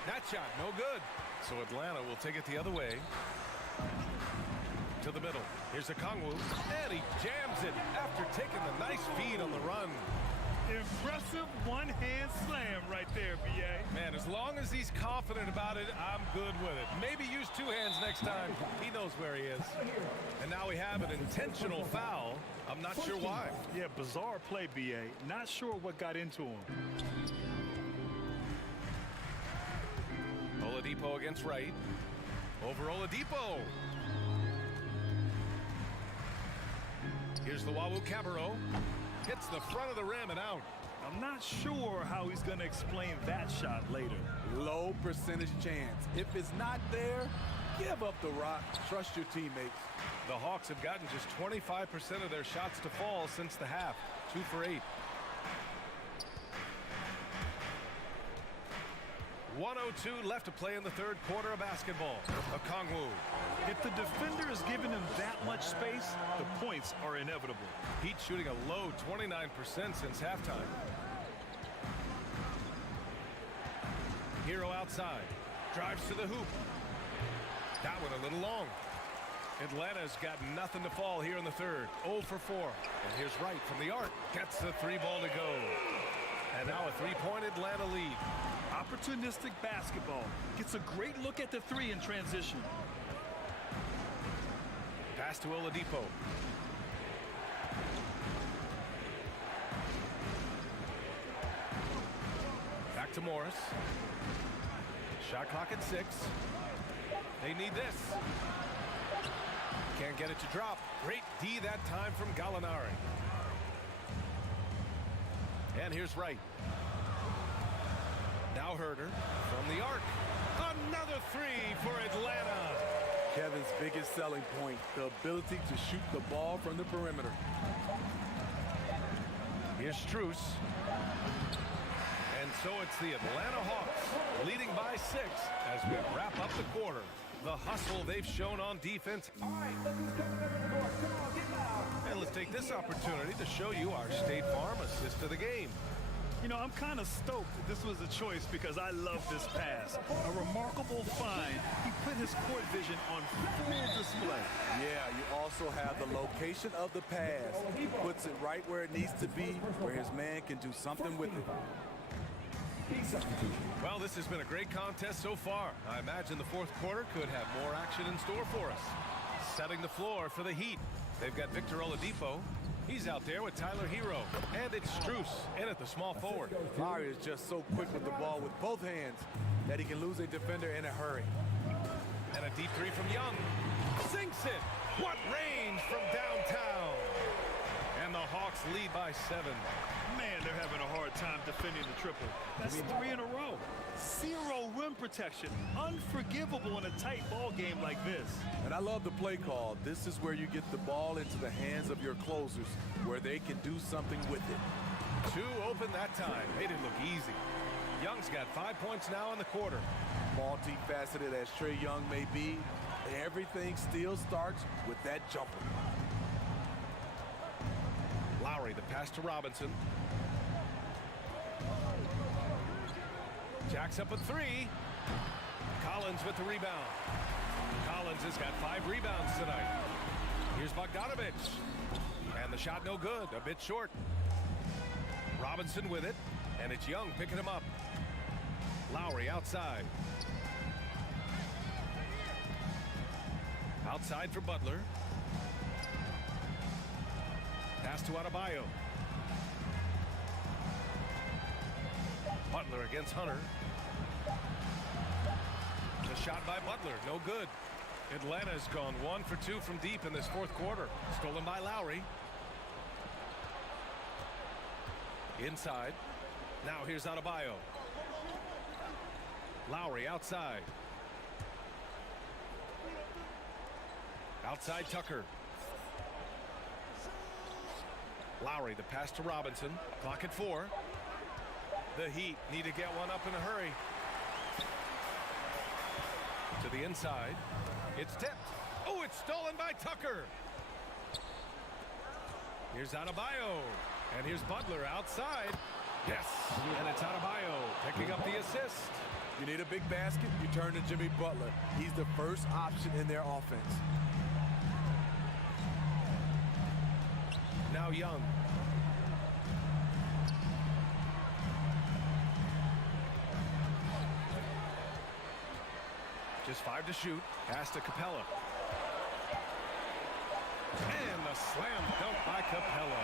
That shot, no good. So Atlanta will take it the other way. To the middle. Here's Okongwu, and he jams it after taking the nice feed on the run. Impressive one-hand slam right there, B.A. Man, as long as he's confident about it, I'm good with it. Maybe use 2 hands next time. He knows where he is. And now we have an intentional foul. I'm not sure why. Yeah, bizarre play, B.A. Not sure what got into him. Oladipo against Wright. Over Oladipo. Here's the Wawu Cabarro. Hits the front of the rim and out. I'm not sure how he's going to explain that shot later. Low percentage chance. If it's not there, give up the rock. Trust your teammates. The Hawks have gotten just 25% of their shots to fall since the half. 2 for 8. 1:02 left to play in the third quarter of basketball. Okongwu. If the defender is giving him that much space, the points are inevitable. Heat shooting a low 29% since halftime. Hero outside. Drives to the hoop. That one a little long. Atlanta's got nothing to fall here in the third. 0 for 4. And here's Wright from the arc. Gets the 3-ball to go. And now a 3-point Atlanta lead. Opportunistic basketball. Gets a great look at the 3 in transition. Pass to Oladipo. Back to Morris. Shot clock at 6. They need this. Can't get it to drop. Great D that time from Gallinari. And here's Wright. Now Herter from the arc. Another 3 for Atlanta. Kevin's biggest selling point, the ability to shoot the ball from the perimeter. Here's Strus. And so it's the Atlanta Hawks leading by 6 as we wrap up the quarter. The hustle they've shown on defense. And let's take this opportunity to show you our State Farm assist of the game. You know, I'm kind of stoked this was a choice because I love this pass. A remarkable find. He put his court vision on full display. Yeah, you also have the location of the pass. He puts it right where it needs to be, where his man can do something with it. Well, this has been a great contest so far. I imagine the fourth quarter could have more action in store for us. Setting the floor for the Heat. They've got Victor Oladipo. He's out there with Tyler Hero. And it's Strus in at the small forward. Lowry is just so quick with the ball with both hands that he can lose a defender in a hurry. And a deep 3 from Young. Sinks it. What range from downtown. And the Hawks lead by 7. Man, they're having a hard time defending the triple. That's 3 in a row. 0 rim protection. Unforgivable in a tight ball game like this. And I love the play call. This is where you get the ball into the hands of your closers, where they can do something with it. 2 open that time. Made it look easy. Young's got 5 points now in the quarter. Multifaceted as Trae Young may be, everything still starts with that jumper. Lowry, the pass to Robinson. Jacks up a three. Collins with the rebound. Collins has got 5 rebounds tonight. Here's Bogdanovich. And the shot no good, a bit short. Robinson with it, and it's Young picking him up. Lowry outside. Outside for Butler. Pass to Adebayo. Butler against Hunter. The shot by Butler, no good. Atlanta's gone 1 for 2 from deep in this fourth quarter. Stolen by Lowry. Inside. Now here's Adebayo. Lowry outside. Outside Tucker. Lowry, the pass to Robinson. Clock at 4. The Heat need to get one up in a hurry. To the inside. It's tipped. Oh, it's stolen by Tucker. Here's Adebayo. And here's Butler outside. Yes. And it's Adebayo picking up the assist. You need a big basket, you turn to Jimmy Butler. He's the first option in their offense. Now Young. Just 5 to shoot. Pass to Capella. And the slam dunk by Capella.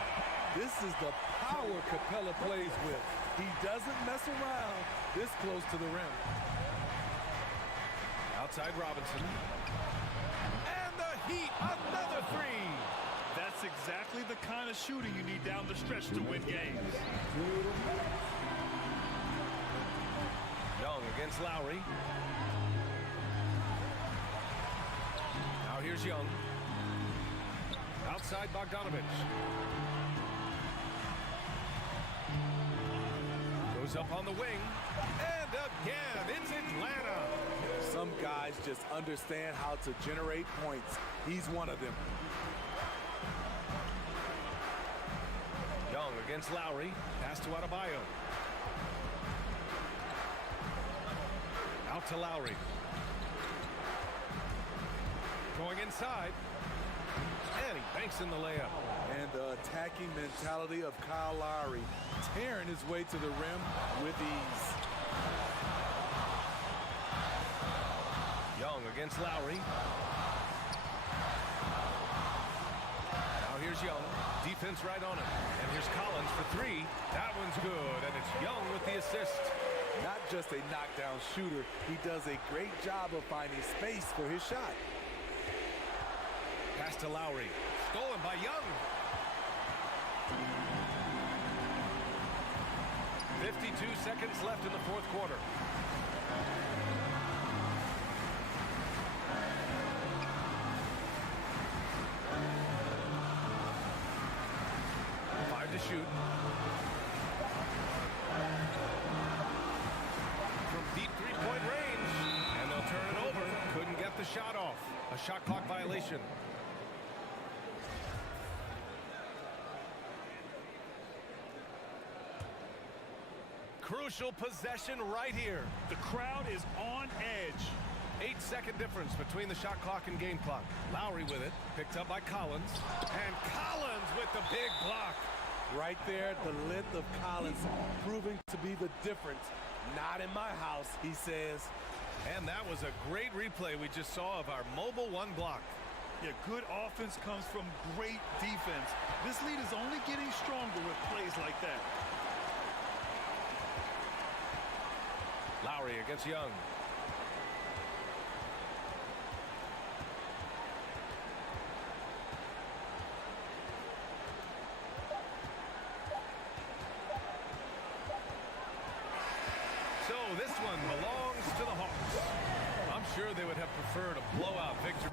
This is the power Capella plays with. He doesn't mess around this close to the rim. Outside Robinson. And the Heat, another 3. That's exactly the kind of shooting you need down the stretch to win games. Young against Lowry. Now here's Young. Outside Bogdanovich. Goes up on the wing. And again, it's Atlanta. Some guys just understand how to generate points. He's one of them. Young against Lowry. Pass to Adebayo. Out to Lowry. Going inside. And he banks in the layup. And the attacking mentality of Kyle Lowry, tearing his way to the rim with ease. Young against Lowry. Now here's Young. Defense right on him. And here's Collins for 3. That one's good. And it's Young with the assist. Not just a knockdown shooter, he does a great job of finding space for his shot. Pass to Lowry. Stolen by Young. 52 seconds left in the fourth quarter. To shoot. From deep three-point range. And they'll turn it over. Couldn't get the shot off. A shot clock violation. Crucial possession right here. The crowd is on edge. 8-second difference between the shot clock and game clock. Lowry with it. Picked up by Collins. And Collins with the big block. Right there, the length of Collins proving to be the difference. Not in my house, he says. And that was a great replay we just saw of our mobile 1 block. Yeah, good offense comes from great defense. This lead is only getting stronger with plays like that. Lowry against Young. So this one belongs to the Hawks. I'm sure they would have preferred a blowout victory.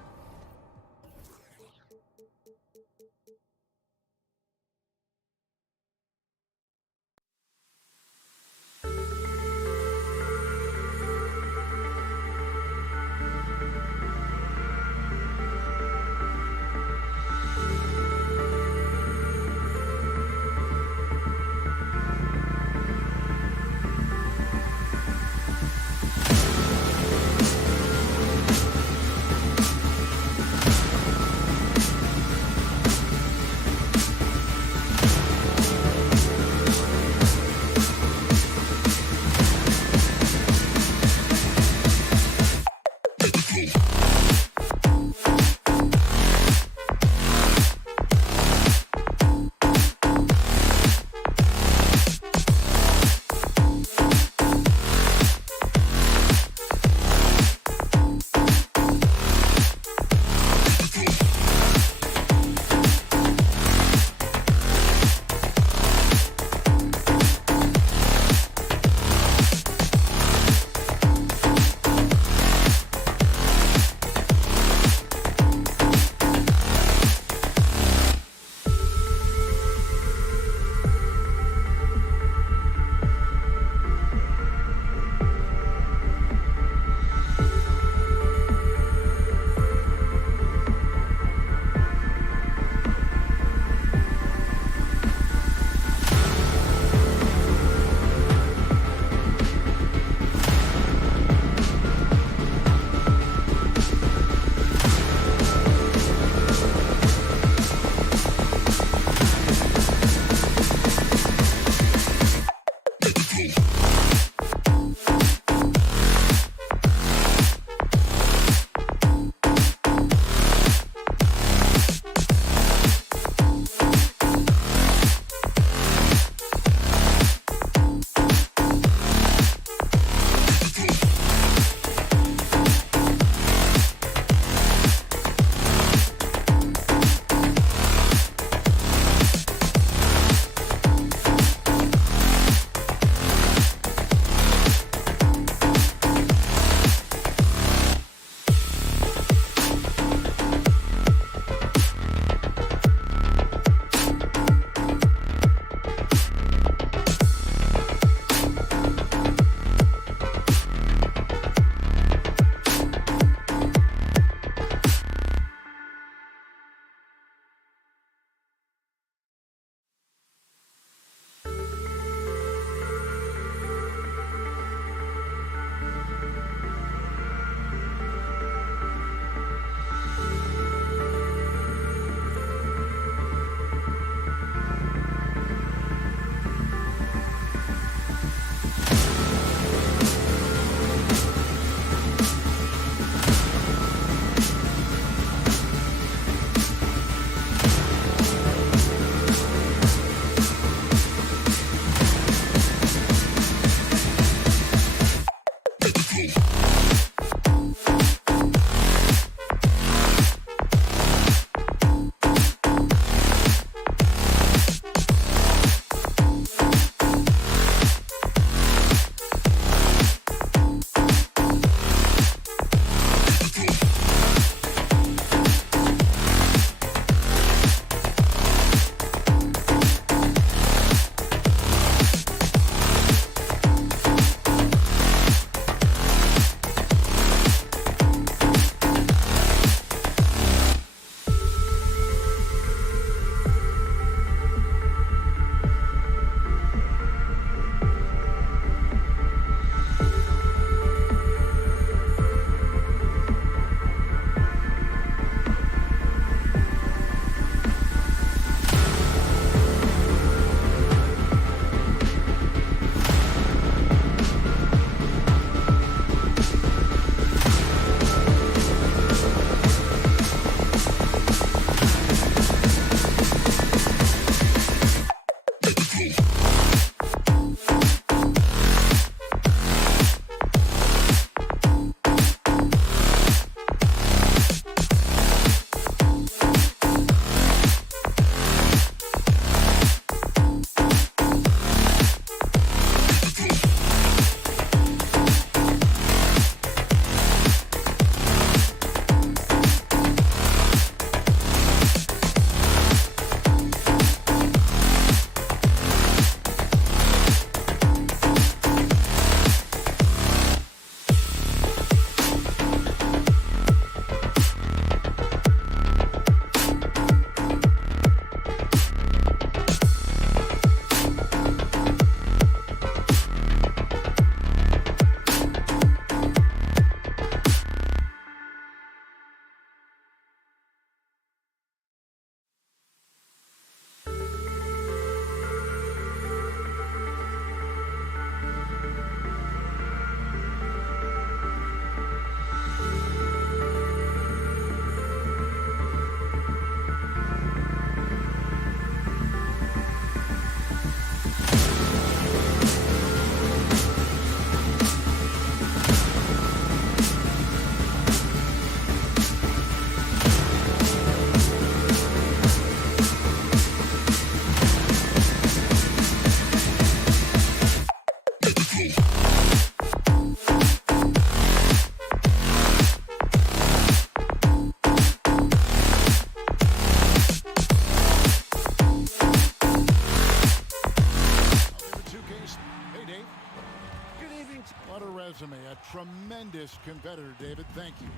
resume. A tremendous competitor, David. Thank you.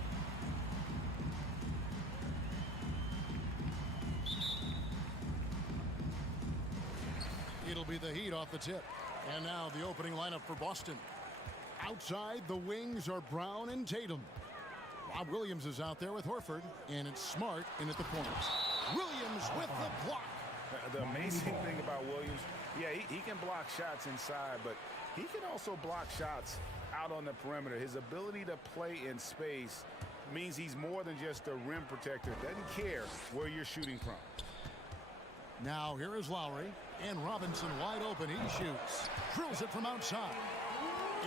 It'll be the Heat off the tip. And now the opening lineup for Boston. Outside, the wings are Brown and Tatum. Rob Williams is out there with Horford, and it's Smart in at the corners. Williams with the block. The amazing thing about Williams, yeah, he can block shots inside, but he can also block shots out on the perimeter. His ability to play in space means he's more than just a rim protector. Doesn't care where you're shooting from. Now here is Lowry, and Robinson wide open. He shoots, drills it from outside.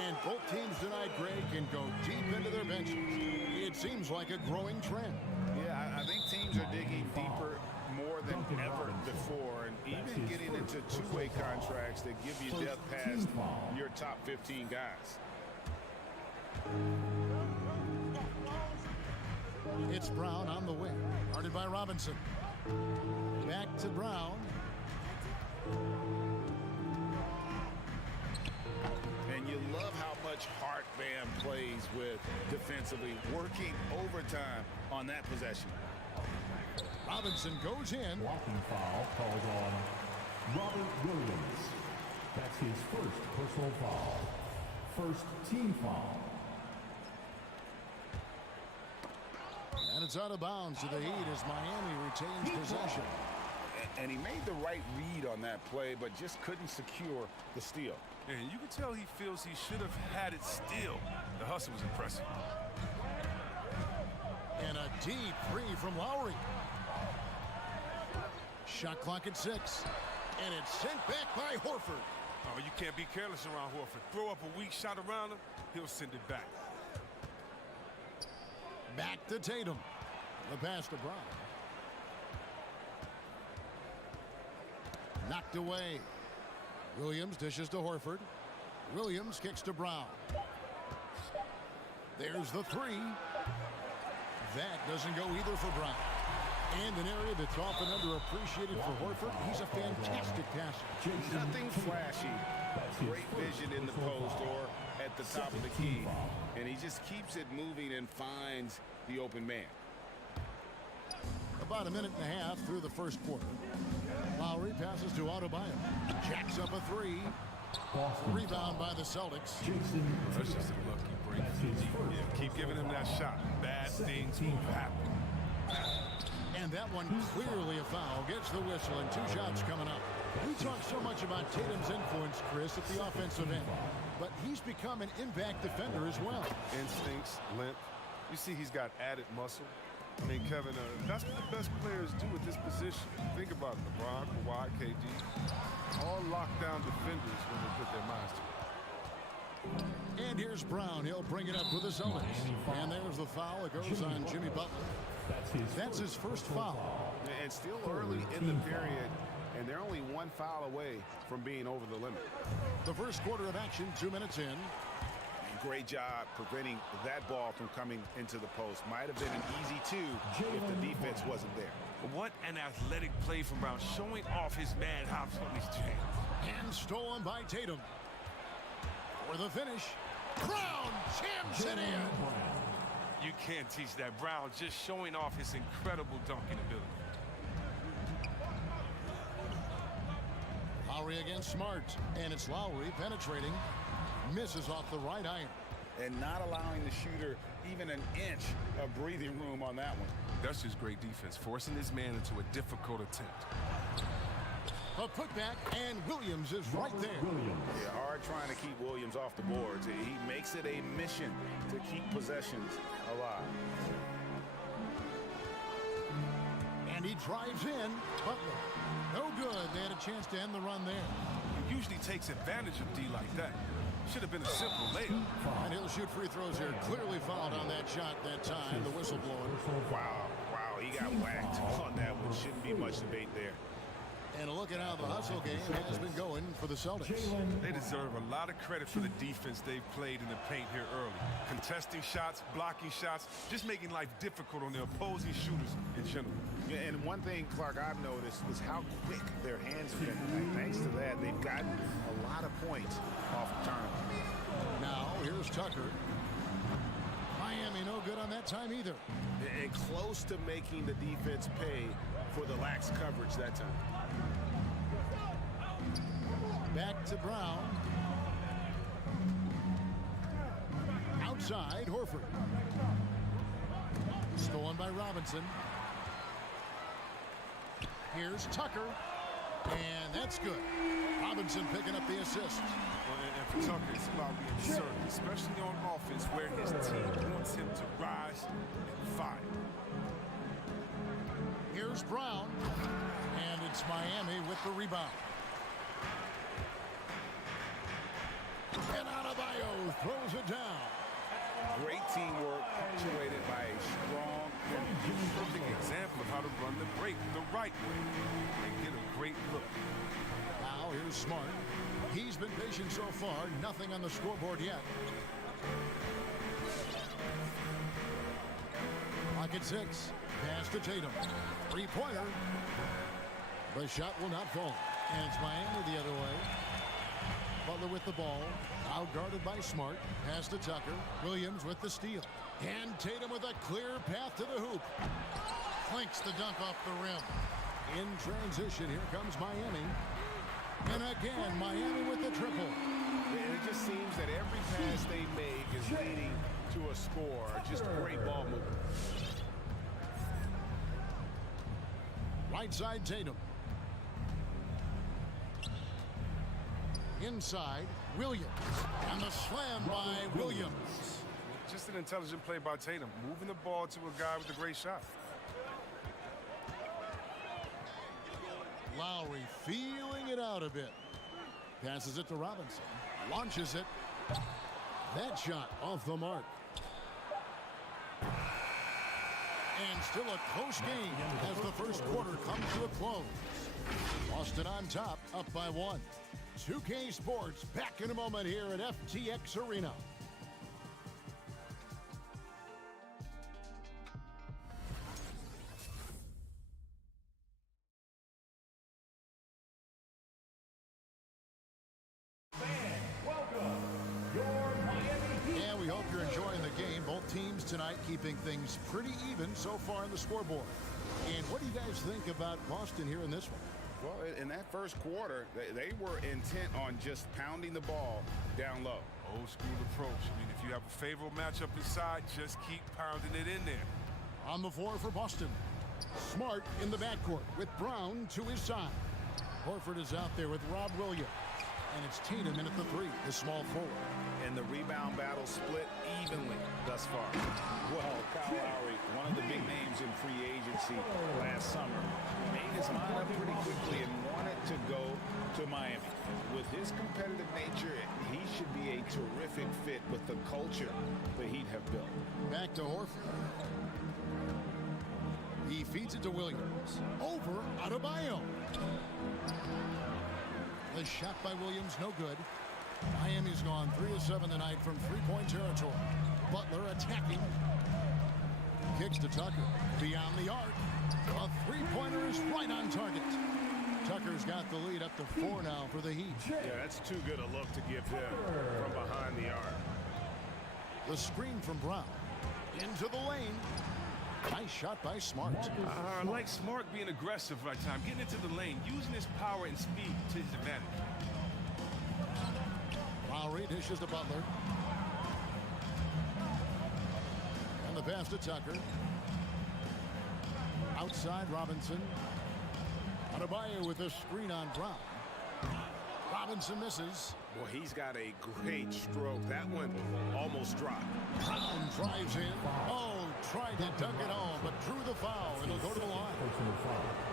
And both teams tonight, Greg, can go deep into their benches. It seems like a growing trend. Yeah, I think teams are digging deeper more than ever before, and even getting into two-way contracts that give you depth past your top 15 guys. It's Brown on the wing, guarded by Robinson. Back to Brown. And you love how much heart Bam plays with defensively, working overtime on that possession. Robinson goes in. Blocking foul called on Robert Williams. That's his first personal foul. First team foul. And it's out of bounds to the Heat as Miami retains possession. And he made the right read on that play, but just couldn't secure the steal. And you can tell he feels he should have had it still. The hustle was impressive. And a deep three from Lowry. Shot clock at 6. And it's sent back by Horford. Oh, you can't be careless around Horford. Throw up a weak shot around him, he'll send it back. Back to Tatum. The pass to Brown. Knocked away. Williams dishes to Horford. Williams kicks to Brown. There's the three. That doesn't go either for Brown. And an area that's often underappreciated for Horford. He's a fantastic passer. Nothing flashy. Great vision in the post or at the top of the key. And he just keeps it moving and finds the open man. About a minute and a half through the first quarter. Lowry passes to Adebayo. Jacks up a three. Rebound by the Celtics. That's just a lucky break. Yeah, keep giving him that shot. Bad things will happen. And that one clearly a foul. Gets the whistle and 2 shots coming up. We talk so much about Tatum's influence, Chris, at the offensive end. But he's become an impact defender as well. Instincts, length. You see he's got added muscle. I mean, Kevin, that's what the best players do at this position. Think about it. LeBron, Kawhi, KD. All lockdown defenders when they put their minds to it. And here's Brown. He'll bring it up with the Celtics. And there's the foul. It goes on Jimmy Butler. That's his first foul. And still early in the period, and they're only 1 foul away from being over the limit. The first quarter of action, 2 minutes in. Great job preventing that ball from coming into the post. Might have been an easy 2 if the defense wasn't there. What an athletic play from Brown, showing off his mad hops on his jam. And stolen by Tatum. For the finish, Brown jams it in. You can't teach that. Brown just showing off his incredible dunking ability. Lowry against Smart, and it's Lowry penetrating. Misses off the right iron. And not allowing the shooter even an inch of breathing room on that one. That's just great defense, forcing this man into a difficult attempt. A putback, and Williams is right there. Yeah, hard trying to keep Williams off the boards. He makes it a mission to keep possessions alive. And he drives in. Butler, no good. They had a chance to end the run there. He usually takes advantage of D like that. Should have been a simple layup. And he'll shoot free throws here. Clearly fouled on that shot that time. The whistle blowing. Wow, he got whacked on that one. Shouldn't be much debate there. And a look at how the hustle game has been going for the Celtics. They deserve a lot of credit for the defense they've played in the paint here early. Contesting shots, blocking shots, just making life difficult on the opposing shooters in general. Yeah, and one thing, Clark, I've noticed is how quick their hands have been tonight. Thanks to that, they've gotten a lot of points off the turnover. Now, here's Tucker. Miami no good on that time either. And close to making the defense pay for the lax coverage that time. Back to Brown. Outside, Horford. Stolen by Robinson. Here's Tucker. And that's good. Robinson picking up the assist. Well, and for Tucker, it's about being assertive, especially on offense where his team wants him to rise and fire. Here's Brown. And it's Miami with the rebound. And Adebayo throws it down. Great teamwork punctuated by a strong perfect example of how to run the break the right way and get a great look. Now here's Smart. He's been patient so far. Nothing on the scoreboard yet. Clock at 6. Pass to Tatum. Three-pointer. The shot will not fall. And it's Miami the other way. Butler with the ball. Out guarded by Smart. Pass to Tucker. Williams with the steal. And Tatum with a clear path to the hoop. Clinks the dunk off the rim. In transition, here comes Miami. And again, Miami with the triple. And it just seems that every pass they make is leading to a score. Just great ball movement. Right side, Tatum. Inside, Williams. And the slam by Williams. Just an intelligent play by Tatum, moving the ball to a guy with a great shot. Lowry feeling it out a bit. Passes it to Robinson. Launches it. That shot off the mark. And still a close game as the first quarter comes to a close. Boston on top, up by 1. 2K Sports back in a moment here at FTX Arena. And we hope you're enjoying the game. Both teams tonight keeping things pretty even so far on the scoreboard. And what do you guys think about Boston here in this one? Well, in that first quarter, they were intent on just pounding the ball down low. Old school approach. I mean, if you have a favorable matchup inside, just keep pounding it in there. On the floor for Boston. Smart in the backcourt with Brown to his side. Horford is out there with Rob Williams. And it's Tatum in at the 3, the small forward. And the rebound battle split evenly thus far. Well, Kyle Lowry, one of the big names in free agency last summer, made his mind up pretty quickly and wanted to go to Miami. With his competitive nature, he should be a terrific fit with the culture the Heat have built. Back to Horford. He feeds it to Williams. Over Adebayo. The shot by Williams, no good. Miami's gone 3 of 7 tonight from three-point territory. Butler attacking. Kicks to Tucker. Beyond the arc. A three-pointer is right on target. Tucker's got the lead up to 4 now for the Heat. Yeah, that's too good a look to give him from behind the arc. The screen from Brown. Into the lane. Nice shot by Smart. I like Smart being aggressive right time, getting into the lane, using his power and speed to his advantage. Lowry dishes to Butler. And the pass to Tucker. Outside Robinson. Adebayo with a screen on Brown. Robinson misses. Well, he's got a great stroke. That one almost dropped. Brown drives in. Oh, tried to dunk it home, but drew the foul. It'll go to the line.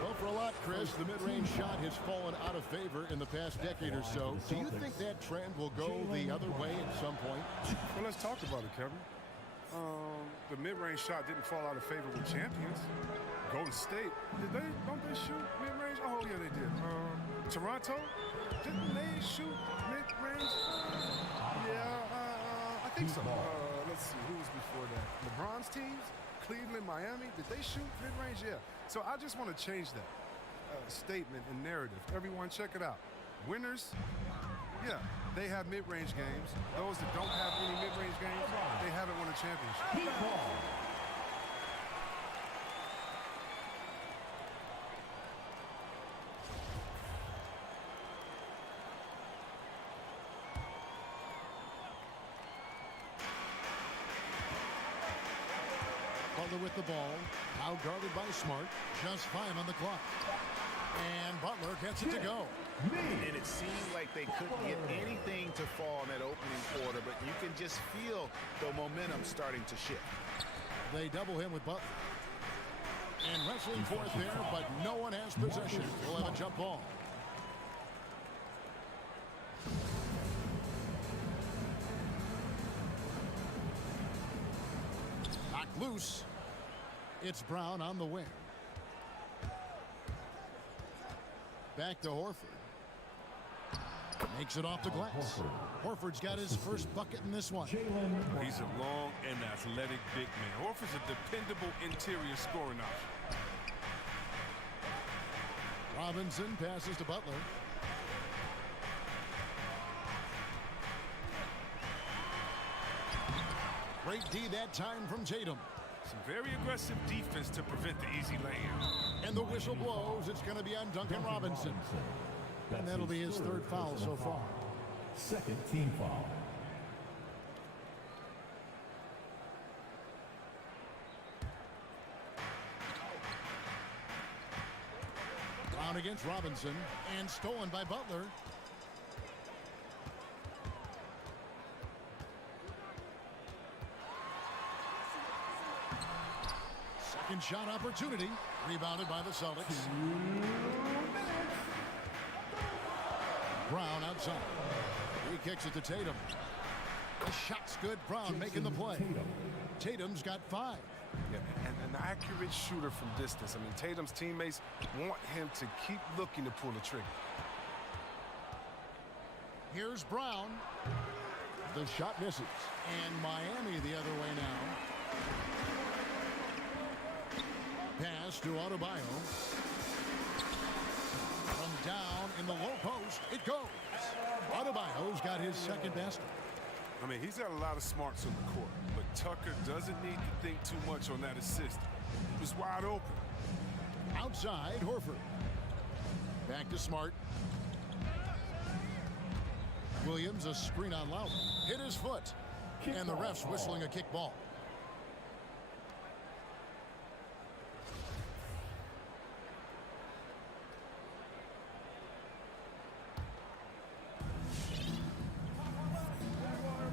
Well, for a lot, Chris, the mid-range shot has fallen out of favor in the past decade or so. Do you think that trend will go the other way at some point? Well, let's talk about it, Kevin. The mid-range shot didn't fall out of favor with champions. Golden State, don't they shoot mid-range? Oh, yeah, they did. Toronto, didn't they shoot mid-range? Yeah, I think so. Let's see, who was before that? LeBron's teams, Cleveland, Miami, did they shoot mid-range? Yeah. So I just want to change that statement and narrative. Everyone, check it out. Winners, yeah, they have mid-range games. Those that don't have any mid-range games, they haven't won a championship. Butler with the ball. Now guarded by Smart. Just 5 on the clock. And Butler gets it to go. And it seemed like they couldn't get anything to fall in that opening quarter, but you can just feel the momentum starting to shift. They double him with Butler. And wrestling for it there, but no one has possession. We'll have a jump ball. Knocked loose. It's Brown on the wing. Back to Horford. Makes it off the glass. Horford's got his first bucket in this one. He's a long and athletic big man. Horford's a dependable interior scoring option. Robinson passes to Butler. Great D that time from Tatum. Some very aggressive defense to prevent the easy layup. And the whistle blows. It's going to be on Duncan Robinson. And that'll be his third foul so far. Second team foul. Brown against Robinson. And stolen by Butler. Second shot opportunity. Rebounded by the Celtics. Brown outside. He kicks it to Tatum. The shot's good. Brown making the play. Tatum's got 5. Yeah, and an accurate shooter from distance. I mean, Tatum's teammates want him to keep looking to pull the trigger. Here's Brown. The shot misses. And Miami the other way now. Pass to Adebayo. From down in the low post, it goes. Adebayo's got his second basket. I mean, he's got a lot of smarts on the court, but Tucker doesn't need to think too much on that assist. He was wide open. Outside, Horford. Back to Smart. Williams, a screen on Lowry. Hit his foot. And the ref's whistling a kick ball.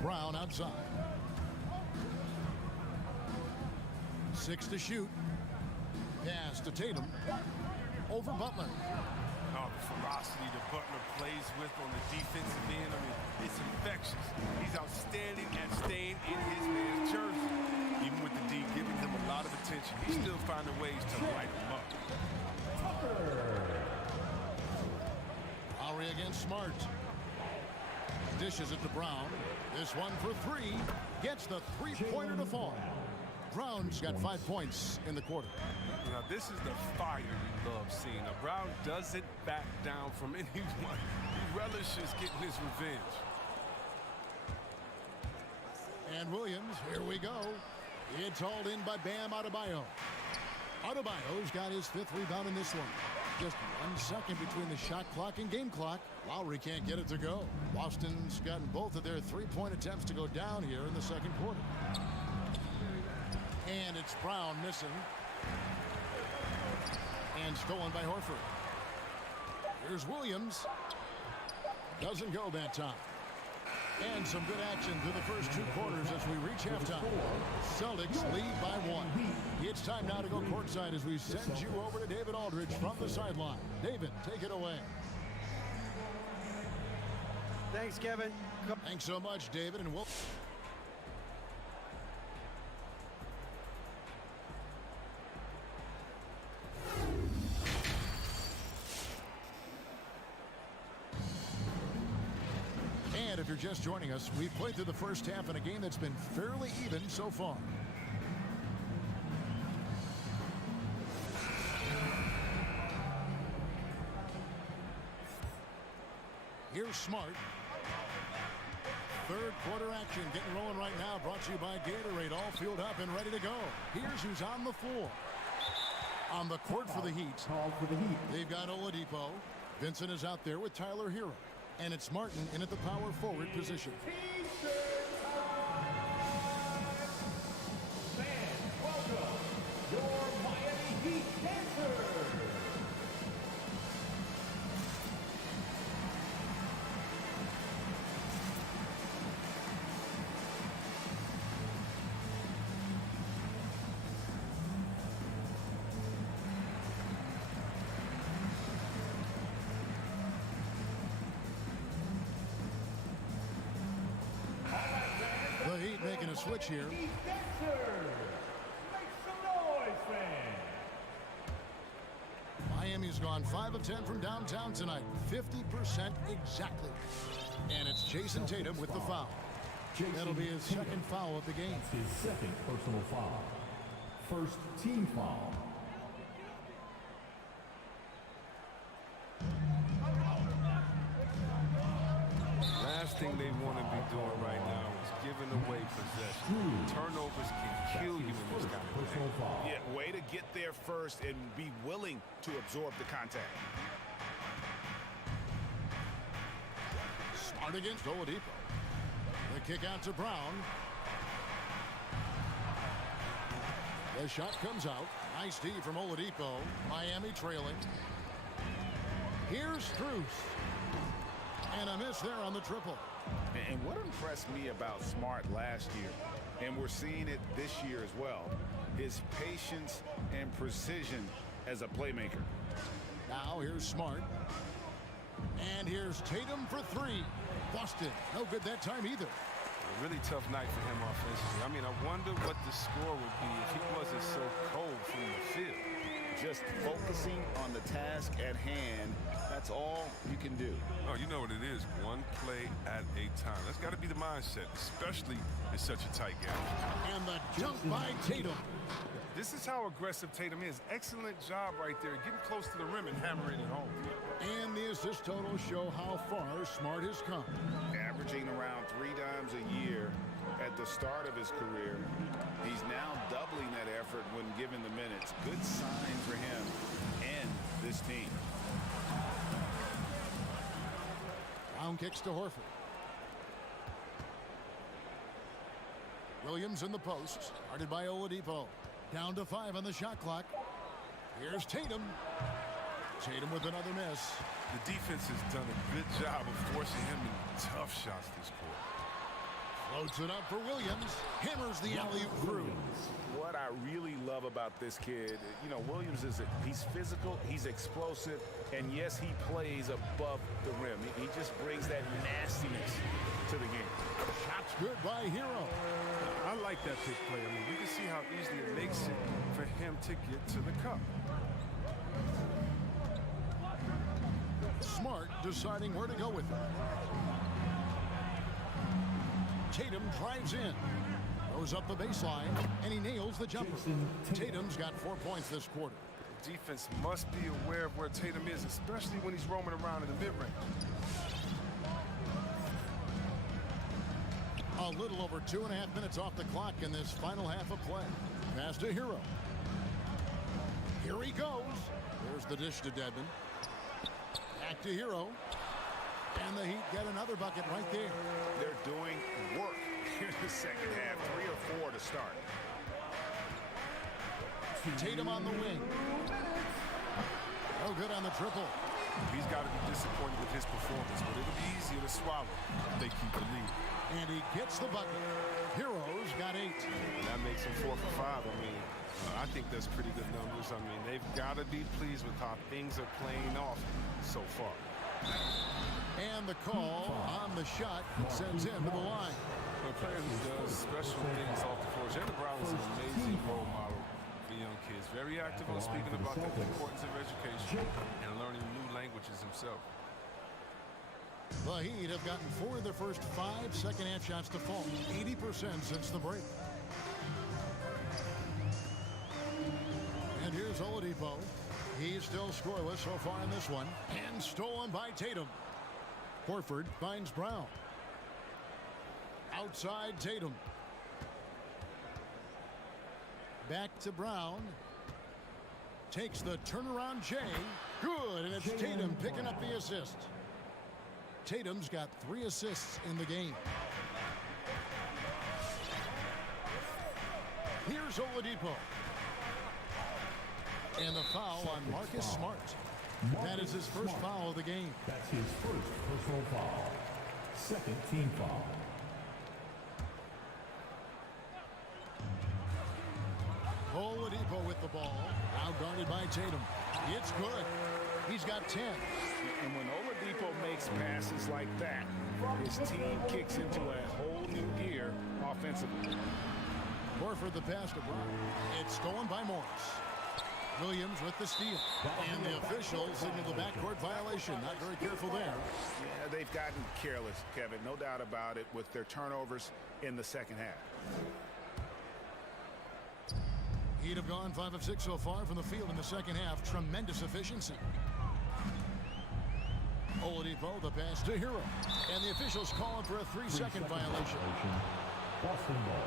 Brown outside. 6 to shoot. Pass to Tatum. Over Butler. Oh, the velocity that Butler plays with on the defensive end, I mean, it's infectious. He's outstanding at staying in his man's jersey. Even with the D giving him a lot of attention, he's still finding ways to light him up. Lowry against Smart. Dishes it to Brown. This one for 3. Gets the three-pointer to fall. Brown's got 5 points in the quarter. Now, this is the fire we love seeing. Now, Brown doesn't back down from anyone. He relishes getting his revenge. And Williams, here we go. It's hauled in by Bam Adebayo. Adebayo's got his 5th rebound in this one. Just 1 second between the shot clock and game clock. Lowry can't get it to go. Boston's gotten both of their 3-point attempts to go down here in the second quarter. And it's Brown missing. And stolen by Horford. Here's Williams. Doesn't go that time. And some good action through the first 2 quarters as we reach halftime. Celtics lead by 1. It's time now to go courtside as we send you over to David Aldridge from the sideline. David, take it away. Thanks, Kevin. Thanks so much, David, and we'll... And if you're just joining us, we've played through the first half in a game that's been fairly even so far. Here's Smart. Third quarter action getting rolling right now, brought to you by Gatorade, all fueled up and ready to go. Here's who's on the floor. On the court for the Heat. They've got Oladipo. Vincent is out there with Tyler Hero. And it's Martin in at the power forward position. Fans, welcome your Miami Heat dancers. The Heat making a switch here. Heat dancers, make some noise, fans. Miami's gone 5 of 10 from downtown tonight. 50% exactly. And it's Jason Tatum with the foul. That'll be his second foul of the game. That's his second personal foul. First team foul. Last thing they want to be doing right now is giving away possession. Turnovers can kill you in this kind of game. Yeah, way to get there first and be willing to absorb the contact. Smart against Oladipo. The kick out to Brown. The shot comes out. Nice D from Oladipo. Miami trailing. Here's Strus. And a miss there on the triple. And what impressed me about Smart last year, and we're seeing it this year as well, is patience and precision as a playmaker. Now here's Smart. And here's Tatum for 3. Busted. No good that time either. really tough night for him offensively. I mean, I wonder what the score would be if he wasn't so cold from the field. Just focusing on the task at hand, that's all you can do. Oh, you know what it is. One play at a time. That's got to be the mindset, especially in such a tight game. And the jump by Tatum. This is how aggressive Tatum is. Excellent job right there, getting close to the rim and hammering it home. And the assist totals show how far Smart has come. Averaging around 3 times a year at the start of his career. He's now doubling that effort when given the minutes. Good sign for him and this team. Brown kicks to Horford. Williams in the post, guarded by Oladipo. Down to 5 on the shot clock. Here's Tatum. Tatum with another miss. The defense has done a good job of forcing him in tough shots this quarter. Floats it up for Williams. Hammers the alley-oop through. What I really love about this kid, you know, Williams he's physical, he's explosive, and yes, he plays above the rim. He just brings that nastiness to the game. Shots good by Hero. I like that pick play. I mean, you can see how easily it makes it for him to get to the cup. Smart deciding where to go with it. Tatum drives in. Goes up the baseline, and he nails the jumper. Tatum's got 4 points this quarter. The defense must be aware of where Tatum is, especially when he's roaming around in the mid-range. A little over 2.5 minutes off the clock in this final half of play. Pass to Hero. Here he goes. There's the dish to Dedmon. Back to Hero. And the Heat get another bucket right there. They're doing work here in the second half. 3 or 4 to start. Tatum on the wing. No good on the triple. He's got to be disappointed with his performance, but it'll be easier to swallow if they keep the lead. And he gets the bucket. Heroes got 8. That makes him 4 for 5. I mean, I think that's pretty good numbers. I mean, they've got to be pleased with how things are playing off so far. And the call on the shot sends him to the line. A player who does special things off the floor. Jaylen Brown is an amazing role model for young kids. Very active on speaking about the importance of education and learning new languages himself. The Heat have gotten 4 of their first 5 second-half shots to fall. 80% since the break. And here's Oladipo. He's still scoreless so far in this one. And stolen by Tatum. Horford finds Brown. Outside Tatum. Back to Brown. Takes the turnaround J. Good, and it's Tatum picking up the assist. Tatum's got 3 assists in the game. Here's Oladipo. And the foul on Marcus Smart. That is his first foul of the game. That's his first personal foul. Second team foul. Oladipo with the ball. Now guarded by Tatum. It's good. He's got 10. And when Oladipo makes passes like that, his team kicks into a whole new gear offensively. Horford the pass to Brown. It's stolen by Morris. Williams with the steal. And the officials signal the backcourt violation. Not very careful there. Yeah, they've gotten careless, Kevin. No doubt about it with their turnovers in the second half. He'd have gone 5 of 6 so far from the field in the second half. Tremendous efficiency. Oladipo, the pass to Hero. And the officials calling for a 3-second violation. Boston ball.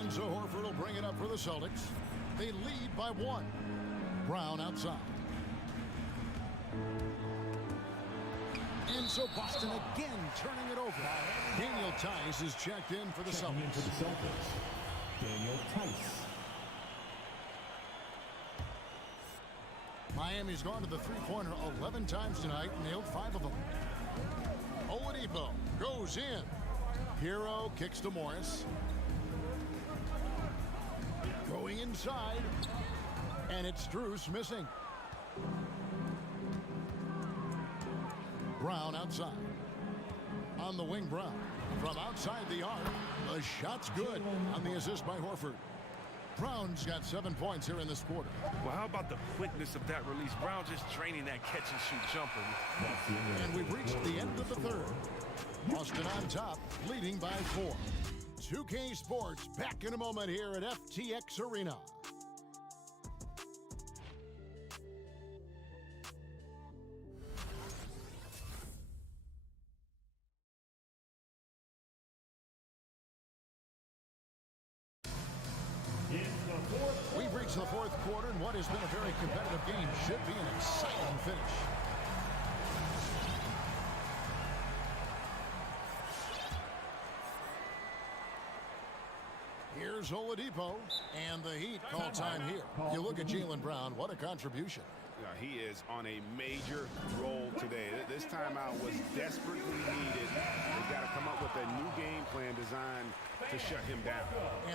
And so Horford will bring it up for the Celtics. They lead by 1. Brown outside. And so Boston again turning it over. Daniel Tice is checked in for the Checking Celtics. in for the Celtics. Daniel Tice. Miami's gone to the three-pointer 11 times tonight, nailed 5 of them. Oladipo goes in. Hero kicks to Morris. Going inside. And it's Strus missing. Brown outside. On the wing, Brown. From outside the arc, the shot's good on the assist by Horford. Brown's got 7 points here in this quarter. Well, how about the quickness of that release? Brown just training that catch-and-shoot jumper. And we've reached the end of the third. Boston on top, leading by 4. 2K Sports back in a moment here at FTX Arena. We've reached the fourth quarter, and what has been a very competitive game should be an exciting finish. Here's Oladipo, and the Heat call time here. You look at Jaylen Brown, what a contribution. Yeah, he is on a major role today. This timeout was desperately needed. They've got to come up with a new game plan designed to shut him down.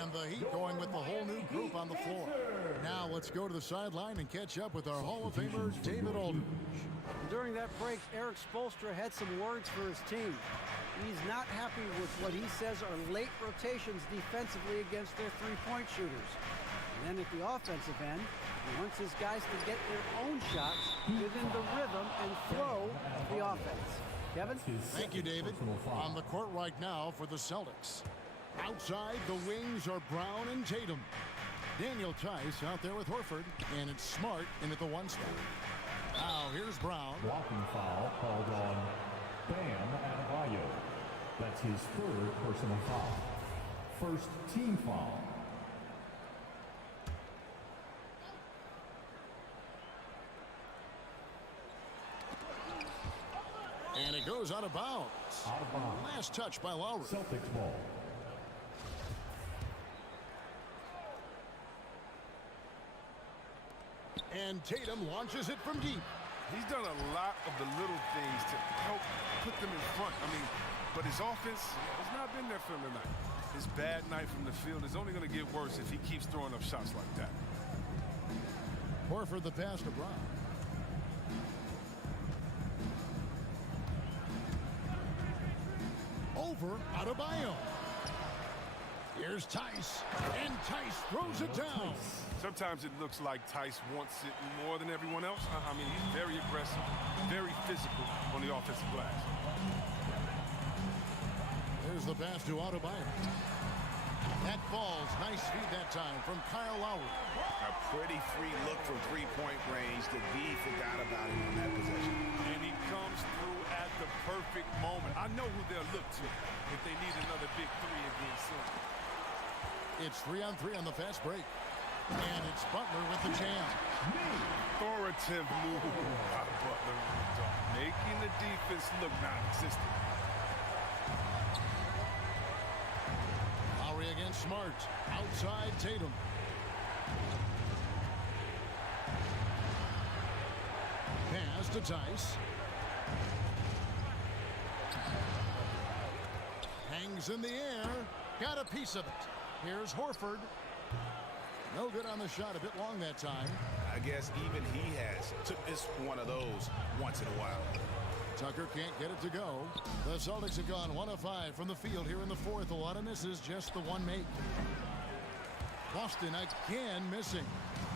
And the Heat going with the whole new group on the floor. Now let's go to the sideline and catch up with our Hall of Famer, David Aldridge. During that break, Eric Spoelstra had some words for his team. He's not happy with what he says are late rotations defensively against their three-point shooters. And then at the offensive end, he wants his guys to get their own shots within the rhythm and flow of the offense. Kevin? Thank you, David. On the court right now for the Celtics. Outside, the wings are Brown and Tatum. Daniel Tice out there with Horford, and it's Smart in at the 1 spot. Now, here's Brown. Blocking foul called on Bam Adebayo. That's his 3rd personal foul. First team foul. And it goes out of bounds. Out of bounds. Last touch by Lowry. Celtics ball. And Tatum launches it from deep. He's done a lot of the little things to help put them in front. But his offense has not been there for him tonight. His bad night from the field is only going to get worse if he keeps throwing up shots like that. Horford the pass to Brown. Over Adebayo. Here's Tice, and Tice throws it down. Sometimes it looks like Tice wants it more than everyone else. He's very aggressive, very physical on the offensive glass. There's the pass to Adebayo. That falls. Nice feed that time from Kyle Lowry. A pretty free look from three-point range. The D forgot about him on that possession. And he comes through at the perfect moment. I know who they'll look to if they need another big three again soon. It's 3-on-3 on the fast break. And it's Butler with the jam. Authoritative move by Butler, making the defense look non-existent. Lowry against Smart. Outside Tatum. Pass to Tice. Hangs in the air. Got a piece of it. Here's Horford. No good on the shot. A bit long that time. I guess even he has took this one of those once in a while. Tucker can't get it to go. The Celtics have gone 1 of 5 from the field here in the fourth. A lot of misses, just the one make. Boston again missing.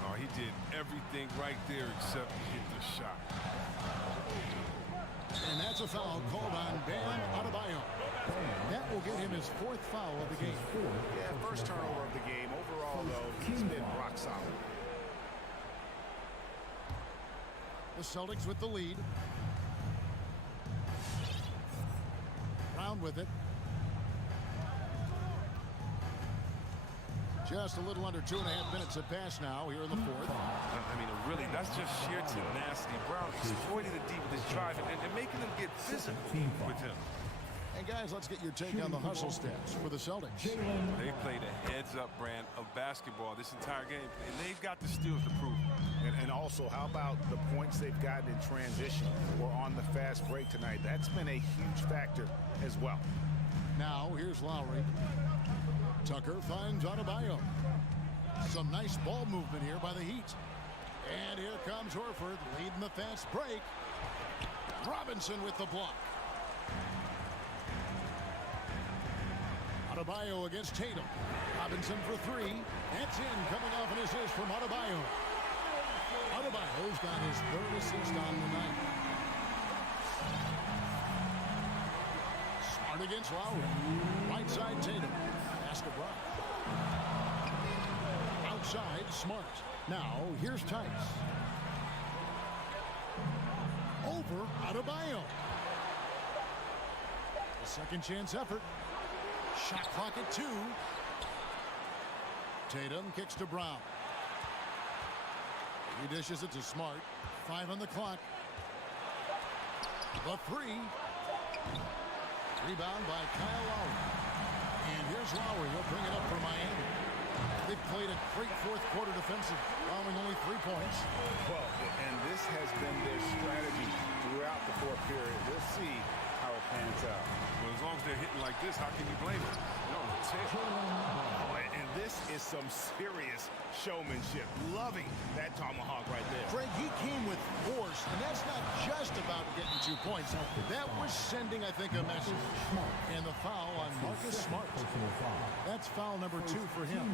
Oh, he did everything right there except hit the shot. And that's a foul called on Bam Adebayo. That will get him his 4th foul of the game. Yeah, first turnover of the game. Overall, though, he's been rock solid. The Celtics with the lead. Brown with it. Just a little under 2.5 minutes have passed now here in the fourth. Really, that's just sheer tenacity. Brown exploiting the deep with his drive and making them get physical with him. And guys, let's get your take on the hustle stats for the Celtics. They played a heads-up brand of basketball this entire game, and they've got the steals to prove it. And also, how about the points they've gotten in transition or on the fast break tonight? That's been a huge factor as well. Now, here's Lowry. Tucker finds Adebayo. Some nice ball movement here by the Heat. And here comes Horford leading the fast break. Robinson with the block. Adebayo against Tatum. Robinson for three. That's in, coming off an assist from Adebayo. Adebayo's got his third assist on the night. Smart against Lowry. Right side Tatum. Pass to Brown. Outside Smart. Now here's Tice. Over Adebayo. A second chance effort. Shot clock at 2. Tatum kicks to Brown. He dishes it to Smart. 5 on the clock. The 3. Rebound by Kyle Lowry. And here's Lowry. He'll bring it up for Miami. They've played a great fourth quarter defensive, allowing only 3 points. Well, and this has been their strategy throughout the fourth period. We'll see how it pans out. Well, as long as they're hitting like this, how can you blame them? No, And this is some serious showmanship. Loving that tomahawk right there. Greg, he came with force, and that's not just about getting 2 points. That was sending, I think, a message. And the foul on Marcus Smart. That's foul number 2 for him.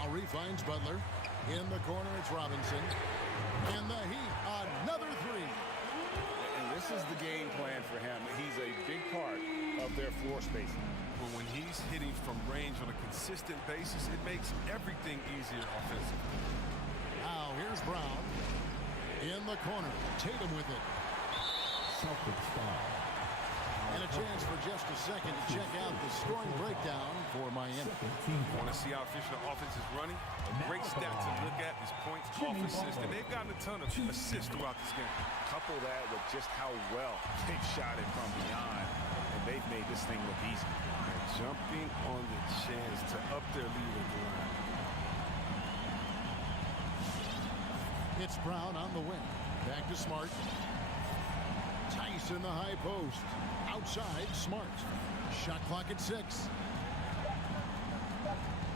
Lowry finds Butler. In the corner, it's Robinson. And the Heat, another 3. And this is the game plan for him. He's a big part of their floor spacing. But when he's hitting from range on a consistent basis, it makes everything easier offensively. Now here's Brown. In the corner, Tatum with it. Celtics foul. And a chance for just a second to check out the scoring breakdown for Miami. Want to see how efficient the offense is running? A great stat to look at is points off assists, and they've gotten a ton of assists throughout this game. Couple that with just how well they've shot it from beyond, and they've made this thing look easy. They're jumping on the chance to up their lead at the line. It's Brown on the wing. Back to Smart. Tice in the high post. Outside, Smart. Shot clock at 6.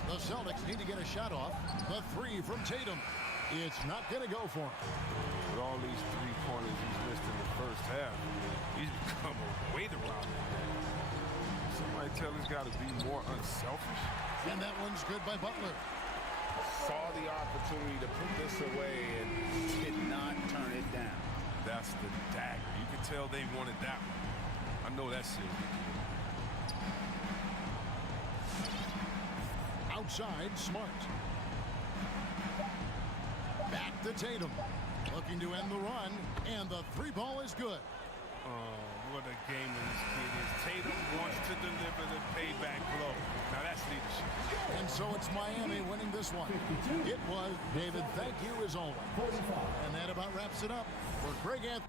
The Celtics need to get a shot off. The 3 from Tatum. It's not going to go for him. With all these three-pointers he's missed in the first half, he's become a weight around. Somebody tell this guy to be more unselfish. And that one's good by Butler. Saw the opportunity to put this away and did not turn it down. That's the dagger. You can tell they wanted that one. I know that's it. Outside, Smart. Back to Tatum. Looking to end the run, and the 3 ball is good. Oh, what a gamer this kid is. Tatum wants to deliver the payback blow. Now that's leadership. And so it's Miami winning this one. It was David. Thank you as always. And that about wraps it up for Greg Anthony.